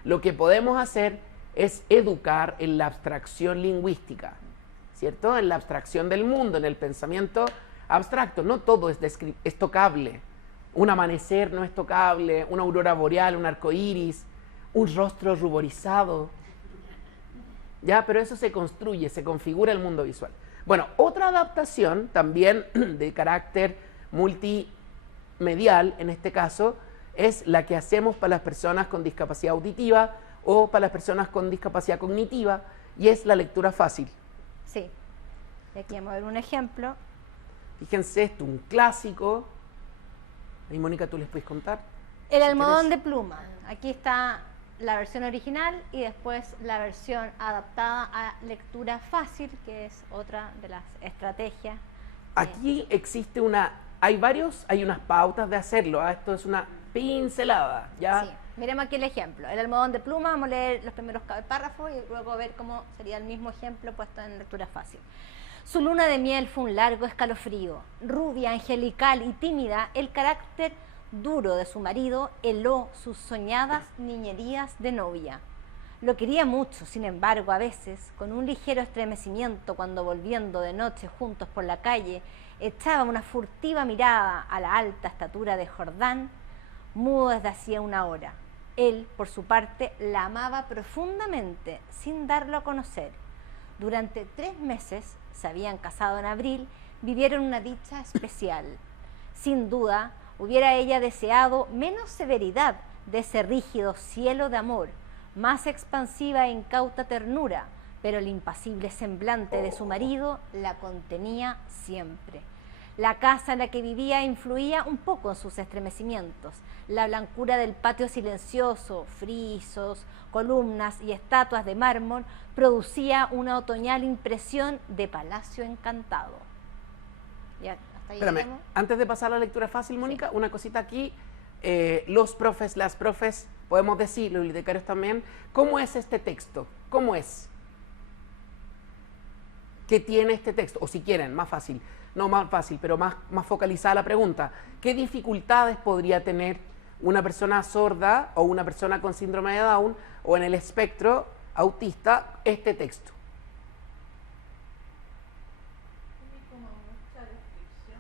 lo que podemos hacer es educar en la abstracción lingüística, ¿cierto? En la abstracción del mundo, en el pensamiento abstracto. No todo es tocable. Un amanecer no es tocable, una aurora boreal, un arco iris, un rostro ruborizado. ¿Ya? Pero eso se construye, se configura el mundo visual. Bueno, otra adaptación también de carácter multimedial, en este caso, es la que hacemos para las personas con discapacidad auditiva o para las personas con discapacidad cognitiva, y es la lectura fácil. Sí. Y aquí vamos a ver un ejemplo. Fíjense, esto es un clásico. Ahí, Mónica, ¿tú les puedes contar? El Si almohadón de quieres. pluma. Aquí está la versión original y después la versión adaptada a lectura fácil, que es otra de las estrategias. Aquí existe hay unas pautas de hacerlo, ¿ah? Esto es una pincelada, ¿ya? Sí. Miremos aquí el ejemplo. El almohadón de pluma, vamos a leer los primeros párrafos y luego ver cómo sería el mismo ejemplo puesto en lectura fácil. Su luna de miel fue un largo escalofrío. Rubia, angelical y tímida, el carácter duro de su marido heló sus soñadas niñerías de novia. Lo quería mucho, sin embargo, a veces, con un ligero estremecimiento cuando volviendo de noche juntos por la calle, echaba una furtiva mirada a la alta estatura de Jordán, mudo desde hacía una hora. Él, por su parte, la amaba profundamente, sin darlo a conocer. Durante 3 meses, se habían casado en abril, vivieron una dicha especial. Sin duda, hubiera ella deseado menos severidad de ese rígido cielo de amor, más expansiva e incauta ternura, pero el impasible semblante de su marido la contenía siempre. La casa en la que vivía influía un poco en sus estremecimientos. La blancura del patio silencioso, frisos, columnas y estatuas de mármol producía una otoñal impresión de palacio encantado. Ya, hasta ahí Espérame, llegamos. antes de pasar a la lectura fácil, Mónica, una cosita aquí. Los profes, las profes, podemos decir, los bibliotecarios también, ¿cómo es este texto? ¿Cómo es? ¿Qué tiene este texto? O si quieren, más fácil, no más fácil, pero más focalizada la pregunta. ¿Qué dificultades podría tener una persona sorda o una persona con síndrome de Down o en el espectro autista este texto?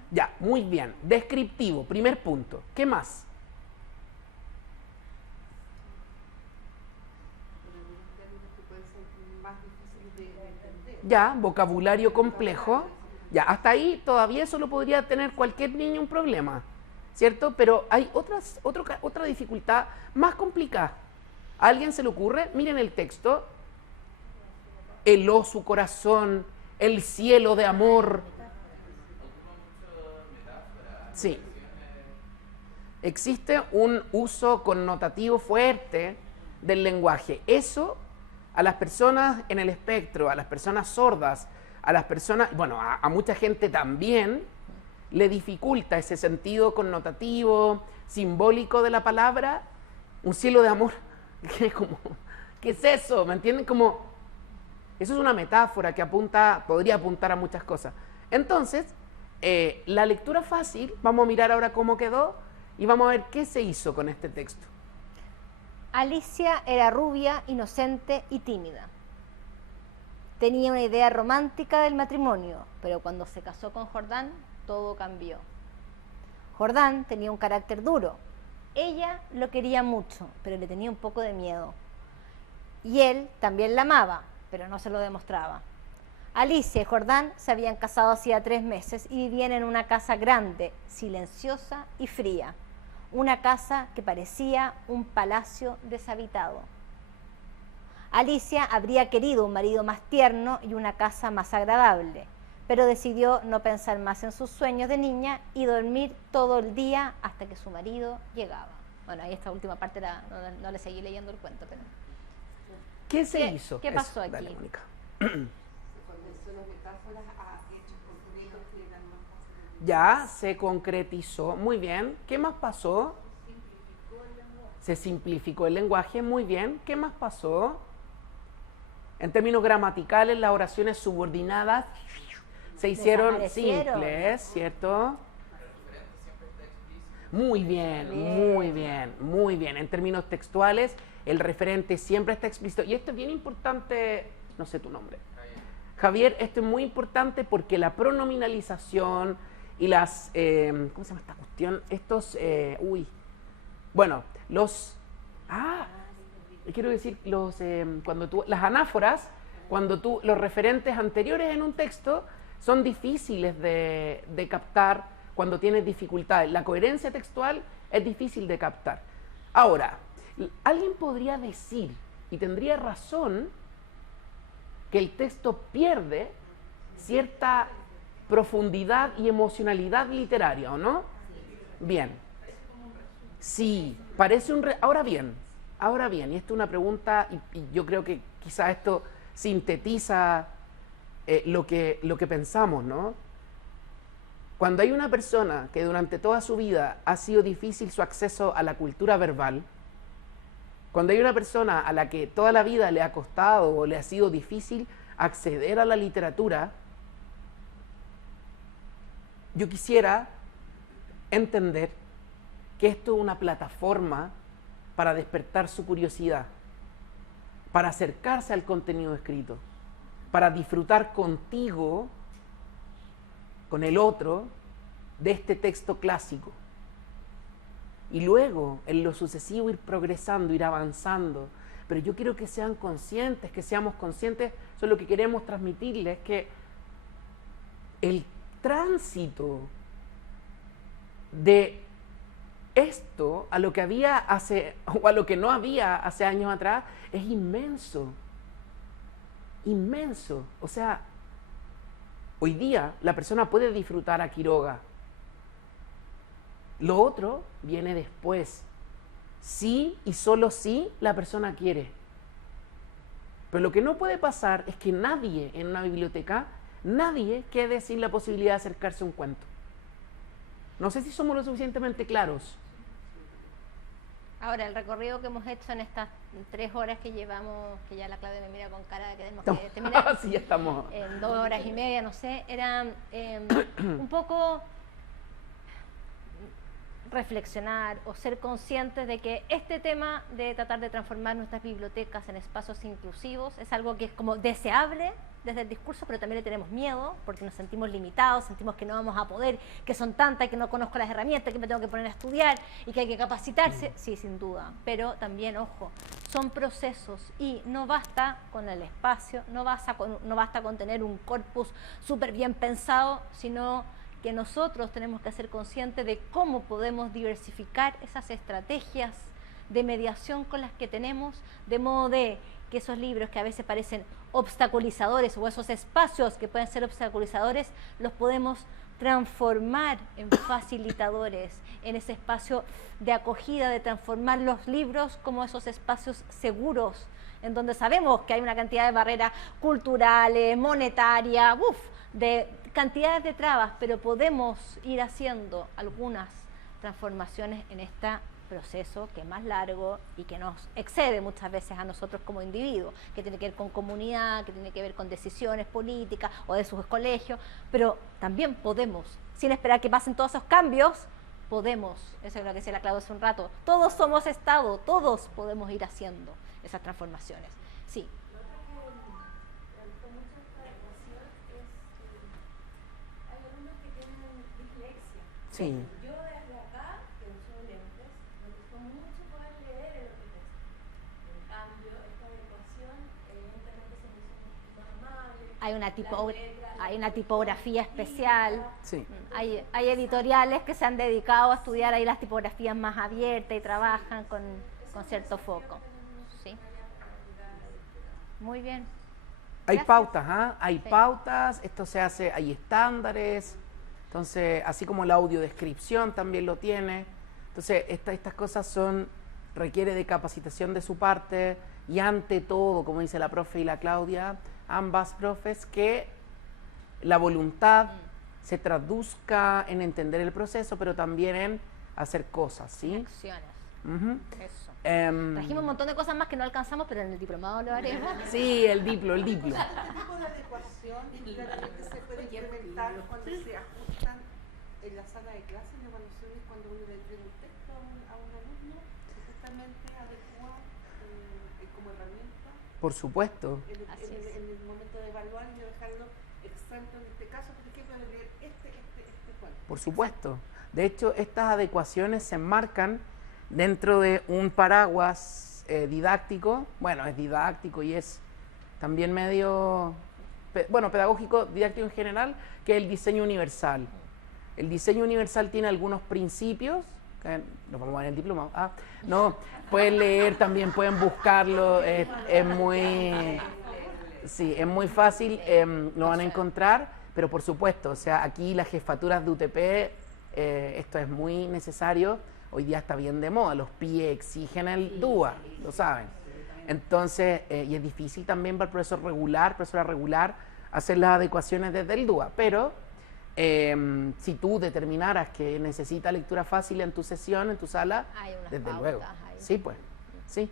Ya, muy bien. Descriptivo, primer punto. ¿Qué más? Términos que pueden ser más difíciles de entender. Ya, vocabulario complejo. Ya, hasta ahí todavía eso lo podría tener cualquier niño un problema, ¿cierto? Pero hay otra dificultad más complicada. ¿A alguien se le ocurre? Miren el texto. Heló su corazón, el cielo de amor. Sí. Existe un uso connotativo fuerte del lenguaje. Eso a las personas en el espectro, a las personas sordas, a las personas, bueno, a mucha gente también le dificulta ese sentido connotativo, simbólico de la palabra. Un cielo de amor. ¿Qué es eso? ¿Me entienden? Eso es una metáfora que podría apuntar a muchas cosas. Entonces, la lectura fácil, vamos a mirar ahora cómo quedó y vamos a ver qué se hizo con este texto. Alicia era rubia, inocente y tímida. Tenía una idea romántica del matrimonio, pero cuando se casó con Jordán, todo cambió. Jordán tenía un carácter duro. Ella lo quería mucho, pero le tenía un poco de miedo. Y él también la amaba, pero no se lo demostraba. Alicia y Jordán se habían casado hacía 3 meses y vivían en una casa grande, silenciosa y fría. Una casa que parecía un palacio deshabitado. Alicia habría querido un marido más tierno y una casa más agradable, pero decidió no pensar más en sus sueños de niña y dormir todo el día hasta que su marido llegaba. Bueno, ahí esta última parte no le seguí leyendo el cuento, pero... ¿Qué se hizo? ¿Qué pasó aquí? Dale, Mónica. Se condensó las metáforas a hechos concretos que eran más fáciles. Ya se concretizó, muy bien. ¿Qué más pasó? Se simplificó el lenguaje, muy bien. ¿Qué más pasó? En términos gramaticales, las oraciones subordinadas se hicieron Desaparecieron. simples, ¿cierto? Muy bien, muy bien, muy bien. En términos textuales, el referente siempre está explícito. Y esto es bien importante, no sé tu nombre. Javier, esto es muy importante porque la pronominalización y las, ¿cómo se llama esta cuestión? Quiero decir, las anáforas, los referentes anteriores en un texto son difíciles de captar cuando tienes dificultades. La coherencia textual es difícil de captar. Ahora, alguien podría decir, y tendría razón, que el texto pierde cierta profundidad y emocionalidad literaria, ¿o no? Bien. Sí, parece un... Ahora bien, y esto es una pregunta, y yo creo que quizá esto sintetiza lo que pensamos, ¿no? Cuando hay una persona que durante toda su vida ha sido difícil su acceso a la cultura verbal, cuando hay una persona a la que toda la vida le ha costado o le ha sido difícil acceder a la literatura, yo quisiera entender que esto es una plataforma para despertar su curiosidad, para acercarse al contenido escrito, para disfrutar contigo, con el otro, de este texto clásico. Y luego, en lo sucesivo, ir progresando, ir avanzando. Pero yo quiero que sean conscientes, que seamos conscientes, eso es lo que queremos transmitirles, que el tránsito de esto a lo que había hace, o a lo que no había hace años atrás, es inmenso. Inmenso. O sea, hoy día la persona puede disfrutar a Quiroga. Lo otro viene después. Sí y solo si la persona quiere. Pero lo que no puede pasar es que nadie en una biblioteca, nadie quede sin la posibilidad de acercarse a un cuento. No sé si somos lo suficientemente claros. Ahora, el recorrido que hemos hecho en estas 3 horas que llevamos, que ya la Claudia me mira con cara de que tenemos que terminar, Sí, ya estamos. en 2 horas y media, no sé, era un poco reflexionar o ser conscientes de que este tema de tratar de transformar nuestras bibliotecas en espacios inclusivos es algo que es como deseable desde el discurso, pero también le tenemos miedo porque nos sentimos limitados, sentimos que no vamos a poder, que son tantas, que no conozco las herramientas, que me tengo que poner a estudiar y que hay que capacitarse. Sí, sin duda, pero también, ojo, son procesos y no basta con el espacio, no basta con tener un corpus súper bien pensado, sino que nosotros tenemos que ser conscientes de cómo podemos diversificar esas estrategias de mediación con las que tenemos, de modo de que esos libros que a veces parecen obstaculizadores o esos espacios que pueden ser obstaculizadores, los podemos transformar en facilitadores, en ese espacio de acogida, de transformar los libros como esos espacios seguros, en donde sabemos que hay una cantidad de barreras culturales, monetarias, de cantidades de trabas, pero podemos ir haciendo algunas transformaciones en este proceso que es más largo y que nos excede muchas veces a nosotros como individuos, que tiene que ver con comunidad, que tiene que ver con decisiones políticas o de sus colegios, pero también podemos, sin esperar que pasen todos esos cambios, podemos, eso es lo que decía la Claudia hace un rato, todos somos Estado, todos podemos ir haciendo esas transformaciones. Sí. Sí. Yo desde acá, que uso lentes, me gustó mucho poder leer el otro texto. En cambio, esta adecuación evidentemente se me hizo un poquito más amable. Hay una tipografía especial. Sí. Hay editoriales que se han dedicado a estudiar ahí las tipografías más abiertas y trabajan con cierto foco. Sí. Muy bien. Hay Gracias. pautas, ¿ah? Hay Sí. pautas, esto se hace, hay estándares. Entonces, así como la audiodescripción también lo tiene. Entonces, estas cosas requiere de capacitación de su parte y ante todo, como dice la profe y la Claudia, ambas profes, que la voluntad se traduzca en entender el proceso, pero también en hacer cosas, ¿sí? Acciones. Ujú. Eso. Em, Trajimos un montón de cosas más que no alcanzamos, pero en el diplomado lo haremos. sí, el diplo. ¿Qué tipo de adecuación claramente se puede implementar cuando se ajustan en la sala de clases, en evaluaciones, cuando uno le entrega un texto a un alumno, que justamente adecua como herramienta Por supuesto. Así es. en el momento de evaluar y no dejarlo exento en este caso, por ejemplo, de leer este cuento? Por supuesto. De hecho, estas adecuaciones se enmarcan dentro de un paraguas didáctico. Bueno, es didáctico y es también medio, pedagógico, didáctico en general, que es el diseño universal. El diseño universal tiene algunos principios Nos vamos a ver el diploma. No, pueden leer también, pueden buscarlo, es muy... Sí, es muy fácil, lo van a encontrar, pero por supuesto, o sea, aquí las jefaturas de UTP, esto es muy necesario, hoy día está bien de moda, los PIE exigen el DUA, lo saben. Entonces, y es difícil también para el profesora regular, hacer las adecuaciones desde el DUA, pero si tú determinaras que necesita lectura fácil en tu sesión, en tu sala, Hay unas desde pautas luego, ahí. sí, pues, sí.